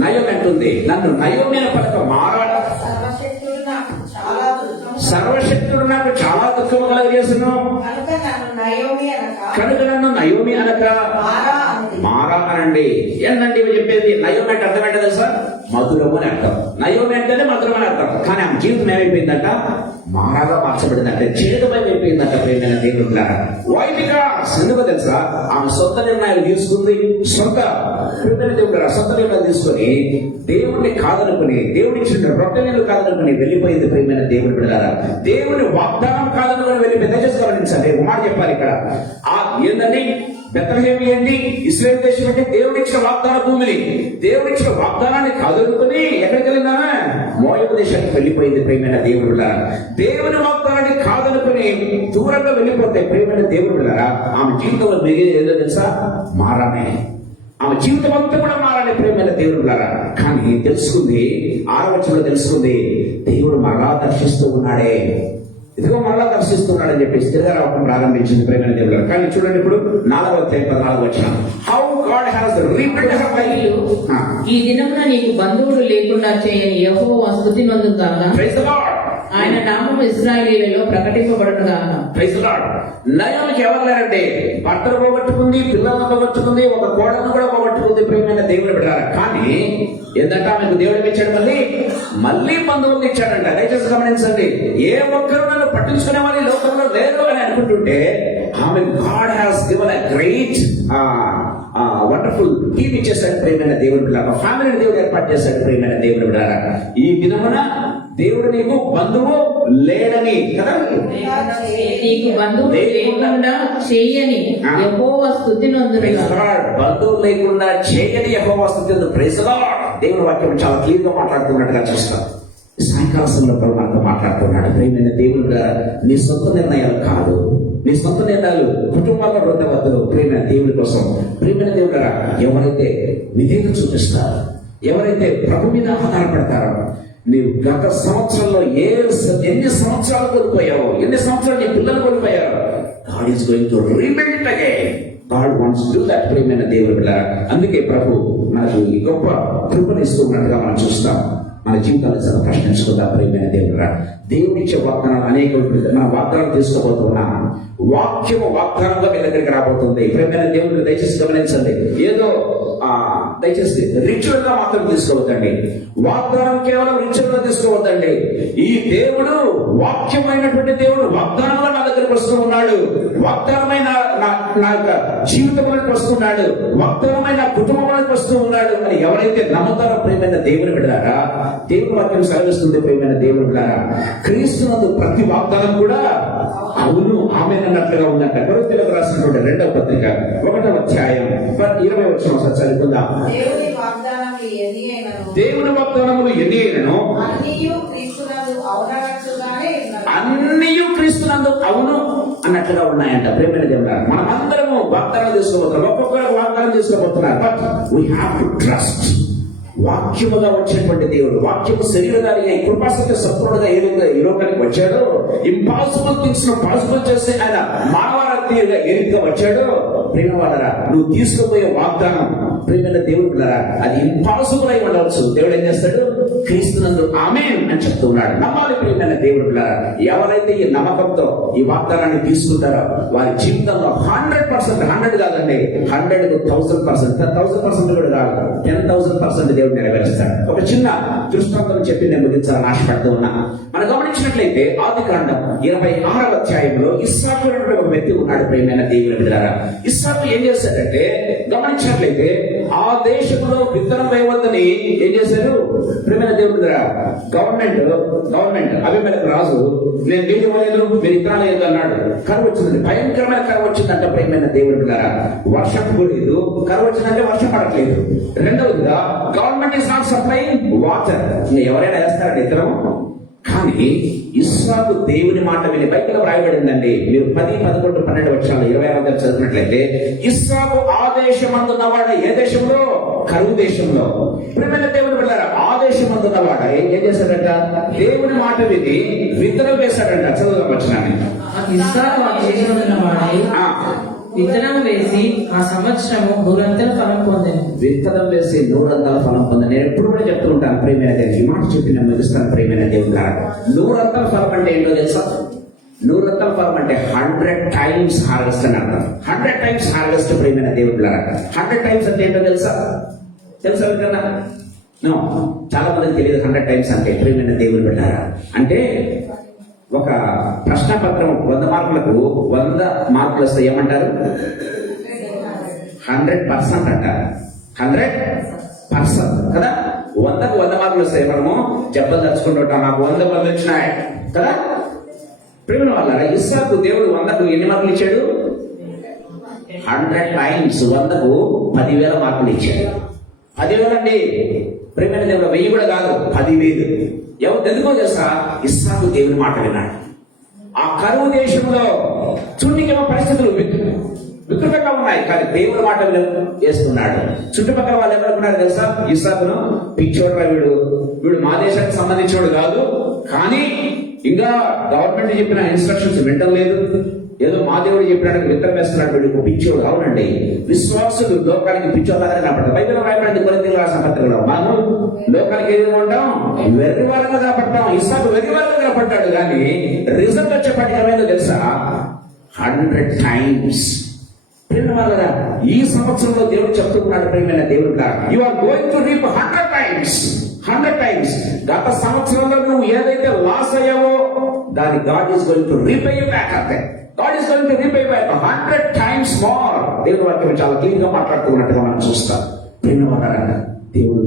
నయోమి అంటుంది, నన్ను నయోమి అనే పలక మారాడ, సర్వశక్తుడు నాకు చాలా దుఃఖము కలుగజేస్తున్నావు కనుక నన్ను నయోమి అనక మారా అనండి. ఏంటంటే ఇవి చెప్పేది? నయోమి అంటే అర్థం ఏంటో తెలుసా? మధురము అని అర్థం. నయోమి అంటేనే మధురం అని అర్థం. కానీ ఆమె జీవితం ఏమైపోయిందంట? మారాగా మార్చబడిందంటే, చేతమై అయిపోయిందంట. ప్రేమైన దేవుడు వై బికాస్ ఎందుకో తెలుసా? ఆమె సొంత నిర్ణయాలు తీసుకుంది. సొంత నిర్ణయాలు తీసుకొని దేవుడిని కాదనుకుని, దేవుడి ఇచ్చిన రొట్టెలు కాదనుకుని వెళ్ళిపోయింది. ప్రేమైన దేవుడి బిడ్డలారా, దేవుని వాగ్దానం కాదనుకుని వెళ్ళిపోయింది. దయచేసి గమనించండి. ఒక మాట చెప్పాలి ఇక్కడ. ఏంటండి? బెత్లెహేము ఏంటి? ఇశ్రాయేలు దేశం అంటే దేవుడిచ్చిన వాగ్దాన భూమిని, దేవుడిచ్చిన వాగ్దానాన్ని కాదనుకుని ఎక్కడికి వెళ్ళిందామా? మోయాబు దేశానికి వెళ్ళిపోయింది. ప్రేమైన దేవుడు బిడ్డలారా, దేవుని వాగ్దానాన్ని కాదనుకుని దూరంగా వెళ్ళిపోతే ప్రేమైన దేవుడు బిడ్డలారా, ఆమె జీవితంలో మిగిలి ఏదో తెలుసా? మారానే. ఆమె జీవితం అంతా కూడా మారాలి. ప్రేమైన దేవుడు బిడ్డలారా, కానీ తెలుసుకుంది, 6వ వచనంలో తెలుసుకుంది, దేవుడు మరలా దర్శిస్తూ ఉన్నాడే, ఇదిగో మరలా దర్శిస్తున్నాడని చెప్పి స్థిరంగా రావడం ప్రారంభించింది. ప్రేమైన దేవుడు. కానీ చూడండి, ఇప్పుడు 4వ అధ్యాయం 14వ వచనం. How God has rebuild her life. ఈ దినమున నీకు బంధువులు లేకుండా చేయని యెహోవా స్తుతి నొందుగాక. Praise the Lord. ఆయన నామము ఇశ్రాయేలీయులలో ప్రకటింపబడునుగాక. Praise the Lord. నయోమికి ఎవరు లేరంటే, భర్తను పోగొట్టుకుంది, పిల్లలను పోగొట్టుకుంది, ఒక కోడలను కూడా పోగొట్టుకుంది. ప్రేమైన దేవుని బిడ్డలారా, కానీ ఏంటంటే ఆమెకు దేవుడు ఇచ్చాడు, మళ్ళీ బంధువులు ఇచ్చాడంట. దయచేసి గమనించండి. ఏ ఒక్కరు నన్ను పట్టించుకునే వాళ్ళు లోకంలో లేరు అని అనుకుంటుంటే, ఆమె God has given a great wonderful team ఇచ్చేసాడు. ప్రేమైన దేవుని బిడ్డలారా, ఫ్యామిలీని దేవుడు ఏర్పాటు చేశాడు. ప్రేమైన దేవుని బిడ్డలారా, ఈ దినమున దేవుడు నీకు బంధువు లేడని కదా, నీకు బంధువు లేకుండా చేయని యెహోవా స్తుతి నొందుగాక. బంధువులు లేకుండా చేయని యెహోవా స్తుతి నొందు. Praise the lord. దేవుని వాక్యం చాలా క్లియర్ గా మాట్లాడుతున్నట్టుగా చూస్తాం. సాయంకాల సమయంలో మనతో మాట్లాడుతున్నాడు. ప్రేమైన దేవుడు గారు, నీ సొంత నిర్ణయాలు కాదు, నీ సొంత నిర్ణయాలు కుటుంబాల్లో వద్దు. ప్రేమైన దేవుడి కోసం, ప్రేమైన దేవుడు గారు, ఎవరైతే విధేయత చూపిస్తారో, ఎవరైతే ప్రభు మీద ఆధారపడతారో, నీవు గత సంవత్సరంలో ఎన్ని సంవత్సరాలు కోల్పోయావో, ఎన్ని సంవత్సరాలు నీ పిల్లలు కోల్పోయారో, God is going to rebuild it again. God wants to do that. ప్రేమైన దేవుడి బిడ్డలారా, అందుకే ప్రభు మనకు ఈ గొప్ప కృపను ఇస్తూ ఉన్నట్టుగా మనం చూస్తాం. మన జీవితాన్ని చాలా ప్రశ్నించుకుందాం. ప్రేమైన దేవుడిరా, దేవుడిచ్చే వాగ్దానాలు అనేక మన వాగ్దానాలు తీసుకోబోతున్నాం. వాక్యము వాగ్దానంగా మీ దగ్గరికి రాబోతుంది. ప్రేమైన దేవుడిని దయచేసి గమనించండి. ఏదో దయచేసి రిచువల్ గా మాత్రం తీసుకోవద్దండి. వాగ్దానం కేవలం రిచువల్ గా తీసుకోవద్దండి. ఈ దేవుడు వాక్యమైనటువంటి దేవుడు వాగ్దానంగా నా దగ్గరికి వస్తూ ఉన్నాడు. వాగ్దానమైన నా యొక్క జీవితంలోకి వస్తున్నాడు. వాగ్దానమైన కుటుంబంలోకి వస్తూ ఉన్నాడు అని ఎవరైతే నమ్ముతారో ప్రేమైన దేవుని బిడ్డలారా, దేవుని వాక్యం సెలవిస్తుంది. ప్రేమైన దేవుని బిడ్డలారా, క్రీస్తునందు ప్రతి వాగ్దానం కూడా అవును ఆమె అన్నట్లుగా ఉందంట. కొరింథీయులకు రాసినటువంటి 2వ పత్రిక 1వ అధ్యాయం 20వ వచనం ఒకసారి చదువుకుందాం. దేవుని వాగ్దానములు ఎన్ని అయినను, దేవుని వాగ్దానములు ఎన్ని అయినను అన్నియు క్రీస్తునందు అవునన్నట్లుగానే ఉన్నవి. అన్నియు క్రీస్తునందు అవును అన్నట్లుగా ఉన్నాయంట. ప్రేమైన దేవుడా, మనమందరము వాగ్దానం తీసుకోబోతున్నాం. ఒక్కొక్కరు వాగ్దానం తీసుకోబోతున్నారు. But we have to trust. వాక్యముగా వచ్చినటువంటి దేవుడు, వాక్యము శరీరధారిగా ఈ కృపాసత్య సంపూర్ణంగా ఈ లోకానికి వచ్చాడో, ఇంపాసిబుల్ థింగ్స్ ను పాసిబుల్ చేస్తే ఆయన మానవారతీయుగా ఏ రీతిగా వచ్చాడో, ప్రేమ వాళ్ళరా, నువ్వు తీసుకుపోయే వాగ్దానం ప్రేమైన దేవుడు పిల్లరా, అది ఇంపాసిబుల్ అయి ఉండవచ్చు. దేవుడు ఏం చేస్తాడు? క్రీస్తునందు ఆమేన్ అని చెప్తున్నాడు. నమ్మాలి ప్రేమైన దేవుడు పిల్లరా. ఎవరైతే ఈ నమ్మకంతో ఈ వాగ్దానాన్ని తీసుకుంటారో వారి జీవితంలో 100%, 100 కాదండి, 100కు 1000%, 1000% కూడా కాదు, 10,000% దేవుడు నెరవేరుస్తాడు. ఒక చిన్న దృష్టాంతం చెప్పి నేను ముగించాలని ఆశపడుతూ ఉన్నా. మనం గమనించి గమనించినట్లయితే ఆదికాండం 26వ అధ్యాయంలో ఇస్సాకు అనేటువంటి ఒక వ్యక్తి ఉన్నాడు. ప్రియమైన దేవుని బిడ్డలారా, ఇస్సాకు ఏం చేశాడంటే, గమనించినట్లయితే ఆ దేశంలో విత్తనం వేయవద్దని ఏం చేశారు? ప్రియమైన దేవుని బిడ్డలారా, గవర్నమెంట్ అభిమేలకు రాజు, నేను నీళ్ళు ఇవ్వలేదు, మీరు విత్తనాలు లేదు అన్నాడు. కరువు వచ్చింది, భయంకరమైన కరువు వచ్చిందంట. ప్రియమైన దేవుని బిడ్డలారా, వర్షం లేదు, కరువు వచ్చిందంటే వర్షం పడట్లేదు. రెండవదిగా government is not supplying water. ఎవరైనా వేస్తారండి ఇతరం. కానీ ఇస్సాకు దేవుని మాట విని, బైబిల్లో రాయబడిందండి, మీరు 10, 11, 12 వచ్చాలు 26 చదివినట్లయితే, ఇస్సాకు ఆ దేశమందున్నవాడ, ఏ దేశంలో? కరువు దేశంలో. ప్రియమైన దేవుని బిడ్డలారా, ఆ దేశమందున్నవాడ ఏం చేశాడంట? దేవుని మాట విని విత్తనం వేశాడంట. చదువుదాం వచ్చినాన్ని. ఇస్సాకు ఆ దేశంలో వాడే విత్తనం వేసి ఆ సంవత్సరము 100 ఫలం పొందాను. విత్తనం వేసి 100 ఫలం పొందని నేను ఎప్పుడు కూడా చెప్తూ ఉంటాను. ప్రియమైన దేవుని ఈ మాట చెప్పి నేను ముగిస్తాను. ప్రియమైన దేవుని గారు, 100 ఫలం అంటే ఏంటో తెలుసా? 100 ఫలం అంటే 100 టైమ్స్ హార్వెస్ట్ అని అర్థం. 100 టైమ్స్ హార్వెస్ట్. ప్రియమైన దేవుని గారు, 100 టైమ్స్ అంటే ఏంటో తెలుసా కదా? చాలా మందికి తెలియదు 100 టైమ్స్ అంటే. ప్రియమైన దేవుని బిడ్డారా, అంటే ఒక ప్రశ్న పత్రం 100 మార్కులకు 100 మార్కులు వస్తే ఏమంటారు? 100% అంటారు. 100% కదా. 100కు 100 మార్కులు వస్తాయి. మనము జబ్బలు తెచ్చుకుంటుంటాం, నాకు 100 మంది వచ్చినాయి కదా. ప్రేమ వల్ల ఇస్సాకు దేవుడు 100కు ఎన్ని మార్కులు ఇచ్చాడు? 100 టైమ్స్. 100కు 10,000 మార్కులు ఇచ్చాడు. 10,000 అండి. ప్రేమైన దేవుడు 1000 కూడా కాదు, 10,000. ఎందుకో తెలుసా? ఇస్సాకు దేవుని మాట విన్నాడు. ఆ కరువు దేశంలో చుండికేమో పరిస్థితులు వికృతంగా ఉన్నాయి, కానీ దేవుని మాట వేస్తున్నాడు. చుట్టుపక్కల వాళ్ళు ఎవరుకున్నారు తెలుసా? ఇస్సాకును పిచ్చోడ్రా, వీడు మా దేశానికి సంబంధించినోడు కాదు, కానీ ఇంకా గవర్నమెంట్ చెప్పిన ఇన్స్ట్రక్షన్స్ వింటలేదు, ఏదో మా దేవుడు చెప్పినాడు విత్తనం వేస్తున్నాడు, వీడు పిచ్చోడు. అవునండి, విశ్వాసులు లోకానికి పిచ్చోళ్ళగా కనపడతారు. బైబిల్ రాయబడింది కొరింథీయులకు రాసిన పత్రికలో, మనం లోకానికి ఏది ఉంటాం? వెర్రివారంగా కనపడతాం. ఇస్సాకు వెర్రివారంగా కనపడ్డాడు, కానీ రిజల్ట్ వచ్చేప్పటికి ఏమైందో తెలుసా? 100 టైమ్స్. ఈ సంవత్సరంలో దేవుడు చెప్తున్నాడు, ప్రియమైన దేవుడు, you are going to reap 100 times. 100 times. గత సంవత్సరంలో నువ్వు ఏదైతే లాస్ అయ్యావో దాన్ని God is going to repay you back. అంటే God is going to repay you back 100 times more. దేవుని వాక్యం చాలా క్లీన్ గా మాట్లాడుతున్నట్టుగా మనం చూస్తాం. ప్రియమైన దేవుడు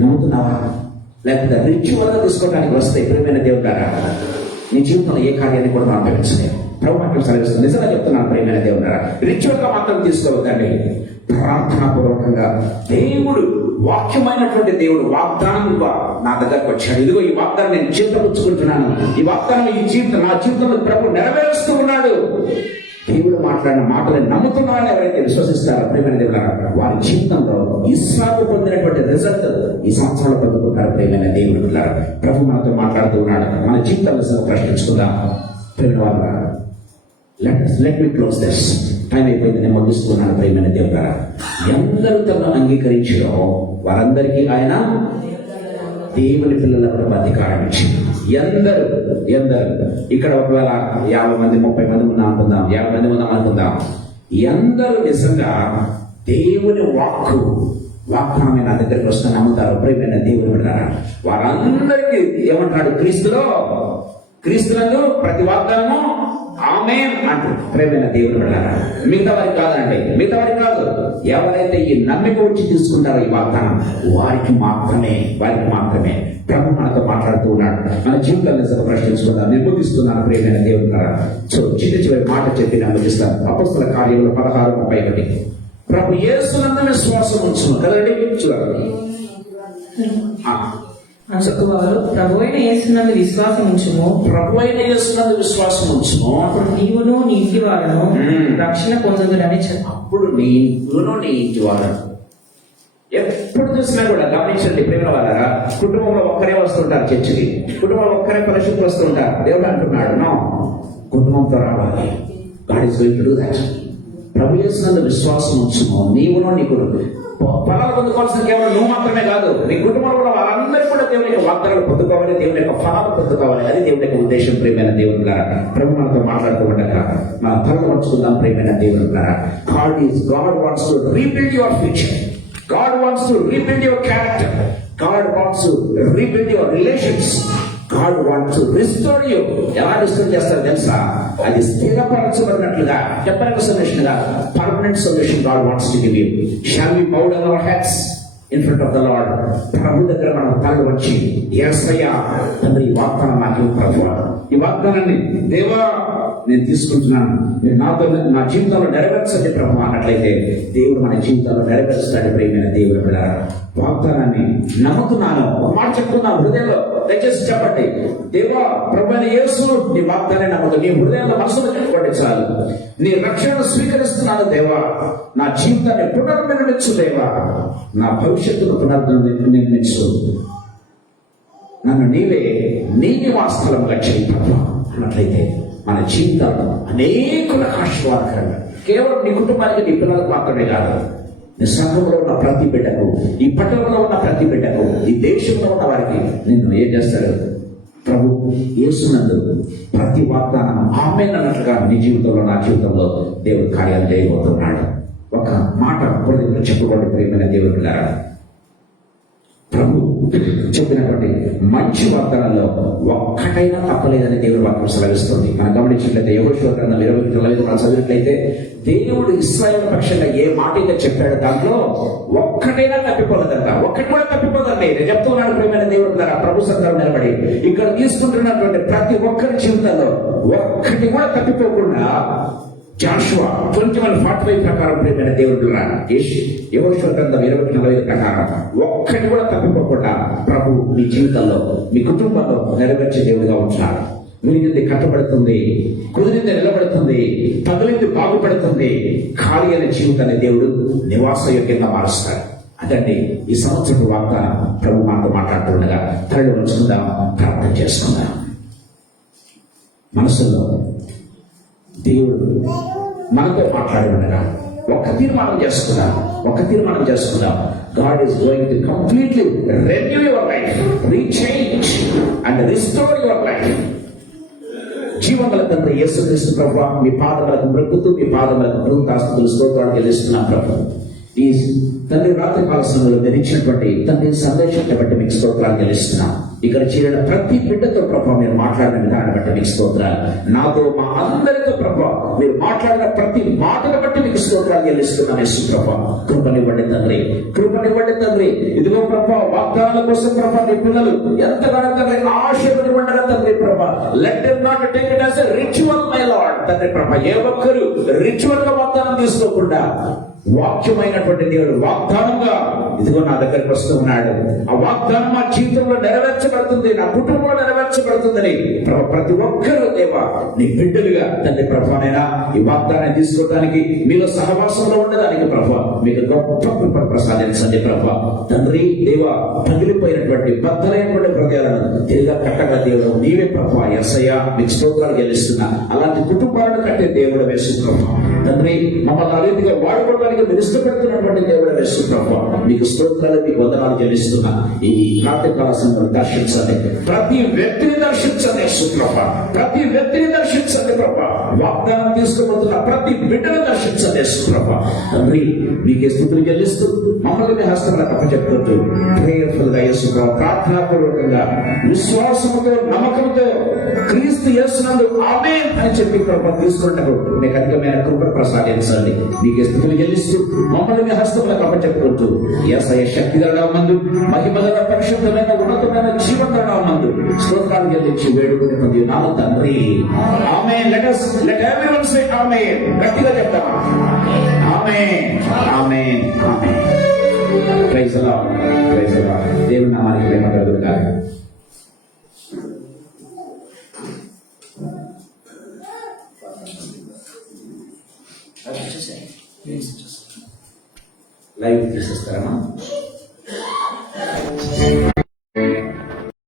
నమ్ముతున్నావా? లేకపోతే రిచువల్ గా తీసుకోవడానికి వస్తాయి. ప్రియమైన దేవుడు గారా, నీ జీవితంలో ఏ కార్యాన్ని కూడా మనం పెంచలేము. ప్రభు మాత్రం సెలవిస్తుంది. నిజంగా చెప్తున్నాను ప్రియమైన దేవుడు గారా, రిచువల్ గా మాత్రం తీసుకోవద్దండి. ప్రార్థనాపూర్వకంగా దేవుడు, వాక్యమైనటువంటి దేవుడు వాగ్దానం నా దగ్గరకు వచ్చాడు. ఇదిగో ఈ వాగ్దానం నేను చింతపుచ్చుకుంటున్నాను. ఈ వాగ్దానం నా జీవితంలో ప్రభు నెరవేరుస్తూ ఉన్నాడు. దేవుడు మాట్లాడిన మాటలను నమ్ముతున్నారని ఎవరైతే విశ్వసిస్తారో ప్రియమైన దేవుడు, వారి జీవితంలో ఇస్సాకు పొందినటువంటి రిజల్ట్ ఈ సంవత్సరంలో పొందుకుంటారు. ప్రియమైన దేవుడు, ప్రభు మనతో మాట్లాడుతూ ఉన్నాడు. మన జీవితంలో ప్రశ్నించుకుందాం. ప్రియమైన వాళ్ళ, let me close this. Time అయిపోయింది, నేను ముగిస్తున్నాను. ప్రియమైన దేవుడు, ఎందరూ తనను అంగీకరించారో వారందరికీ ఆయన దేవుని పిల్లలకు అధికారం ఇచ్చింది. ఎందరు ఇక్కడ ఒకవేళ 50 మంది 30 మంది ఉన్నాం అనుకుందాం, 50 మంది ఉన్నాం అనుకుందాం. ఎందరూ నిజంగా దేవుని వాగ్దానం నా దగ్గరికి వస్తే నమ్ముతారు. ప్రియమైన దేవుని బిడ్డలారా, వారందరికీ ఏమంటాడు? క్రీస్తునందు ప్రతి వాగ్దానము ఆమేన్ అంటూ. ప్రియమైన దేవుని బిడ్డలారా, మిగతా వారికి కాదండి, మిగతా వారికి కాదు. ఎవరైతే ఈ నమ్మిక వచ్చి తీసుకుంటారో ఈ వాగ్దానం, వారికి మాత్రమే ప్రభు మనతో మాట్లాడుతూ ఉన్నాడు. మన జీవితాన్ని ప్రశ్నించుకుందాం. నిర్ముగిస్తున్నాను ప్రియమైన దేవుని బిడ్డలారా. సో చివరి మాట చెప్పి నేను ముగిస్తాను. అపొస్తలుల కార్యములు 16:31. ప్రభు యేసునందు విశ్వాసం ఉంచును కదండి. చూడండి, వారు ప్రభువైన యేసునందు విశ్వాసం ఉంచుము, అప్పుడు నీవును నీ ఇంటి వారును రక్షణ పొందుదురని చెప్పు. అప్పుడు నీవును నీ ఇంటి వారు. ఎప్పుడు చూసినా కూడా గమనించండి ప్రేమ వాళ్ళ, కుటుంబంలో ఒక్కరే వస్తుంటారు చర్చికి, కుటుంబంలో ఒక్కరే పరిశుద్ధి వస్తుంటారు. దేవుడు అంటున్నాడు, నో, కుటుంబంతో రావాలి. God is going to do that. ప్రభు యేసునందు విశ్వాసం ఉంచుము, నీవును నీ కుటుంబం. ఫలాలు పొందుకోవాల్సిన కేవలం నువ్వు మాత్రమే కాదు, నీ కుటుంబంలో కూడా వాళ్ళందరూ కూడా దేవుని యొక్క వాగ్దానాలు పొందుకోవాలి, దేవుని యొక్క ఫలాలు పొందుకోవాలి. అది దేవుని యొక్క ఉద్దేశం. ప్రియమైన దేవుని ద్వారా ప్రభు మనతో మాట్లాడుతూ ఉండగా మన ఫలం వచ్చుకుందాం. ప్రియమైన దేవుని ద్వారా God wants to rebuild your future. God wants to rebuild your character. God wants to rebuild your relations. God wants to restore you. ఎలా రిస్టోర్ చేస్తారో తెలుసా? అది స్థిరపరచబడినట్లుగా టెంపరరీ సొల్యూషన్ గా permanent solution God wants to give you. Shall we bow down our heads in front of the Lord? ప్రభు దగ్గర మనం తలలు వచ్చి, యేసయ్యా తండ్రి ఈ వాగ్దానం నాకు ప్రభు, ఈ వాగ్దానాన్ని దేవా నేను తీసుకుంటున్నాను, నేను నా జీవితంలో నెరవేర్చండి ప్రభు అన్నట్లయితే దేవుడు మన జీవితంలో నెరవేరుస్తాడు. ప్రియమైన దేవుడు బిడ్డలారా, వాగ్దానాన్ని నమ్ముతున్నాను. ఒక మాట చెప్తున్నాను హృదయంలో, దయచేసి చెప్పండి, దేవా ప్రభు అయిన యేసు నీ వాగ్దానాన్ని నమ్మదు, నీ హృదయంలో మనసులో చెప్పుకోండి చాలు. నీ రక్షణను స్వీకరిస్తున్నాను దేవా, నా జీవితాన్ని పునర్నిర్మించు దేవా, నా భవిష్యత్తును పునర్నిర్మించు, నన్ను నీవే నీ నివాసస్థలంగా చేయి ప్రభు అన్నట్లయితే మన జీవితాల్లో అనేకులకు ఆశీర్వాదకరంగా, కేవలం నీ కుటుంబానికి నీ పిల్లలకు మాత్రమే కాదు, నీ సంఘంలో ఉన్న ప్రతి బిడ్డకు, ఈ పట్టణంలో ఉన్న ప్రతి బిడ్డకు, ఈ దేశంలో ఉన్న వారికి నిన్ను ఏం చేస్తాడు ప్రభు? యేసునందు ప్రతి వాగ్దానం ఆమేన్ అన్నట్లుగా నీ జీవితంలో, నా జీవితంలో దేవుడు కార్యాలు చేయబోతున్నాడు. ఒక మాట హృదయంలో చెప్పుకోండి ప్రియమైన దేవుడు గారు, ప్రభు చెప్పినటువంటి మంచి వాగ్దానంలో ఒక్కటైనా తప్పలేదని దేవుడు వాక్యం సెలవిస్తుంది. మనం గమనించినట్లయితే యెహోషువ గ్రంథం 20:25 మనం చదివినట్లయితే దేవుడు ఇశ్రాయేలు పక్షంగా ఏ మాట అయితే చెప్పాడో దాంట్లో ఒక్కటైనా తప్పిపోలేదంట. ఒక్కటి కూడా తప్పిపోదండి. నేను చెప్తున్నాను ప్రియమైన దేవుడు ద్వారా ప్రభు సందర్భం నిలబడి ఇక్కడ తీసుకుంటున్నటువంటి ప్రతి ఒక్కరి జీవితంలో ఒక్కటి కూడా తప్పిపోకుండా జాషువా 21:45 ప్రకారం ప్రియమైన దేవుడు యెహోషువ గ్రంథం 20:45 ప్రకారం ఒక్కటి కూడా తప్పిపోకుండా ప్రభు మీ జీవితంలో, మీ కుటుంబంలో నెరవేర్చే దేవుడిగా ఉంటున్నాడు. విరిగింది కట్టబడుతుంది, కుదిరింది నిలబడుతుంది, తగిలింది బాగుపడుతుంది, ఖాళీ అయిన జీవితాన్ని దేవుడు నివాసయోగ్యంగా మారుస్తాడు. అదండి ఈ సంవత్సరం వాగ్దానం. ప్రభు మాతో మాట్లాడుతుండగా తరలి ఉంచుకుందాం, ప్రార్థన చేసుకుందాం. మనసులో దేవుడు మనతో మాట్లాడి ఉండగా ఒక్క తీర్మానం చేసుకుందాం. God is going to completely renew your life, rechange and restore your life. జీవముల తండ్రి యేసుక్రీస్తు ప్రభువా, మీ పాదములకు మృక్కుతూ, మీ పాదములకు కృతజ్ఞతాస్తుతులు స్తోత్రాలు చెల్లిస్తున్నాం ప్రభు. ఈ తండ్రి రాత్రి కాల సమయంలో ధరించినటువంటి తండ్రి సందేశాన్ని బట్టి మీకు స్తోత్రాలు చెల్లిస్తున్నాం. ఇక్కడ చేరిన ప్రతి బిడ్డతో ప్రభావ మీరు మాట్లాడిన విధానాన్ని బట్టి మీకు స్తోత్రాలు, నాతో మా అందరితో ప్రభావ మీరు మాట్లాడిన ప్రతి మాటను బట్టి మీకు స్తోత్రాలు చెల్లిస్తున్నాం. యేసు ప్రభావ కృపనివ్వండి తండ్రి, కృపనివ్వండి తండ్రి. ఇదిగో ప్రభావ వాగ్దానాల కోసం ప్రభావ నీ పిల్లలు ఎంతగానో తండ్రి ఆశీర్వదించండి తండ్రి ప్రభావ. Let them not take it as a ritual my lord తండ్రి ప్రభావ. ఏ ఒక్కరు రిచువల్ గా వాగ్దానం తీసుకోకుండా వాక్యమైనటువంటి దేవుడు వాగ్దానంగా ఇదిగో నా దగ్గరికి వస్తూ ఉన్నాడు. ఆ వాగ్దానం మా జీవితంలో నెరవేర్చబడుతుంది, నా కుటుంబంలో నెరవేర్చబడుతుందని ప్రతి ఒక్కరూ దేవా నీ బిడ్డలుగా తండ్రి ప్రభానైనా ఈ వాగ్దానాన్ని తీసుకోవడానికి, మీలో సహవాసంలో ఉండడానికి ప్రభావ మీకు గొప్ప కృప ప్రసాదించండి ప్రభావ. తండ్రి దేవా పగిలిపోయినటువంటి బద్దలైనటువంటి హృదయాలను తిరిగా కట్టగా దేవుడు నీవే ప్రభావ. యేసయ్యా మీకు స్తోత్రాలు చెల్లిస్తున్నా. అలాంటి కుటుంబాలను కట్టే దేవుడు యేసు ప్రభావ. తండ్రి మమ్మల్ని ఆ రీతిగా వాడుకోవడానికి మీరు ఇష్టపెడుతున్నటువంటి దేవుడు యేసు ప్రభావ. మీకు స్తోత్రాలు, మీకు వందనాలు చెల్లిస్తున్నా. ఈ రాత్రి కాల సమయంలో దర్శించండి, ప్రతి వ్యక్తిని దర్శించండి యేసు ప్రభావ. ప్రతి వ్యక్తిని దర్శించండి ప్రభావ. వాగ్దానం తీసుకుపోతున్న ప్రతి బిడ్డను దర్శించండి యేసు ప్రభావ. తండ్రి మీకే స్థుతులు చెల్లిస్తూ మమ్మల్ని మీ హస్తంలో అప్పచెప్పుకుంటూ ప్రేయర్ఫుల్ గా యేసు ప్రభావ ప్రార్థనాపూర్వకంగా విశ్వాసముతో నమ్మకంతో క్రీస్తు యేసునందు ఆమేన్ అని చెప్పి ప్రభావ తీసుకున్నట్టు మీకు అధికమైన కృప ప్రసాదించండి. మీకే స్థుతులు చెల్లిస్తూ మమ్మల్ని మీ హస్తంలో అప్పచెప్పుకుంటూ యేసయ్య శక్తిగల నామమునందు, మహిమగల పరిశుద్ధమైన ఉన్నతమైన జీవన నామమునందు స్తోత్రాలు చెల్లించి వేడుకొని పొందినాము తండ్రి. ఆమేన్. Let everyone say amen. గట్టిగా చెప్తాం ఆమేన్, ఆమేన్, ఆమేన్. Praise the lord, praise the lord. దేవుని నామానికి మహిమ కలుగును గాక. లైవ్ తీసేస్తారమ్మా.